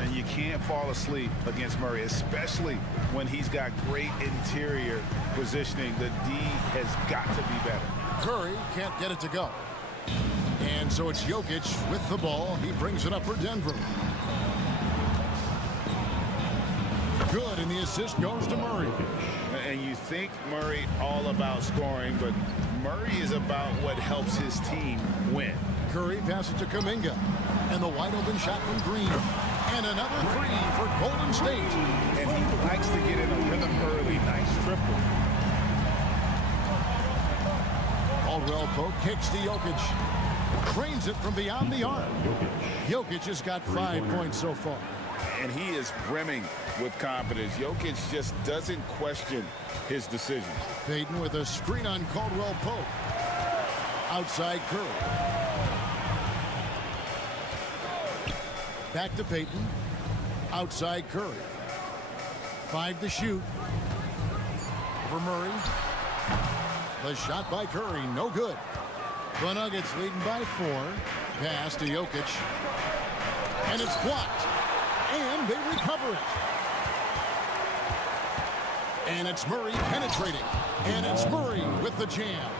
And you can't fall asleep against Murray, especially when he's got great interior positioning. The D has got to be better. Curry can't get it to go. And so it's Jokic with the ball. He brings it up for Denver. Good, and the assist goes to Murray. And you think Murray all about scoring, but Murray is about what helps his team win. Curry passes to Kuminga. And the wide open shot from Green. And another three for Golden State. And he likes to get in a rhythm early. Nice triple. Caldwell Pope kicks to Jokic. Trains it from beyond the arc. Jokic has got 5 points so far. And he is brimming with confidence. Jokic just doesn't question his decisions. Payton with a screen on Caldwell Pope. Outside Curry. Back to Payton. Outside Curry. 5 to shoot. For Murray. The shot by Curry, no good. The Nuggets leading by 4. Pass to Jokic. And it's blocked. And they recover it. And it's Murray penetrating. And it's Murray with the jam.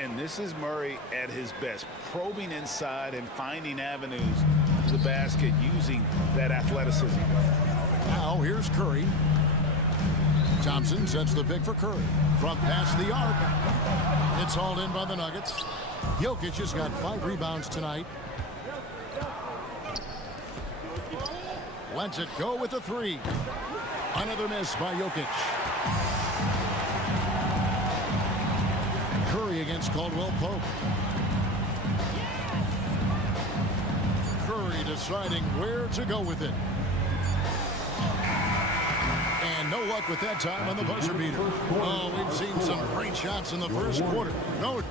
And this is Murray at his best, probing inside and finding avenues to the basket using that athleticism. Now here's Curry. Thompson sets the pick for Curry. From past the arc. It's hauled in by the Nuggets. Jokic has got 5 rebounds tonight. Lets it go with the 3. Another miss by Jokic. Curry against Caldwell Pope. Curry deciding where to go with it. And no luck with that time on the buzzer beater. Oh, we've seen some great shots in the first quarter. No.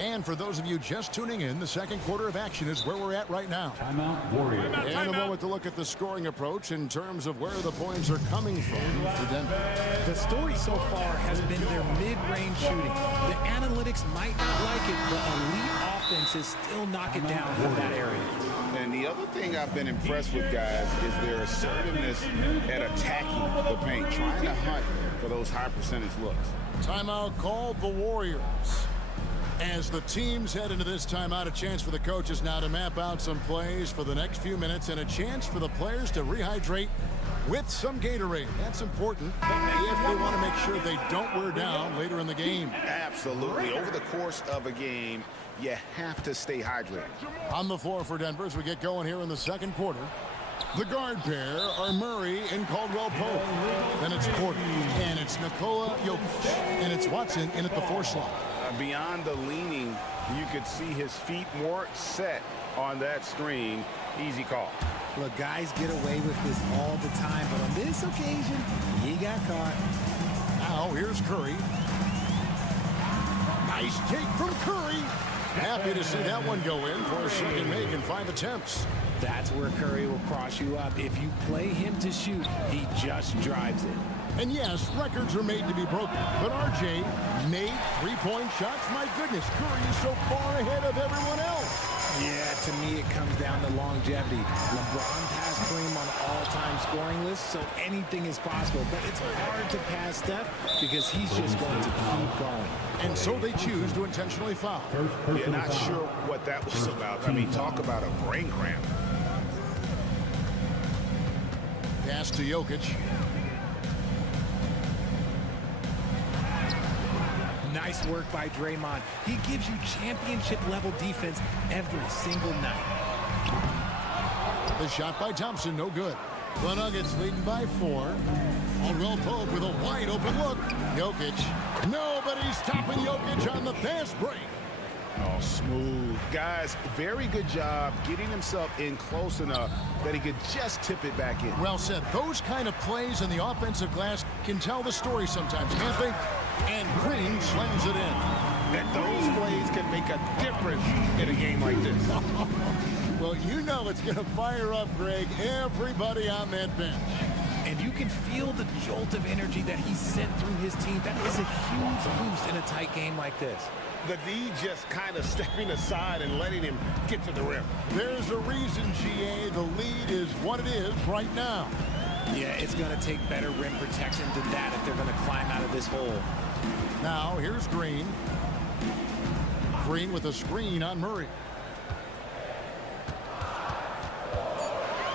And for those of you just tuning in, the second quarter of action is where we're at right now. Timeout, Warriors. And a moment to look at the scoring approach in terms of where the points are coming from for Denver. The story so far has been their mid-range shooting. The analytics might not like it, but elite offenses still knock it down from that area. And the other thing I've been impressed with, guys, is their assertiveness at attacking the paint, trying to hunt for those high percentage looks. Timeout called the Warriors. As the teams head into this timeout, a chance for the coaches now to map out some plays for the next few minutes and a chance for the players to rehydrate with some Gatorade. That's important if they want to make sure they don't wear down later in the game. Absolutely. Over the course of a game, you have to stay hydrated. On the floor for Denver as we get going here in the second quarter. The guard pair are Murray and Caldwell Pope. Then it's Porter. And it's Nikola Jokic. And it's Watson in at the 4 slot. Beyond the leaning, you could see his feet more set on that screen. Easy call. Look, guys get away with this all the time, but on this occasion, he got caught. Now here's Curry. Nice take from Curry. Happy to see that one go in for a second make in 5 attempts. That's where Curry will cross you up. If you play him to shoot, he just drives it. And yes, records are made to be broken. But RJ made 3-point shots. My goodness, Curry is so far ahead of everyone else. Yeah, to me, it comes down to longevity. LeBron passed Kareem on all-time scoring lists, so anything is possible. But it's hard to pass Steph because he's just going to keep going. And so they choose to intentionally foul. You're not sure what that was about. I mean, talk about a brain cramp. Pass to Jokic. Nice work by Draymond. He gives you championship-level defense every single night. The shot by Thompson, no good. The Nuggets leading by 4. Caldwell Pope with a wide-open look. Jokic. Nobody's stopping Jokic on the fast break. Oh, smooth. Guys, very good job getting himself in close enough that he could just tip it back in. Well said. Those kind of plays in the offensive glass can tell the story sometimes, can't they? And Green slams it in. And those plays can make a difference in a game like this. Well, you know it's going to fire up, Greg, everybody on that bench. And you can feel the jolt of energy that he sent through his team. That is a huge boost in a tight game like this. The D just kind of stepping aside and letting him get to the rim. There's a reason, GA. The lead is what it is right now. Yeah, it's going to take better rim protection than that if they're going to climb out of this hole. Now, here's Green. Green with a screen on Murray.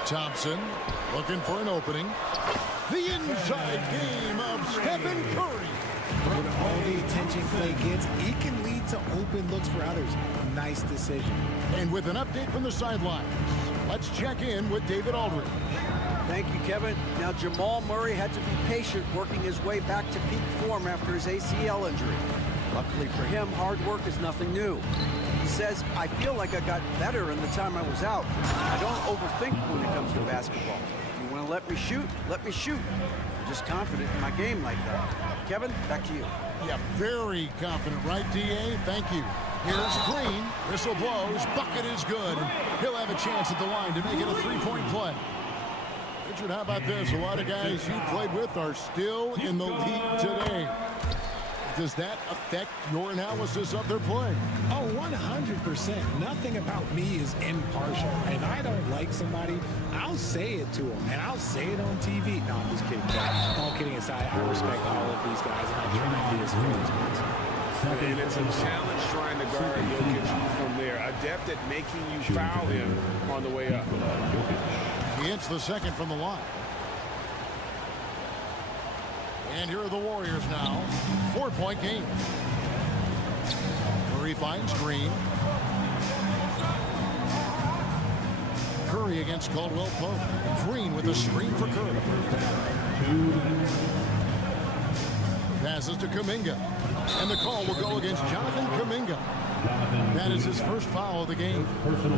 Thompson looking for an opening. The inside game of Stephen Curry. With all the attention Clay gets, he can lead to open looks for others. Nice decision. And with an update from the sidelines, let's check in with David Aldridge. Thank you, Kevin. Now, Jamal Murray had to be patient working his way back to peak form after his ACL injury. Luckily for him, hard work is nothing new. He says, I feel like I got better in the time I was out. I don't overthink when it comes to basketball. If you want to let me shoot, let me shoot. I'm just confident in my game like that. Kevin, back to you. Yeah, very confident, right, DA? Thank you. Here's Green. Whistle blows. Bucket is good. He'll have a chance at the line to make it a three-point play. Richard, how about this? A lot of guys you played with are still in the league today. Does that affect your analysis of their play? Oh, 100%. Nothing about me is impartial. If I don't like somebody, I'll say it to them, and I'll say it on TV. No, I'm just kidding. All kidding aside, I respect all of these guys, and I try to be as fair as possible. And it's a challenge trying to guard Jokic from there. Adept at making you foul him on the way up. He hits the second from the line. And here are the Warriors now. 4-point game. Curry finds Green. Curry against Caldwell Pope. Green with a screen for Curry. Passes to Kuminga. And the call will go against Jonathan Kuminga. That is his first foul of the game.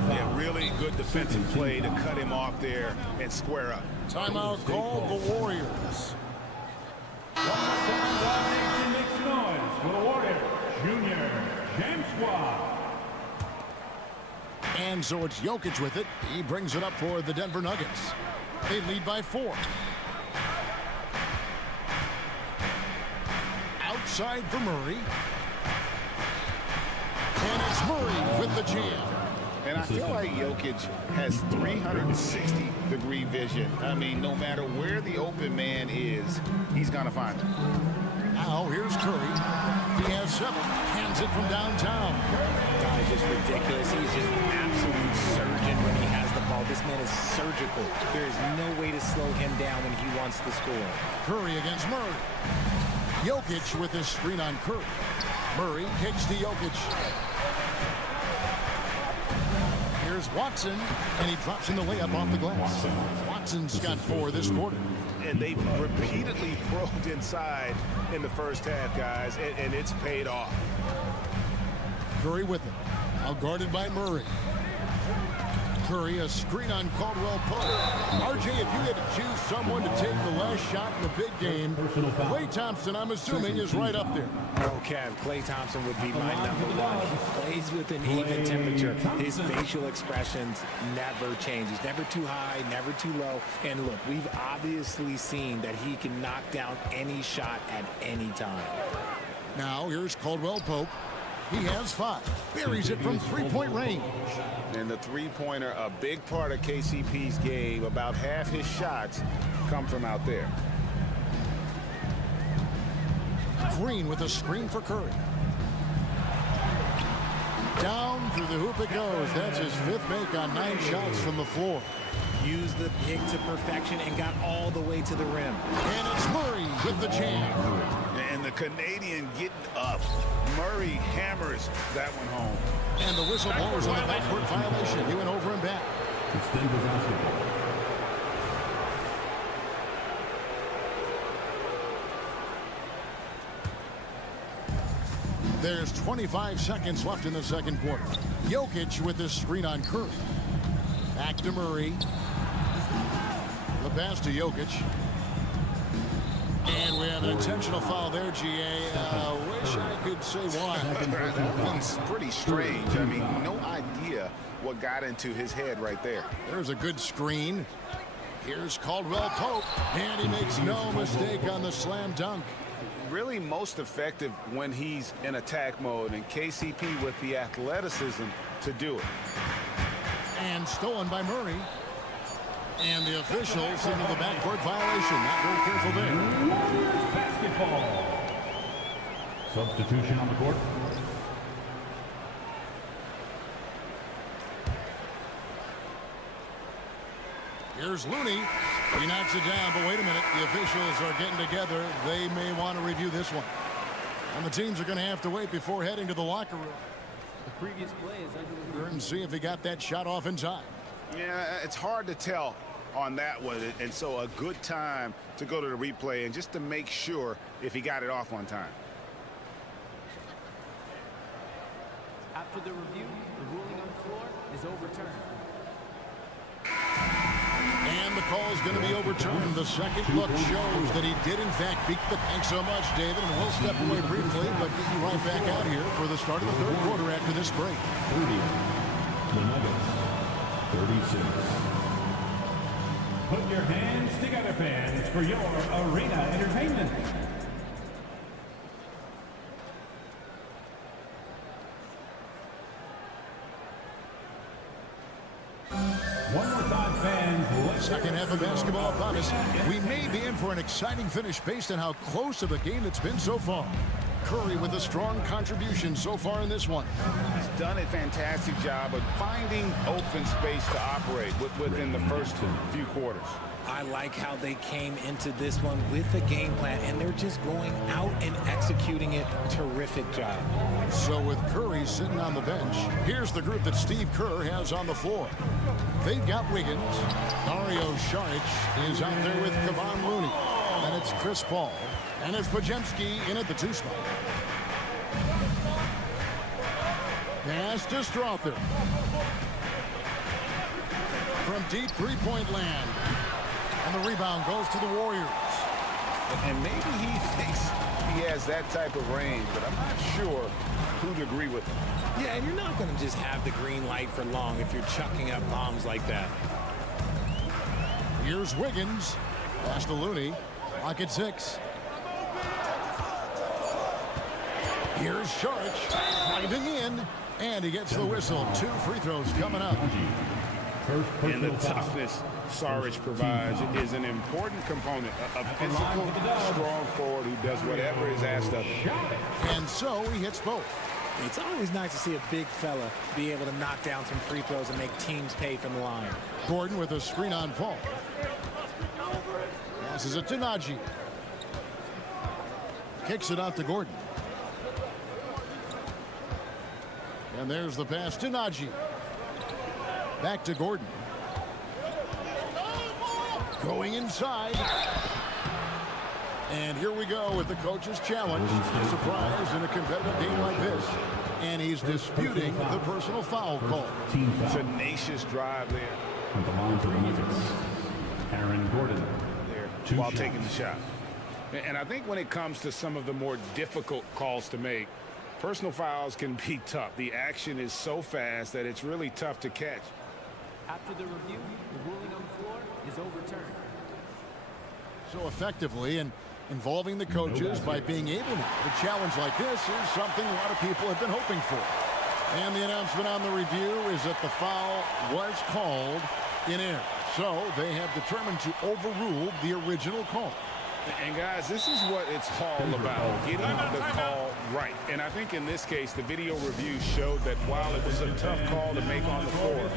Yeah, really good defensive play to cut him off there and square up. Timeout called the Warriors. One more time, make some noise for the Warriors Junior James Squad. And so it's Jokic with it. He brings it up for the Denver Nuggets. They lead by 4. Outside for Murray. And it's Murray with the jam. And I feel like Jokic has 360-degree vision. I mean, no matter where the open man is, he's going to find him. Now, here's Curry. He has 7. Hands it from downtown. Guys, just ridiculous. He's just an absolute surgeon when he has the ball. This man is surgical. There is no way to slow him down when he wants to score. Curry against Murray. Jokic with his screen on Curry. Murray kicks to Jokic. Here's Watson, and he drops in the layup off the glass. Watson's got 4 this quarter. And they've repeatedly probed inside in the first half, guys, and it's paid off. Curry with it. Now guarded by Murray. Curry, a screen on Caldwell Pope. RJ, if you had to choose someone to take the last shot in the big game, Klay Thompson, I'm assuming, is right up there. Oh, Kev, Klay Thompson would be my number 1. He plays with an even temperature. His facial expressions never change. He's never too high, never too low. And look, we've obviously seen that he can knock down any shot at any time. Now here's Caldwell Pope. He has 5. Buries it from 3-point range. And the three-pointer, a big part of KCP's game. About half his shots come from out there. Green with a screen for Curry. Down through the hoop it goes. That's his 5th make on 9 shots from the floor. Used the pick to perfection and got all the way to the rim. And it's Murray with the jam. And the Canadian getting up. Murray hammers that one home. And the whistle blows on the backward violation. He went over and back. It's Denver basketball. There's 25 seconds left in the second quarter. Jokic with this screen on Curry. Back to Murray. The pass to Jokic. And we have an intentional foul there, GA. Wish I could say why. That one's pretty strange. I mean, no idea what got into his head right there. There's a good screen. Here's Caldwell Pope, and he makes no mistake on the slam dunk. Really most effective when he's in attack mode, and KCP with the athleticism to do it. And stolen by Murray. And the officials into the backcourt violation. Not very careful there. Warriors basketball. Substitution on the court. Here's Looney. He knocks it down, but wait a minute. The officials are getting together. They may want to review this one. And the teams are going to have to wait before heading to the locker room. The previous play is under review. And see if he got that shot off in time. Yeah, it's hard to tell on that one, and so a good time to go to the replay and just to make sure if he got it off on time. After the review, the ruling on the floor is overturned. And the call is going to be overturned. The second look shows that he did, in fact, beat the bank so much, David. And we'll step away briefly, but get you right back out here for the start of the third quarter after this break. 30. The Nuggets. 36. Put your hands together, fans, for your arena entertainment. One more time, fans. Second half of basketball upon us. We may be in for an exciting finish based on how close of a game it's been so far. Curry with a strong contribution so far in this one. He's done a fantastic job of finding open space to operate within the first few quarters. I like how they came into this one with a game plan, and they're just going out and executing it. Terrific job. So with Curry sitting on the bench, here's the group that Steve Kerr has on the floor. They've got Wiggins. Dario Saric is out there with Kevon Looney. And it's Chris Paul. And it's Podziemski in at the 2 spot. Pass to Strother. From deep three-point land. And the rebound goes to the Warriors. And maybe he thinks he has that type of range, but I'm not sure who'd agree with him. Yeah, and you're not going to just have the green light for long if you're chucking up bombs like that. Here's Wiggins. Pass to Looney. Clock at 6. Here's Saric driving in, and he gets the whistle. 2 free throws coming up. And the toughness Saric provides is an important component. A physical, strong forward who does whatever is asked of him. And so he hits both. It's always nice to see a big fella be able to knock down some free throws and make teams pay from the line. Gordon with a screen on Paul. Passes it to Najee. Kicks it out to Gordon. And there's the pass to Najee. Back to Gordon. Going inside. And here we go with the coach's challenge. A surprise in a competitive game like this. And he's disputing the personal foul call. Tenacious drive there. At the line for the Nuggets, Aaron Gordon. There, while taking the shot. And I think when it comes to some of the more difficult calls to make, personal fouls can be tough. The action is so fast that it's really tough to catch. After the review, the ruling on the floor is overturned. So effectively, and involving the coaches by being able to have a challenge like this is something a lot of people have been hoping for. And the announcement on the review is that the foul was called in error. So they have determined to overrule the original call. And guys, this is what it's all about, getting the call right. And I think in this case, the video review showed that while it was a tough call to make on the floor,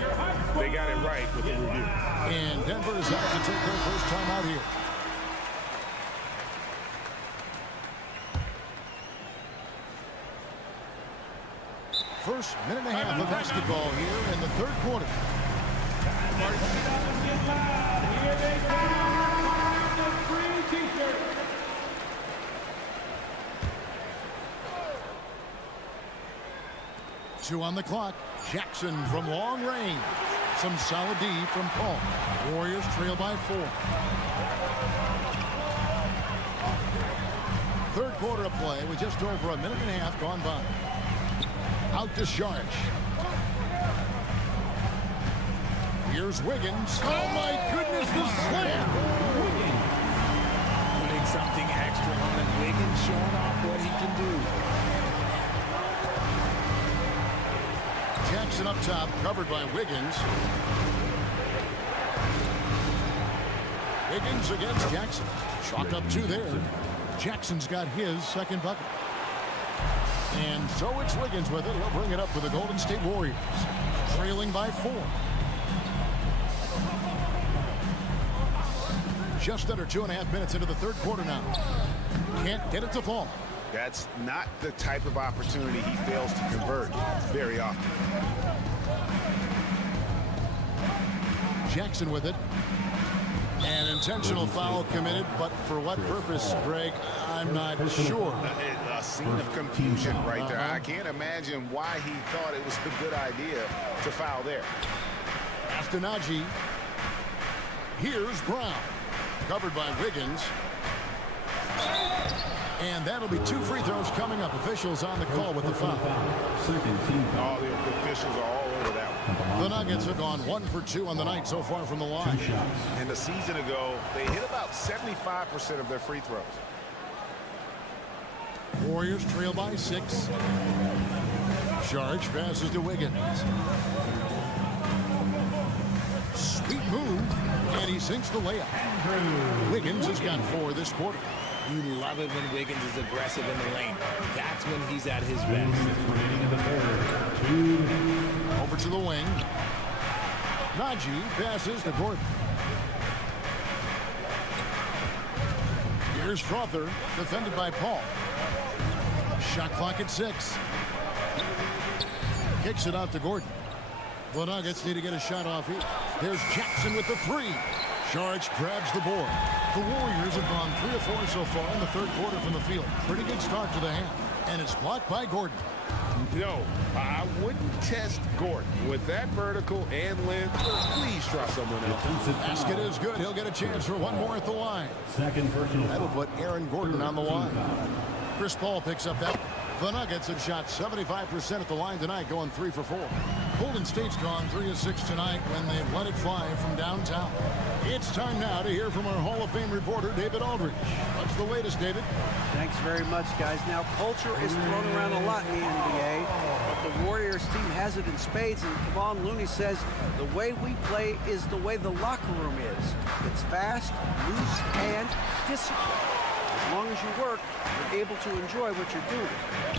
they got it right with the review. And Denver is out to take their first time out here. First minute and a half of basketball here in the third quarter. Here they come, the free t-shirt. Two on the clock. Jackson from long range. Some solid D from Paul. Warriors trail by 4. Third quarter of play with just over a minute and a half gone by. Out to Saric. Here's Wiggins. Oh, my goodness, the slam. Putting something extra on him. Wiggins showing off what he can do. Jackson up top, covered by Wiggins. Wiggins against Jackson. Chalk up 2 there. Jackson's got his second bucket. And so it's Wiggins with it. He'll bring it up for the Golden State Warriors. Trailing by 4. Just under 2.5 minutes into the third quarter now. Can't get it to fall. That's not the type of opportunity he fails to convert very often. Jackson with it. An intentional foul committed, but for what purpose, Greg, I'm not sure. A scene of confusion right there. I can't imagine why he thought it was a good idea to foul there. Astanaji. Here's Brown. Covered by Wiggins. And that'll be 2 free throws coming up. Officials on the call with the foul. All the officials are all over that one. The Nuggets have gone 1 for 2 on the night so far from the line. And a season ago, they hit about 75% of their free throws. Warriors trail by 6. Charge passes to Wiggins. Sweet move, and he sinks the layup. Wiggins has got 4 this quarter. You love it when Wiggins is aggressive in the lane. That's when he's at his best. Over to the wing. Najee passes to Gordon. Here's Crowther, defended by Paul. Shot clock at 6. Kicks it out to Gordon. The Nuggets need to get a shot off here. There's Jackson with the 3. Charge grabs the board. The Warriors have gone 3 of 4 so far in the third quarter from the field. Pretty good start to the half. And it's blocked by Gordon. No, I wouldn't test Gordon. With that vertical and length, please try someone else. Basket is good. He'll get a chance for 1 more at the line. Second personal. That'll put Aaron Gordon on the line. Chris Paul picks up that. The Nuggets have shot 75% at the line tonight, going 3 for 4. Golden State's gone 3 of 6 tonight when they've let it fly from downtown. It's time now to hear from our Hall of Fame reporter, David Aldridge. What's the latest, David? Thanks very much, guys. Now, culture is thrown around a lot in the NBA, but the Warriors team has it in spades, and Kevon Looney says the way we play is the way the locker room is. It's fast, loose, and disciplined. As long as you work, you're able to enjoy what you're doing.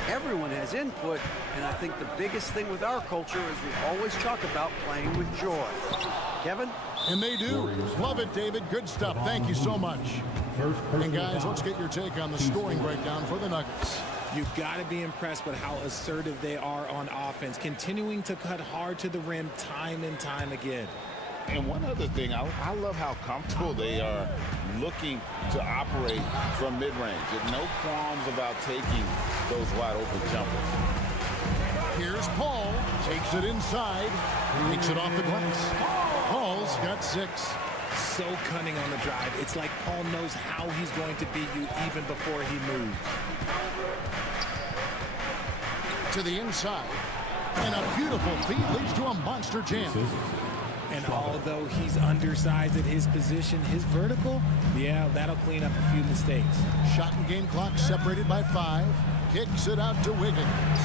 Everyone has input, and I think the biggest thing with our culture is we always talk about playing with joy. Kevin? And they do. Love it, David. Good stuff. Thank you so much. And guys, let's get your take on the scoring breakdown for the Nuggets. You've got to be impressed with how assertive they are on offense, continuing to cut hard to the rim time and time again. And one other thing, I love how comfortable they are looking to operate from mid-range. No qualms about taking those wide-open jumpers. Here's Paul. Takes it inside. Takes it off the glass. Paul's got 6. So cunning on the drive. It's like Paul knows how he's going to beat you even before he moves. To the inside. And a beautiful feed leads to a monster jam. And although he's undersized at his position, his vertical, yeah, that'll clean up a few mistakes. Shot and game clock separated by 5. Kicks it out to Wiggins.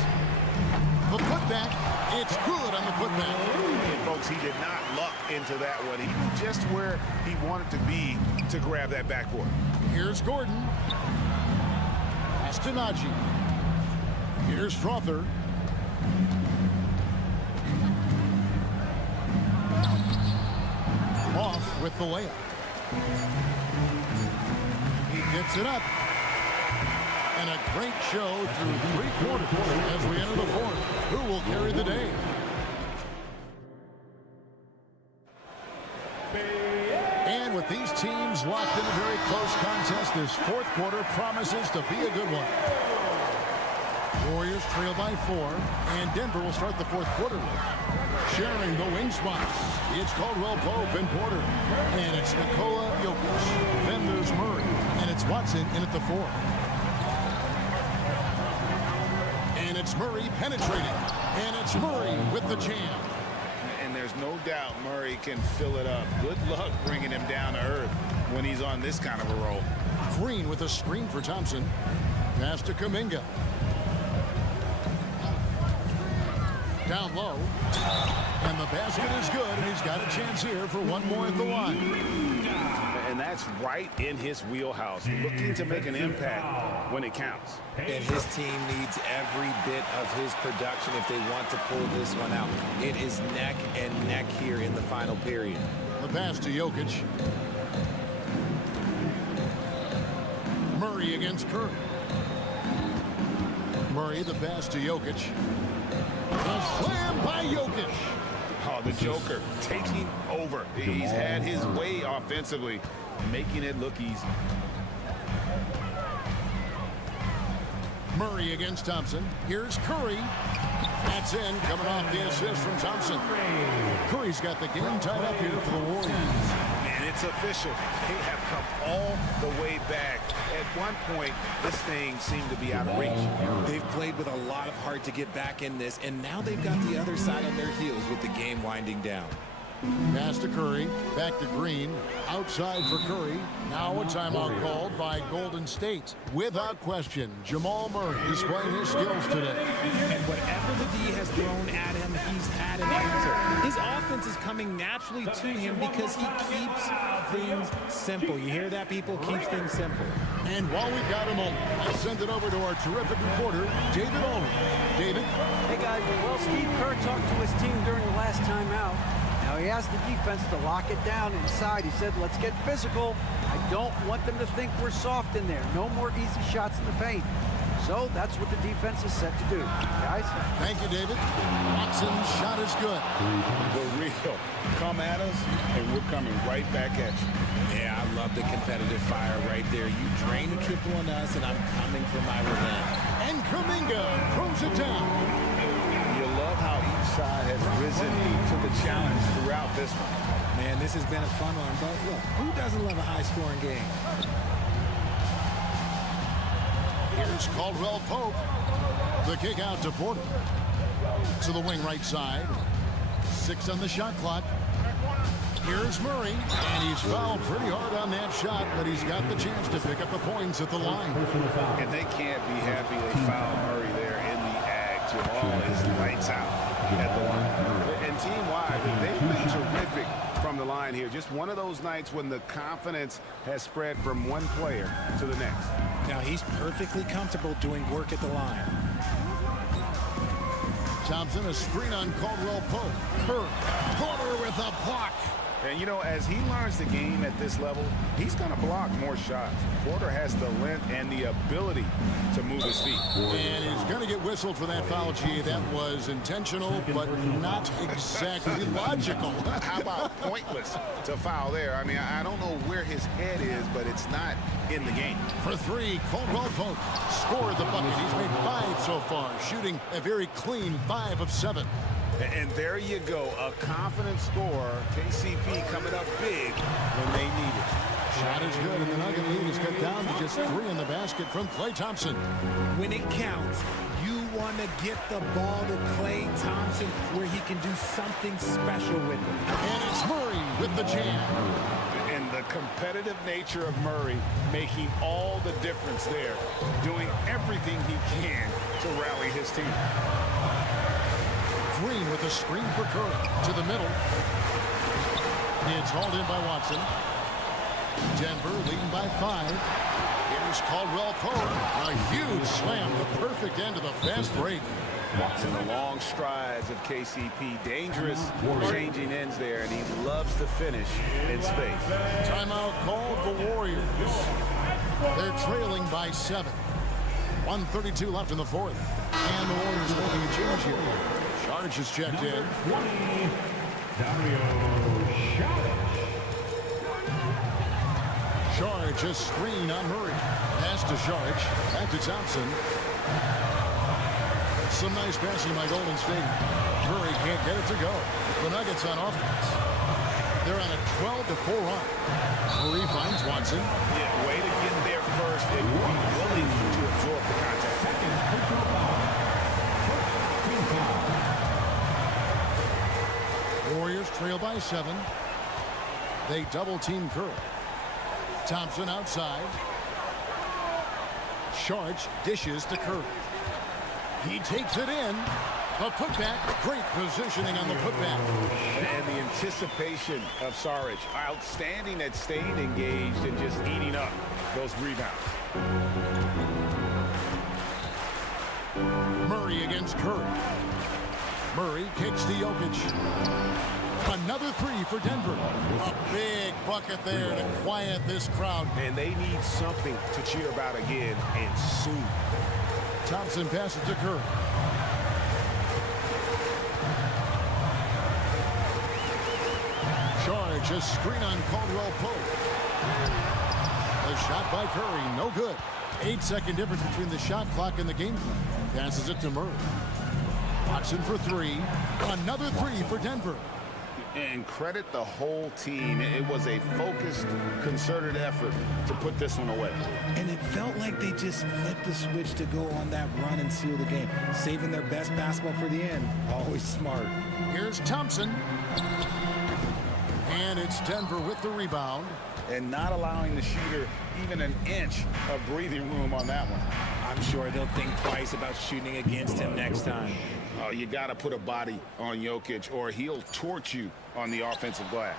The putback, it's good on the putback. And folks, he did not luck into that one. He knew just where he wanted to be to grab that backboard. Here's Gordon. Astanaji. Here's Crowther. Off with the layup. He gets it up. And a great show through 3 quarters as we enter the fourth. Who will carry the day? And with these teams locked in a very close contest, this fourth quarter promises to be a good one. Warriors trail by 4, and Denver will start the fourth quarter with. Sharing the wing spots, it's Caldwell Pope and Porter. And it's Nikola Jokic. Then there's Murray, and it's Watson in at the 4. And it's Murray penetrating. And it's Murray with the jam. And and there's no doubt Murray can fill it up. Good luck bringing him down to earth when he's on this kind of a roll. Green with a screen for Thompson. Pass to Kuminga. Down low. And the basket is good, and he's got a chance here for one more at the line. And that's right in his wheelhouse, looking to make an impact when it counts. And his team needs every bit of his production if they want to pull this one out. It is neck and neck here in the final period. The pass to Jokic. Murray against Curry. Murray, the pass to Jokic. The slam by Jokic. Oh, the Joker taking over. He's had his way offensively, making it look easy. Murray against Thompson. Here's Curry. That's in, coming off the assist from Thompson. Curry's got the game tied up here for the Warriors. And it's official. They have come all the way back. At one point, this thing seemed to be out of reach. They've played with a lot of heart to get back in this, and now they've got the other side on their heels with the game winding down. Pass to Curry, back to Green, outside for Curry. Now a timeout called by Golden State. Without question, Jamal Murray displaying his skills today. And whatever the D has thrown at him, he's had an answer. His offense is coming naturally to him because he keeps things simple. You hear that, people? Keeps things simple. And while we've got a moment, I'll send it over to our terrific reporter, David Olney. David? Hey, guys. Well, Steve Kerr talked to his team during the last timeout. Now, he asked the defense to lock it down inside. He said, let's get physical. I don't want them to think we're soft in there. No more easy shots in the paint. So that's what the defense is set to do. Guys? Thank you, David. Watson's shot is good. The real. Come at us, and we're coming right back at you. Yeah, I love the competitive fire right there. You drain a triple on us, and I'm coming for my revenge. And Kuminga throws it down. You love how each side has risen to the challenge throughout this one. Man, this has been a fun one, but look, who doesn't love a high-scoring game? Here's Caldwell Pope. The kick out to Porter. To the wing right side. 6 on the shot clock. Here's Murray, and he's fouled pretty hard on that shot, but he's got the chance to pick up the points at the line. And they can't be happy they fouled Murray there in the ag. Jamal is lights out at the line. And team-wide, they've been terrific from the line here. Just one of those nights when the confidence has spread from one player to the next. Now, he's perfectly comfortable doing work at the line. Thompson, a screen on Caldwell Pope. Porter with a block. And, you know, as he learns the game at this level, he's going to block more shots. Porter has the length and the ability to move his feet. And he's going to get whistled for that foul, G. That was intentional, but not exactly logical. How about pointless to foul there? I mean, I don't know where his head is, but it's not in the game. For 3, Caldwell Pope scored the bucket. He's made 5 so far, shooting a very clean 5 of 7. And there you go, a confident scorer. KCP coming up big when they need it. Shot is good, and the Nugget lead is cut down to just 3 in the basket from Klay Thompson. When it counts, you want to get the ball to Klay Thompson where he can do something special with it. And it's Murray with the jam. And the competitive nature of Murray making all the difference there, doing everything he can to rally his team. Green with a screen for Curry to the middle. It's hauled in by Watson. Denver leading by 5. Here's Caldwell Pope. A huge slam, the perfect end of the fast break. And the long strides of KCP, dangerous changing ends there, and he loves to finish in space. Timeout called the Warriors. They're trailing by 7. 1:32 left in the 4th. And the Warriors making a change here. Charge is checked in. Charge a screen on Murray. Pass to Charge. Back to Thompson. Some nice passing by Golden State. Murray can't get it to go. The Nuggets on offense. They're on a 12-4 run. Murray finds Watson. Yeah, way to get there first and be willing to absorb the contact. by 7. They double team Curry. Thompson outside. Sharch dishes to Curry. He takes it in. A putback. Great positioning on the putback. And the anticipation of Saric. Outstanding at staying engaged and just eating up those rebounds. Murray against Curry. Murray kicks to Jokic. Another 3 for Denver. A big bucket there to quiet this crowd. And they need something to cheer about again, and soon. Thompson passes to Curry. Charge a screen on Caldwell Pope. A shot by Curry, no good. 8-second difference between the shot clock and the game clock. Passes it to Murray. Watson for 3. Another 3 for Denver. And credit the whole team. It was a focused, concerted effort to put this one away. And it felt like they just flipped the switch to go on that run and seal the game, saving their best basketball for the end. Always smart. Here's Thompson. And it's Denver with the rebound. And not allowing the shooter even an inch of breathing room on that one. I'm sure they'll think twice about shooting against him next time. Oh, you got to put a body on Jokic or he'll torch you on the offensive glass.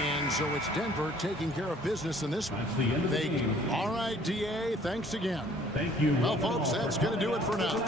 And so it's Denver taking care of business in this one. All right, DA, thanks again. Thank you. Well, folks, that's going to do it for now.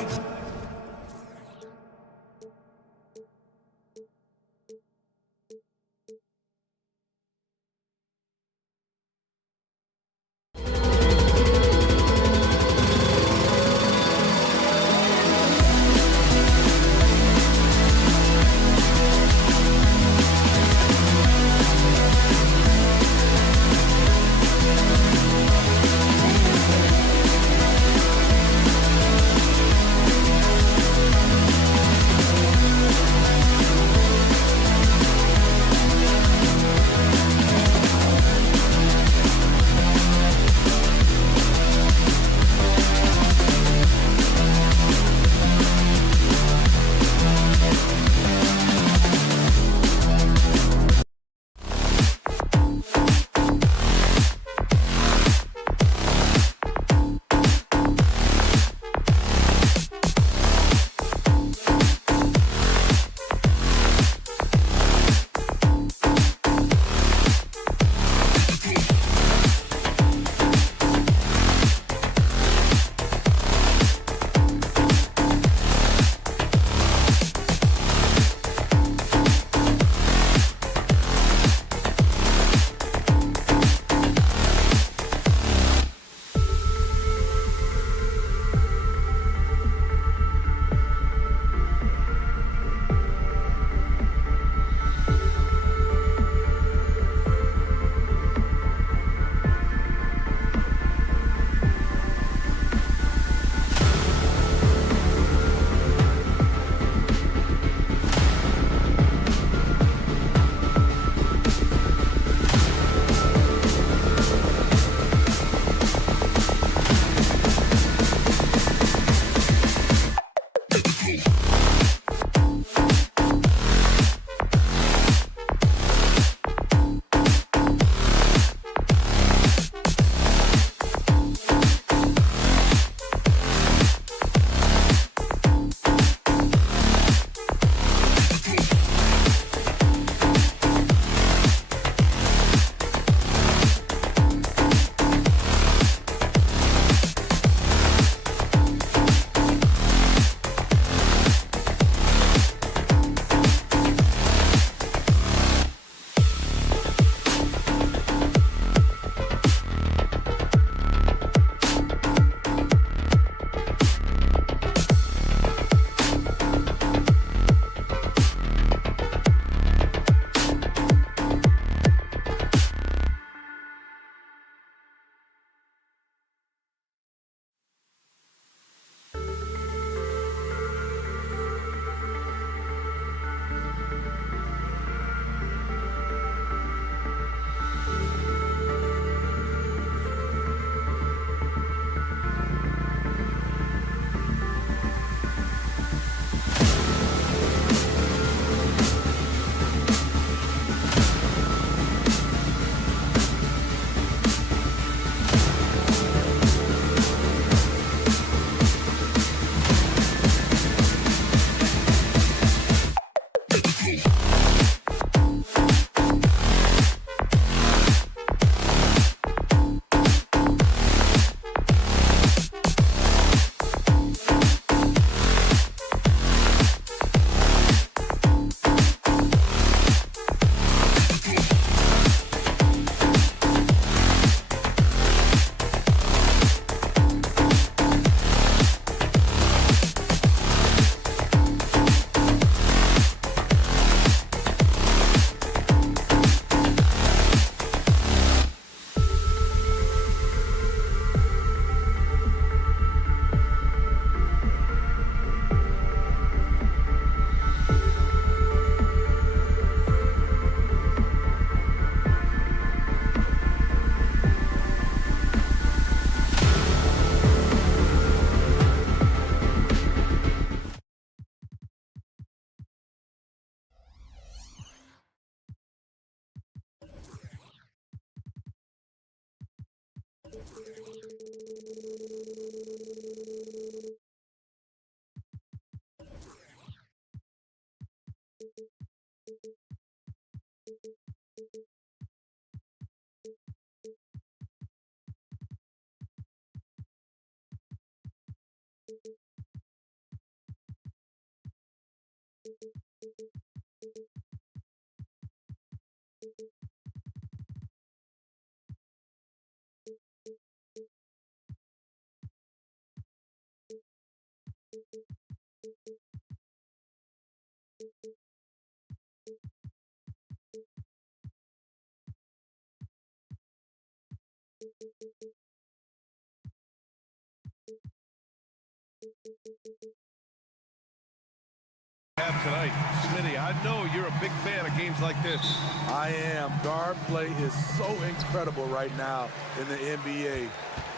Tonight, Smitty, I know you're a big fan of games like this. I am. Guard play is so incredible right now in the NBA.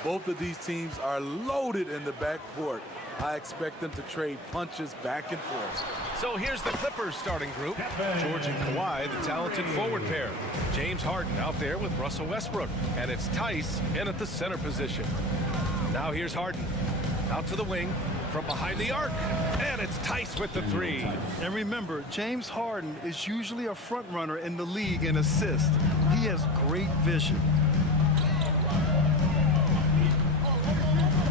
Both of these teams are loaded in the backcourt. I expect them to trade punches back and forth. So here's the Clippers starting group. George and Kawhi, the talented forward pair. James Harden out there with Russell Westbrook. And it's Tice in at the center position. Now here's Harden. Out to the wing. From behind the arc, and it's Tice with the three. And remember, James Harden is usually a front runner in the league in assists. He has great vision.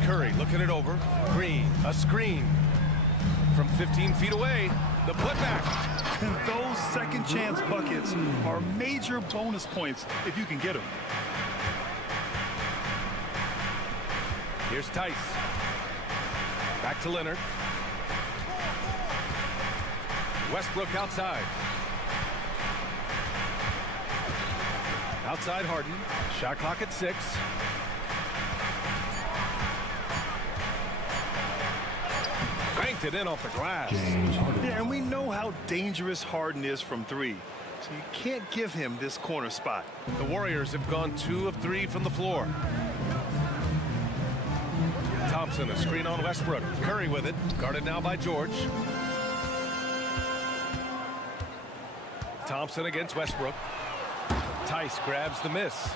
Curry looking it over. Green, a screen. From 15 feet away, the putback. And those second chance buckets are major bonus points if you can get them. Here's Tice. Back to Leonard. Westbrook outside. Outside Harden. Shot clock at 6. Banked it in off the glass. Yeah, and we know how dangerous Harden is from 3. So you can't give him this corner spot. The Warriors have gone 2 of 3 from the floor. Thompson, a screen on Westbrook. Curry with it. Guarded now by George. Thompson against Westbrook. Tice grabs the miss.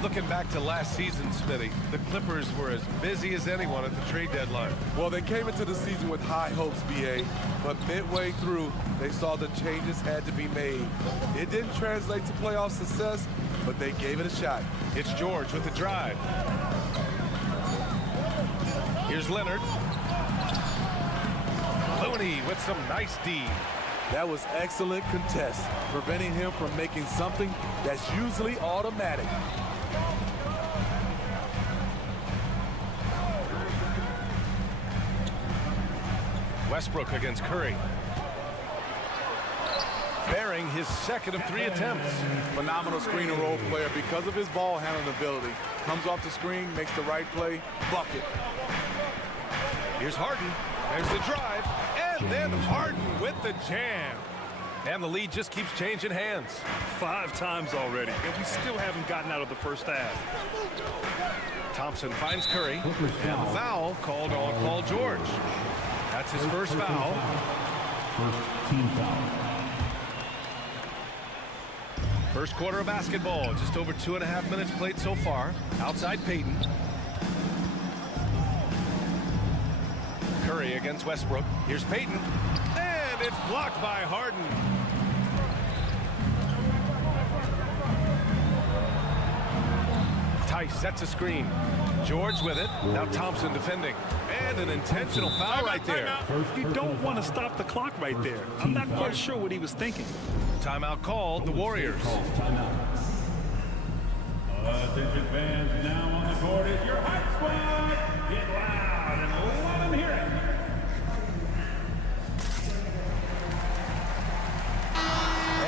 Looking back to last season, Smitty, the Clippers were as busy as anyone at the trade deadline. Well, they came into the season with high hopes, BA, but midway through, they saw the changes had to be made. It didn't translate to playoff success, but they gave it a shot. It's George with the drive. Here's Leonard. Looney with some nice D. That was excellent contest, preventing him from making something that's usually automatic. Westbrook against Curry. Bearing his second of 3 attempts. Phenomenal screen and roll player because of his ball handling ability. Comes off the screen, makes the right play, bucket. Here's Harden. There's the drive. And then Harden with the jam. And the lead just keeps changing hands. 5 times already, and we still haven't gotten out of the first half. Thompson finds Curry. And the foul called on Paul George. That's his first foul. First team foul. First quarter of basketball. Just over 2.5 minutes played so far. Outside Payton. Curry against Westbrook. Here's Payton. And it's blocked by Harden. Tice sets a screen. George with it. Now Thompson defending. And an intentional foul right there. You don't want to stop the clock right there. I'm not quite sure what he was thinking. Timeout called. The Warriors. Attention fans, now on the court is your hot squad. Get loud and let them hear it.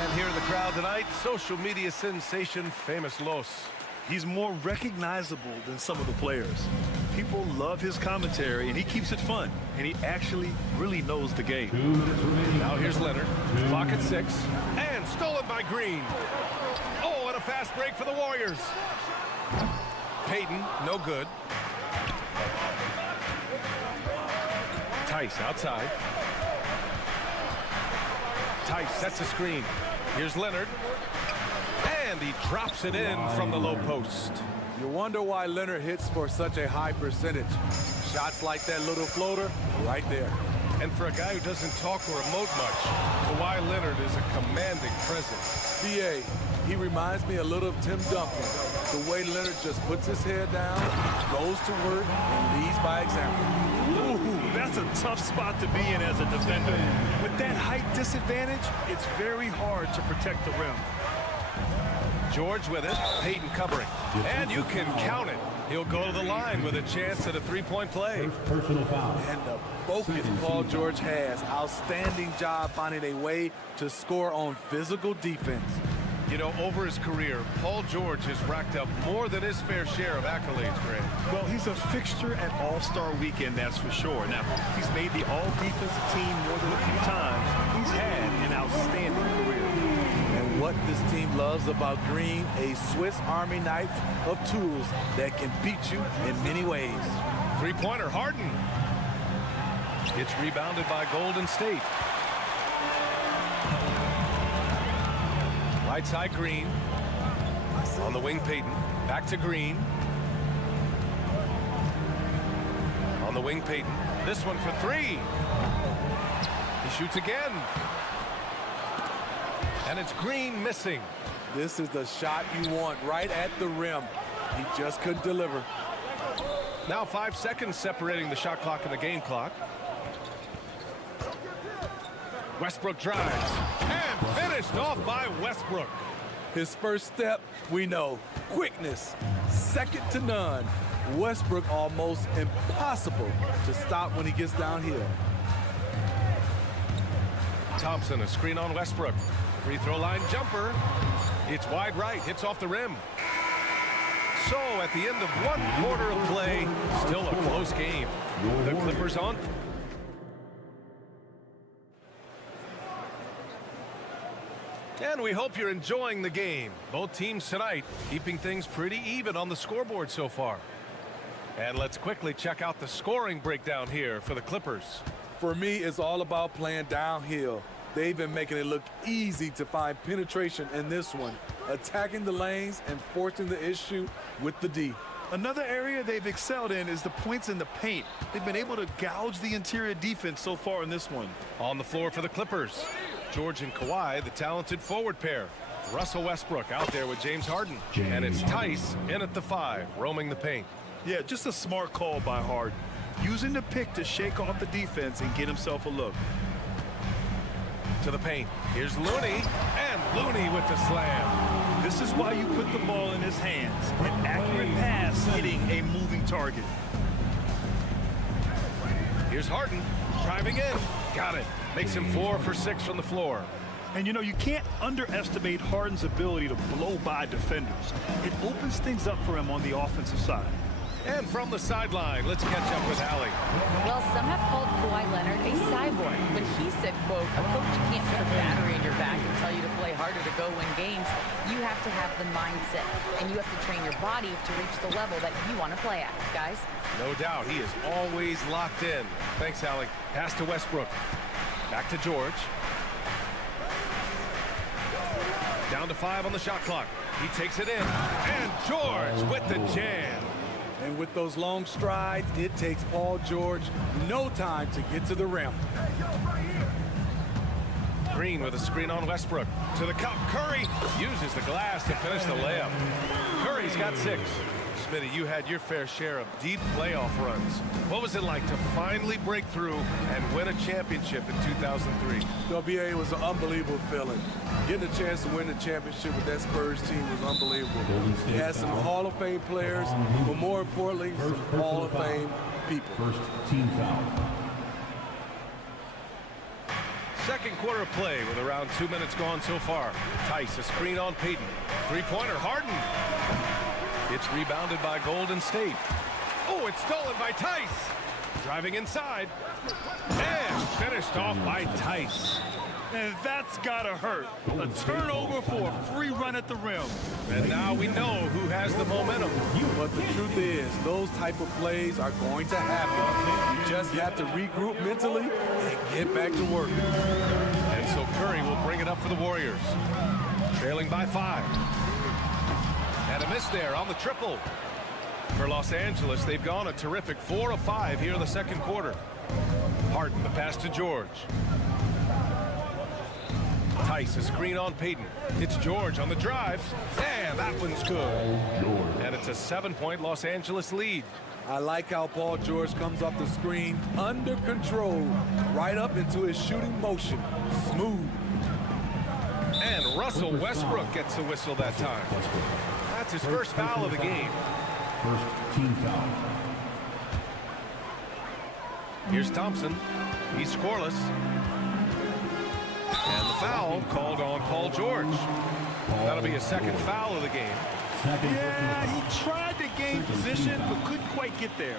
And here in the crowd tonight, social media sensation Famous Los. He's more recognizable than some of the players. People love his commentary, and he keeps it fun. And he actually really knows the game. Now here's Leonard. Clock at 6. And stolen by Green. Oh, and a fast break for the Warriors. Payton, no good. Tice outside. Tice sets a screen. Here's Leonard. And he drops it in from the low post. You wonder why Leonard hits for such a high percentage. Shots like that little floater, right there. And for a guy who doesn't talk or emote much, Kawhi Leonard is a commanding presence. BA, he reminds me a little of Tim Duncan. The way Leonard just puts his head down, goes to work, and leads by example. Ooh, that's a tough spot to be in as a defender. With that height disadvantage, it's very hard to protect the rim. George with it. Payton covering. And you can count it. He'll go to the line with a chance at a three-point play. And the focus Paul George has. Outstanding job finding a way to score on physical defense. You know, over his career, Paul George has racked up more than his fair share of accolades, Grant. Well, he's a fixture at All-Star Weekend, that's for sure. Now, he's made the All-Defensive Team more than a few times. He's had an outstanding career. And what this team loves about Green, a Swiss Army knife of tools that can beat you in many ways. Three-pointer, Harden. It's rebounded by Golden State. Right side, Green. On the wing, Payton. Back to Green. On the wing, Payton. This one for three. He shoots again. And it's Green missing. This is the shot you want right at the rim. He just couldn't deliver. Now 5 seconds separating the shot clock and the game clock. Westbrook drives and finished off by Westbrook. His first step, we know, quickness, second to none. Westbrook almost impossible to stop when he gets downhill. Thompson, a screen on Westbrook. Free throw line jumper. It's wide right, hits off the rim. So at the end of 1 quarter of play, still a close game. The Clippers on. And we hope you're enjoying the game. Both teams tonight keeping things pretty even on the scoreboard so far. And let's quickly check out the scoring breakdown here for the Clippers. For me, it's all about playing downhill. They've been making it look easy to find penetration in this one, attacking the lanes and forcing the issue with the D. Another area they've excelled in is the points in the paint. They've been able to gouge the interior defense so far in this one. On the floor for the Clippers, George and Kawhi, the talented forward pair. Russell Westbrook out there with James Harden. And it's Tice in at the 5, roaming the paint. Yeah, just a smart call by Harden. Using the pick to shake off the defense and get himself a look. To the paint. Here's Looney. And Looney with the slam. This is why you put the ball in his hands. An accurate pass hitting a moving target. Here's Harden. Driving in. Got it. Makes him 4 for 6 from the floor. And you know, you can't underestimate Harden's ability to blow by defenders. It opens things up for him on the offensive side. And from the sideline, let's catch up with Allie. Well, some have called Kawhi Leonard a cyborg, but he said, quote, a coach can't put a battery in your back and tell you to play harder to go win games. You have to have the mindset, and you have to train your body to reach the level that you want to play at, guys. No doubt, he is always locked in. Thanks, Allie. Pass to Westbrook. Back to George. Down to 5 on the shot clock. He takes it in. And George with the jam. And with those long strides, it takes Paul George no time to get to the rim. Green with a screen on Westbrook. To the cup. Curry uses the glass to finish the layup. Curry's got 6. Smitty, you had your fair share of deep playoff runs. What was it like to finally break through and win a championship in 2003? WBA was an unbelievable feeling. Getting a chance to win the championship with that Spurs team was unbelievable. He had some Hall of Fame players, but more importantly, some Hall of Fame people. First team foul. Second quarter of play with around 2 minutes gone so far. Tice, a screen on Payton. Three-pointer, Harden. It's rebounded by Golden State. Oh, it's stolen by Tice. Driving inside. And finished off by Tice. And that's gotta hurt. A turnover for a free run at the rim. And now we know who has the momentum. But the truth is, those type of plays are going to happen. You just have to regroup mentally and get back to work. And so Curry will bring it up for the Warriors. Trailing by 5. And a miss there on the triple. For Los Angeles, they've gone a terrific 4 of 5 here in the second quarter. Harden, the pass to George. Tice, a screen on Payton. It's George on the drive. And that one's good. And it's a 7-point Los Angeles lead. I like how Paul George comes off the screen under control, right up into his shooting motion. Smooth. And Russell Westbrook gets the whistle that time. That's his first foul of the game. First team foul. Here's Thompson. He's scoreless. And the foul called on Paul George. That'll be a second foul of the game. Yeah, he tried to gain position, but couldn't quite get there.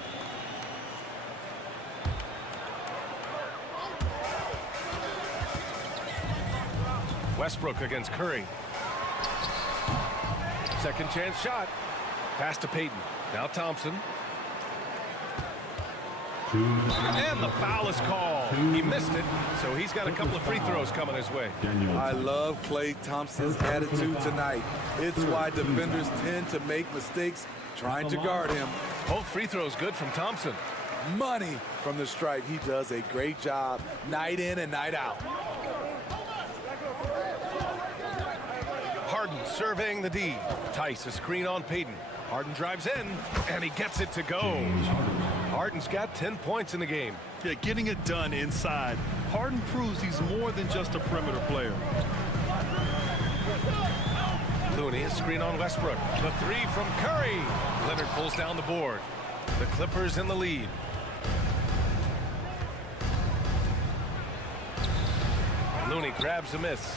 Westbrook against Curry. Second chance shot. Pass to Payton. Now Thompson. And the foul is called. He missed it, so he's got a couple of free throws coming his way. I love Klay Thompson's attitude tonight. It's why defenders tend to make mistakes trying to guard him. Both free throws good from Thompson. Money from the stripe. He does a great job night in and night out. Harden surveying the D. Tice a screen on Payton. Harden drives in, and he gets it to go. Harden's got 10 points in the game. Yeah, getting it done inside. Harden proves he's more than just a perimeter player. Looney, a screen on Westbrook. The three from Curry. Leonard pulls down the board. The Clippers in the lead. Looney grabs a miss.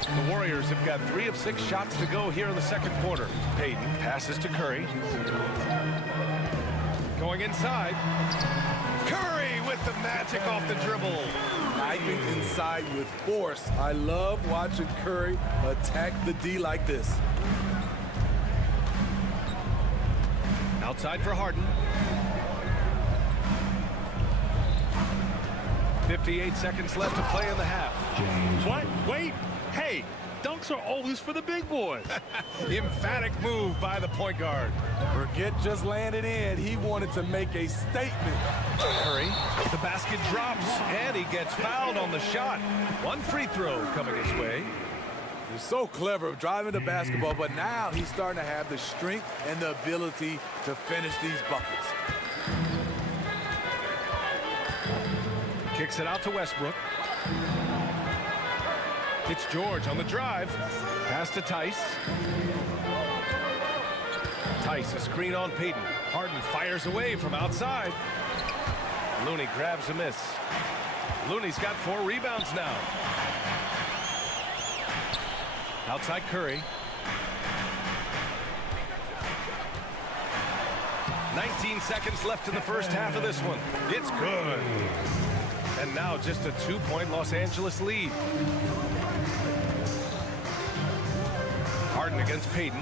The Warriors have got 3 of 6 shots to go here in the second quarter. Payton passes to Curry. Going inside. Curry with the magic off the dribble. Knifing inside with force. I love watching Curry attack the D like this. Outside for Harden. 58 seconds left to play in the half. What? Wait. Hey, dunks are always for the big boys. Emphatic move by the point guard. Forget just laying it in. He wanted to make a statement. Curry, the basket drops, and he gets fouled on the shot. One free throw coming his way. He's so clever driving the basketball, but now he's starting to have the strength and the ability to finish these buckets. Kicks it out to Westbrook. It's George on the drive. Pass to Tice. Tice, a screen on Payton. Harden fires away from outside. Looney grabs a miss. Looney's got 4 rebounds now. Outside Curry. 19 seconds left in the first half of this one. It's good. And now just a 2-point Los Angeles lead. Harden against Payton.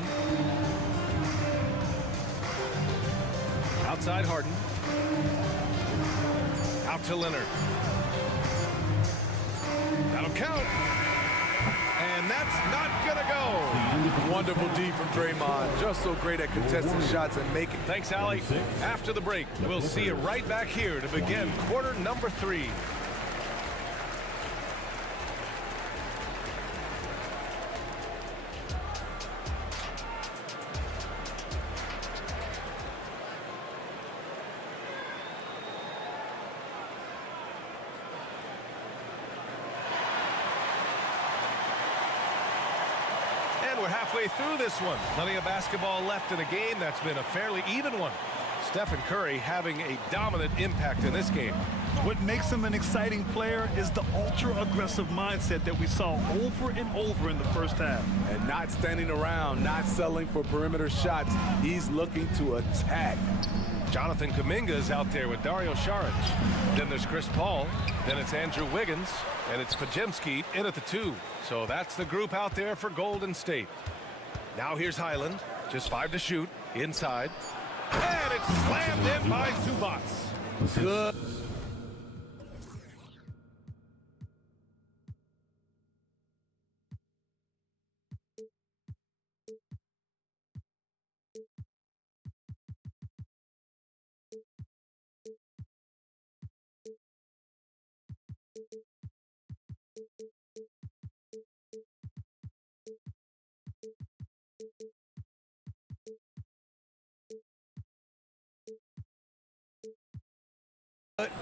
Outside Harden. Out to Leonard. That'll count. And that's not gonna go. Wonderful D from Draymond. Just so great at contesting shots and making. Thanks, Allie. After the break, we'll see you right back here to begin quarter number 3. We're halfway through this one. Plenty of basketball left in a game that's been a fairly even one. Stephen Curry having a dominant impact in this game. What makes him an exciting player is the ultra-aggressive mindset that we saw over and over in the first half. And not standing around, not settling for perimeter shots. He's looking to attack. Jonathan Kuminga is out there with Dario Saric. Then there's Chris Paul. Then it's Andrew Wiggins. And it's Pajemski in at the 2. So that's the group out there for Golden State. Now here's Highland. Just 5 to shoot. Inside. And it's slammed in by Zubats. Good.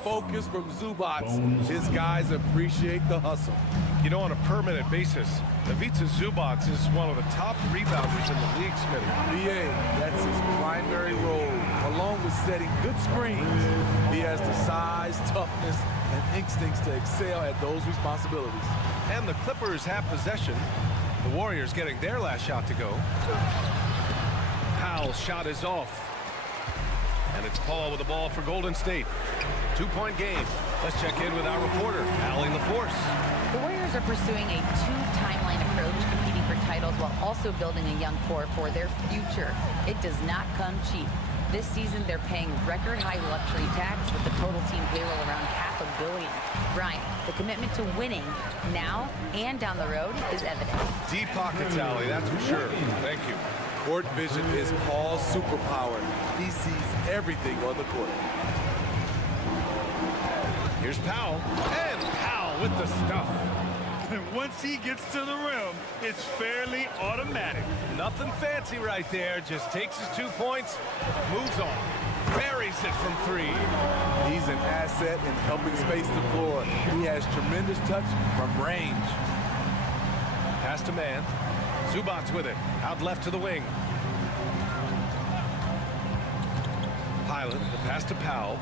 Focus from Zubac. His guys appreciate the hustle. You know, on a permanent basis, Ivica Zubac is one of the top rebounders in the league, Smitty. BA, that's his primary role, along with setting good screens. He has the size, toughness, and instincts to excel at those responsibilities. And the Clippers have possession. The Warriors getting their last shot to go. Powell's shot is off. And it's Paul with the ball for Golden State. 2-point game. Let's check in with our reporter, Allie LaForce. The Warriors are pursuing a two-timeline approach, competing for titles while also building a young core for their future. It does not come cheap. This season, they're paying record-high luxury tax with the total team payroll around $500 million. Brian, the commitment to winning now and down the road is evident. Deep pockets, Allie, that's for sure. Thank you. Court vision is Paul's superpower. He sees everything on the court. Here's Powell, and Powell with the stuff. And once he gets to the rim, it's fairly automatic. Nothing fancy right there, just takes his 2 points, moves on, buries it from 3. He's an asset in helping space the floor. He has tremendous touch from range. Pass to man. Zubac with it, out left to the wing. Highland, the pass to Powell.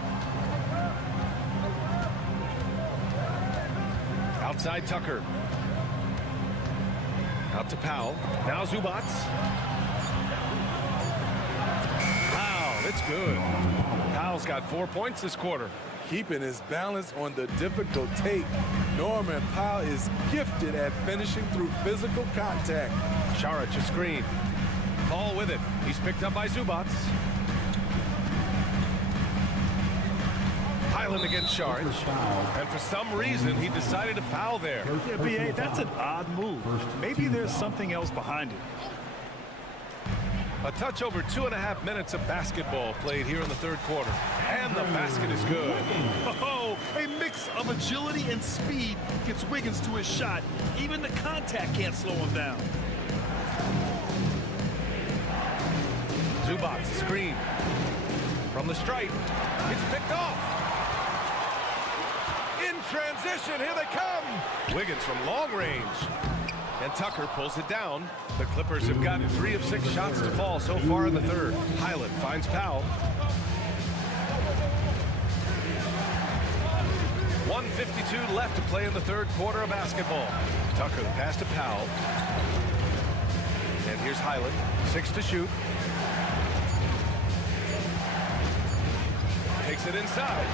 Outside Tucker. Out to Powell. Now Zubac. Wow, it's good. Powell's got 4 points this quarter. Keeping his balance on the difficult take. Norman Powell is gifted at finishing through physical contact. Šarić a screen. Paul with it. He's picked up by Zubac. Highland against Šarić. And for some reason, he decided to foul there. Yeah, BA, that's an odd move. Maybe there's something else behind it. A touch over 2.5 minutes of basketball played here in the third quarter. And the basket is good. Oh, a mix of agility and speed gets Wiggins to his shot. Even the contact can't slow him down. Zubac screen. From the stripe. It's picked off. In transition, here they come. Wiggins from long range. And Tucker pulls it down. The Clippers have gotten 3 of 6 shots to fall so far in the third. Highland finds Powell. 1:52 left to play in the third quarter of basketball. Tucker the pass to Powell. And here's Highland. 6 to shoot. Takes it inside.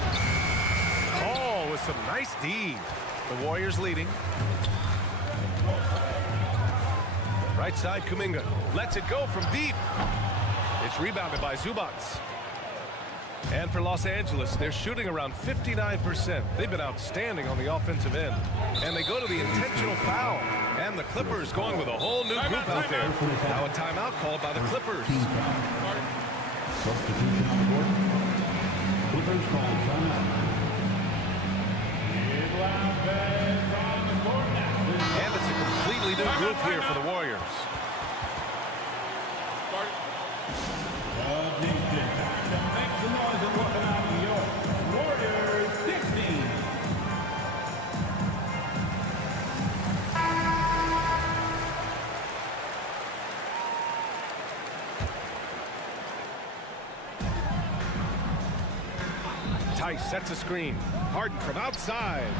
Oh, with some nice D. The Warriors leading. Right side, Kuminga lets it go from deep. It's rebounded by Zubac. And for Los Angeles, they're shooting around 59%. They've been outstanding on the offensive end. And they go to the intentional foul. And the Clippers going with a whole new group out there. Now a timeout called by the Clippers. Substitution on the court. Clippers call timeout. And it's a completely new group here for the Warriors. Make some noise and welcome out to your Warriors 16. Tice sets a screen. Harden from outside.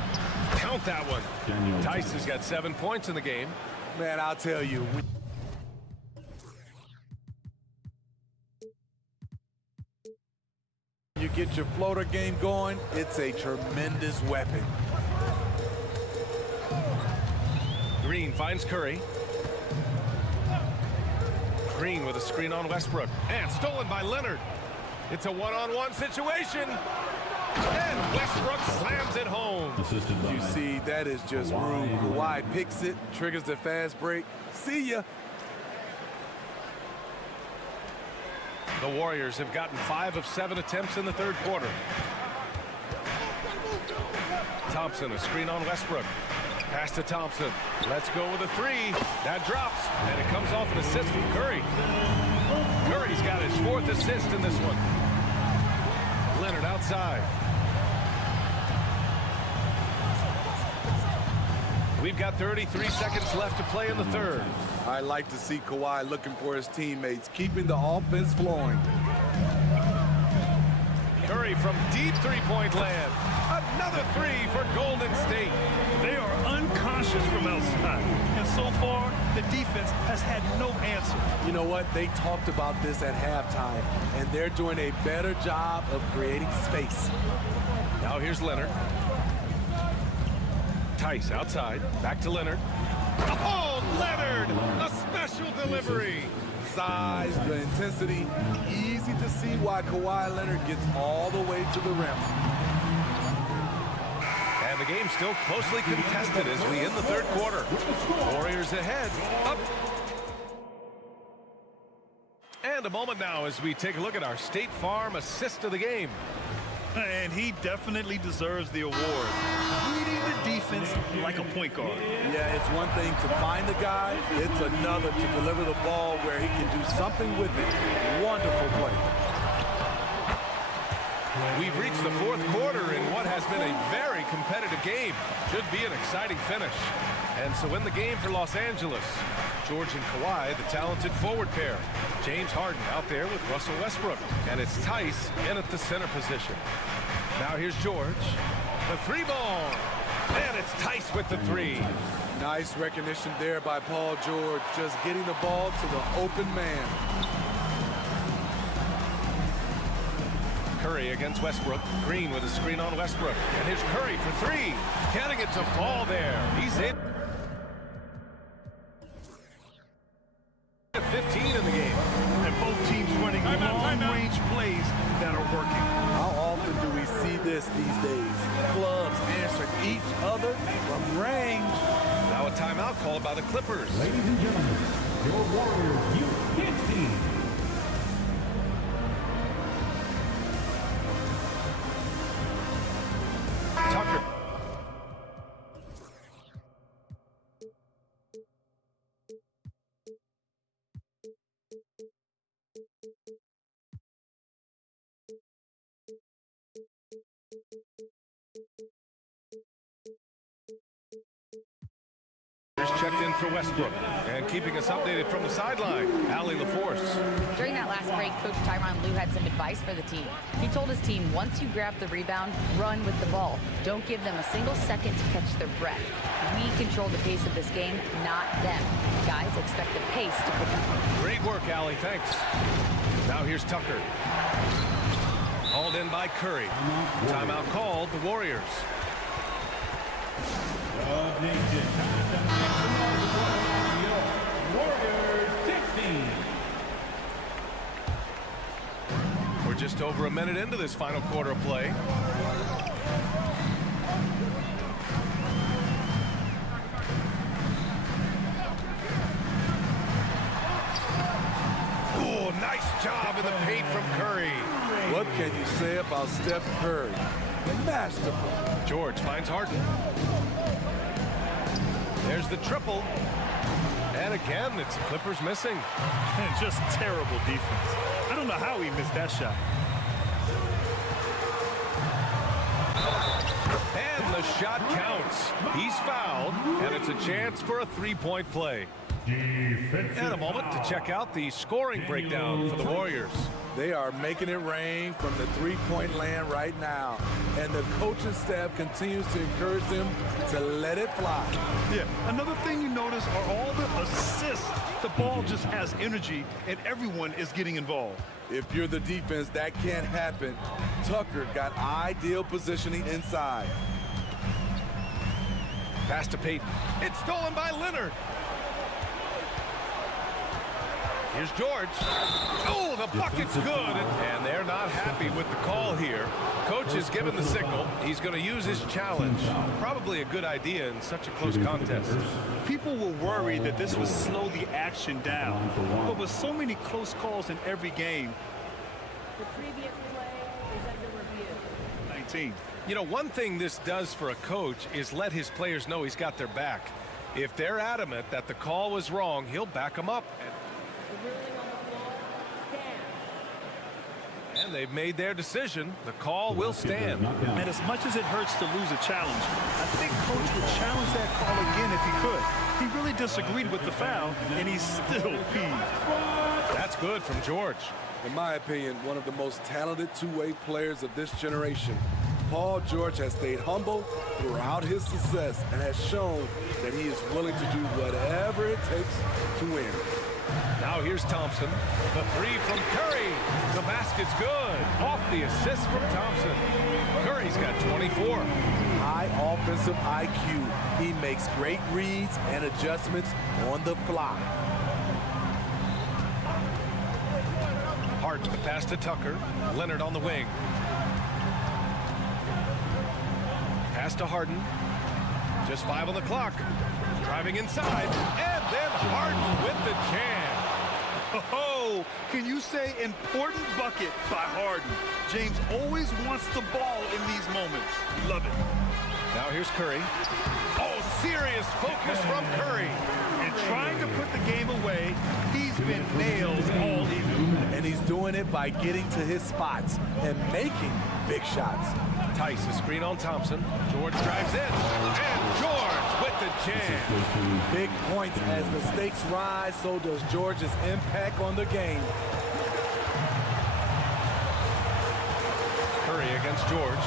Count that one. Tice has got 7 points in the game. Man, I'll tell you. You get your floater game going, it's a tremendous weapon. Green finds Curry. Green with a screen on Westbrook. And stolen by Leonard. It's a one-on-one situation. And Westbrook slams it home. You see, that is just rude. Kawhi picks it, triggers the fast break. See ya. The Warriors have gotten 5 of 7 attempts in the third quarter. Thompson, a screen on Westbrook. Pass to Thompson. Let's go with a 3. That drops, and it comes off an assist from Curry. Curry's got his 4th assist in this one. Leonard outside. We've got 33 seconds left to play in the third. I like to see Kawhi looking for his teammates, keeping the offense flowing. Curry from deep three-point land. Another three for Golden State. They are unconscious from outside, and so far, the defense has had no answer. You know what? They talked about this at halftime, and they're doing a better job of creating space. Now here's Leonard. Tice outside. Back to Leonard. Oh, Leonard! A special delivery. Size, the intensity, easy to see why Kawhi Leonard gets all the way to the rim. And the game's still closely contested as we end the third quarter. Warriors ahead. Up. And a moment now as we take a look at our State Farm assist of the game. And he definitely deserves the award. Reading the defense like a point guard. Yeah, it's one thing to find the guy. It's another to deliver the ball where he can do something with it. Wonderful play. We've reached the fourth quarter in what has been a very competitive game. Should be an exciting finish. And so in the game for Los Angeles, George and Kawhi, the talented forward pair. James Harden out there with Russell Westbrook. And it's Tice in at the center position. Now here's George. The three ball. And it's Tice with the three. Nice recognition there by Paul George, just getting the ball to the open man. Curry against Westbrook. Green with a screen on Westbrook. And here's Curry for three. Getting it to fall there. He's in. 15 in the game. And both teams running long-range plays that are working. How often do we see this these days? Clubs answer each other from range. Now a timeout called by the Clippers. Ladies and gentlemen, your Warriors Youth Kids team. Tucker. Checked in for Westbrook and keeping us updated from the sideline, Allie LaForce. During that last break, Coach Tyronn Lue had some advice for the team. He told his team, once you grab the rebound, run with the ball. Don't give them a single second to catch their breath. We control the pace of this game, not them. Guys, expect the pace to pick up. Great work, Allie. Thanks. Now here's Tucker. Hauled in by Curry. Timeout called, the Warriors. Warriors 16. We're just over a minute into this final quarter of play. Oh, nice job in the paint from Curry. What can you say about Steph Curry? Masterful. George finds Harden. There's the triple. And again, it's the Clippers missing. And just terrible defense. I don't know how he missed that shot. And the shot counts. He's fouled, and it's a chance for a three-point play. And a moment to check out the scoring breakdown for the Warriors. They are making it rain from the three-point land right now. And the coaching staff continues to encourage them to let it fly. Yeah, another thing you notice are all the assists. The ball just has energy, and everyone is getting involved. If you're the defense, that can't happen. Tucker got ideal positioning inside. Pass to Payton. It's stolen by Leonard. Here's George. Oh, the bucket's good. And they're not happy with the call here. Coach has given the signal. He's going to use his challenge. Probably a good idea in such a close contest. People were worried that this would slow the action down. But with so many close calls in every game. The previous play is under review. 19. You know, one thing this does for a coach is let his players know he's got their back. If they're adamant that the call was wrong, he'll back them up. The ruling on the floor stands. And And they've made their decision. The call will stand. And as much as it hurts to lose a challenge, I think Coach would challenge that call again if he could. He really disagreed with the foul, and he's still peeved. That's good from George. In my opinion, one of the most talented two-way players of this generation. Paul George has stayed humble throughout his success and has shown that he is willing to do whatever it takes to win. Now here's Thompson. The three from Curry. The basket's good. Off the assist from Thompson. Curry's got 24. High offensive IQ. He makes great reads and adjustments on the fly. Harden, the pass to Tucker. Leonard on the wing. Pass to Harden. Just 5 on the clock. Driving inside. And then Harden with the jam. Oh, can you say important bucket by Harden? James always wants the ball in these moments. Love it. Now here's Curry. Oh, serious focus from Curry. And trying to put the game away, he's been nailed all evening. And he's doing it by getting to his spots and making big shots. Tice, a screen on Thompson. George drives in. And George with the jam. Big points as the stakes rise, so does George's impact on the game. Curry against George.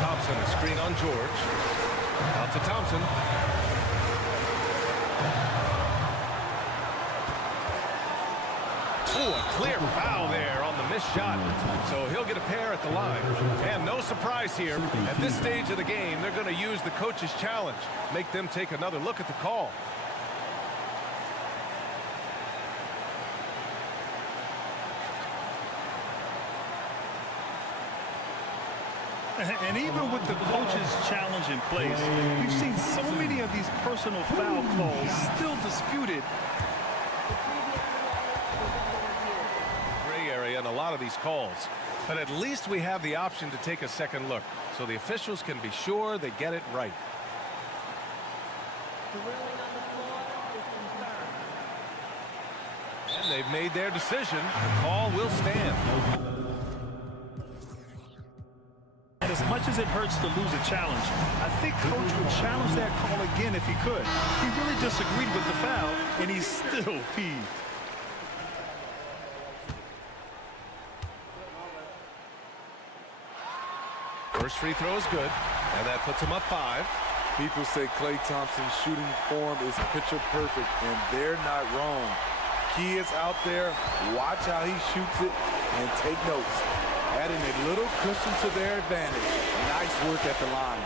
Thompson, a screen on George. Out to Thompson. Oh, a clear foul there on the missed shot. So he'll get a pair at the line. And no surprise here. At this stage of the game, they're going to use the coach's challenge. Make them take another look at the call. And even with the coach's challenge in place, we've seen so many of these personal foul calls still disputed. Gray area in a lot of these calls. But at least we have the option to take a second look, so the officials can be sure they get it right. The ruling on the floor is confirmed. And they've made their decision. The call will stand. And as much as it hurts to lose a challenge, I think Coach would challenge that call again if he could. He really disagreed with the foul, and he's still peeved. First free throw is good, and that puts him up 5. People say Klay Thompson's shooting form is picture perfect, and they're not wrong. Kids out there, watch how he shoots it and take notes. Adding a little cushion to their advantage. Nice work at the line.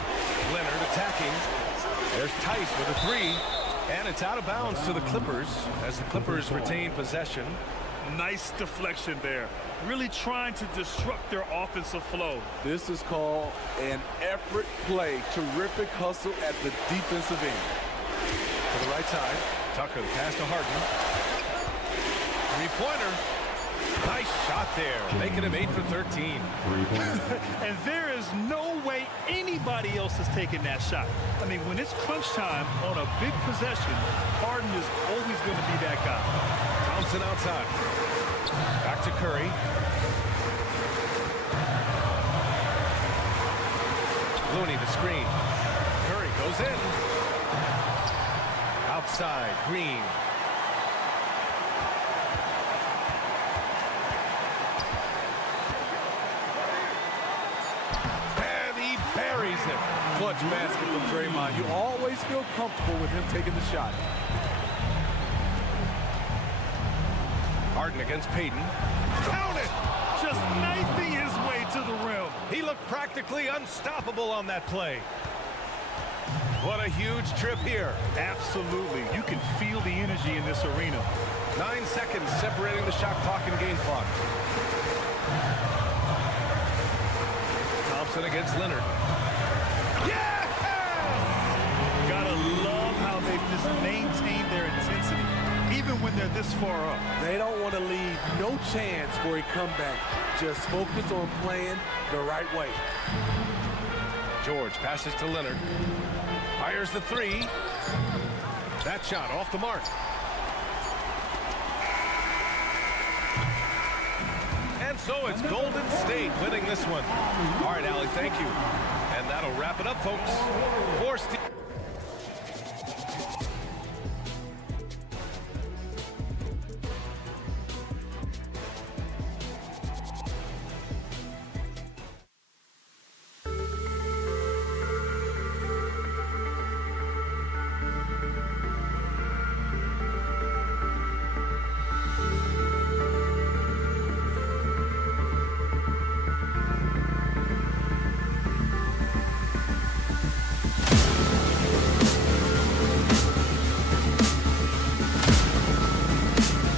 Leonard attacking. There's Tice with a 3. And it's out of bounds to the Clippers as the Clippers retain possession. Nice deflection there. Really trying to disrupt their offensive flow. This is called an effort play. Terrific hustle at the defensive end. To the right side. Tucker, the pass to Harden. Three-pointer. Nice shot there, making him 8 for 13. And there is no way anybody else is taking that shot. I mean, when it's crunch time on a big possession, Harden is always going to be that guy. Thompson outside. Back to Curry. Looney the screen. Curry goes in. Outside, Green. Clutch basket from Draymond. You always feel comfortable with him taking the shot. Harden against Payton. Count it! Just knifing his way to the rim. He looked practically unstoppable on that play. What a huge trip here. Absolutely. You can feel the energy in this arena. 9 seconds separating the shot clock and game clock. Thompson against Leonard. Yes! Gotta love how they've just maintained their intensity, even when they're this far up. They don't want to leave no chance for a comeback. Just focus on playing the right way. George passes to Leonard. Fires the 3. That shot off the mark. so it's Golden State winning this one. All right, Allie, thank you. And that'll wrap it up, folks. For Steve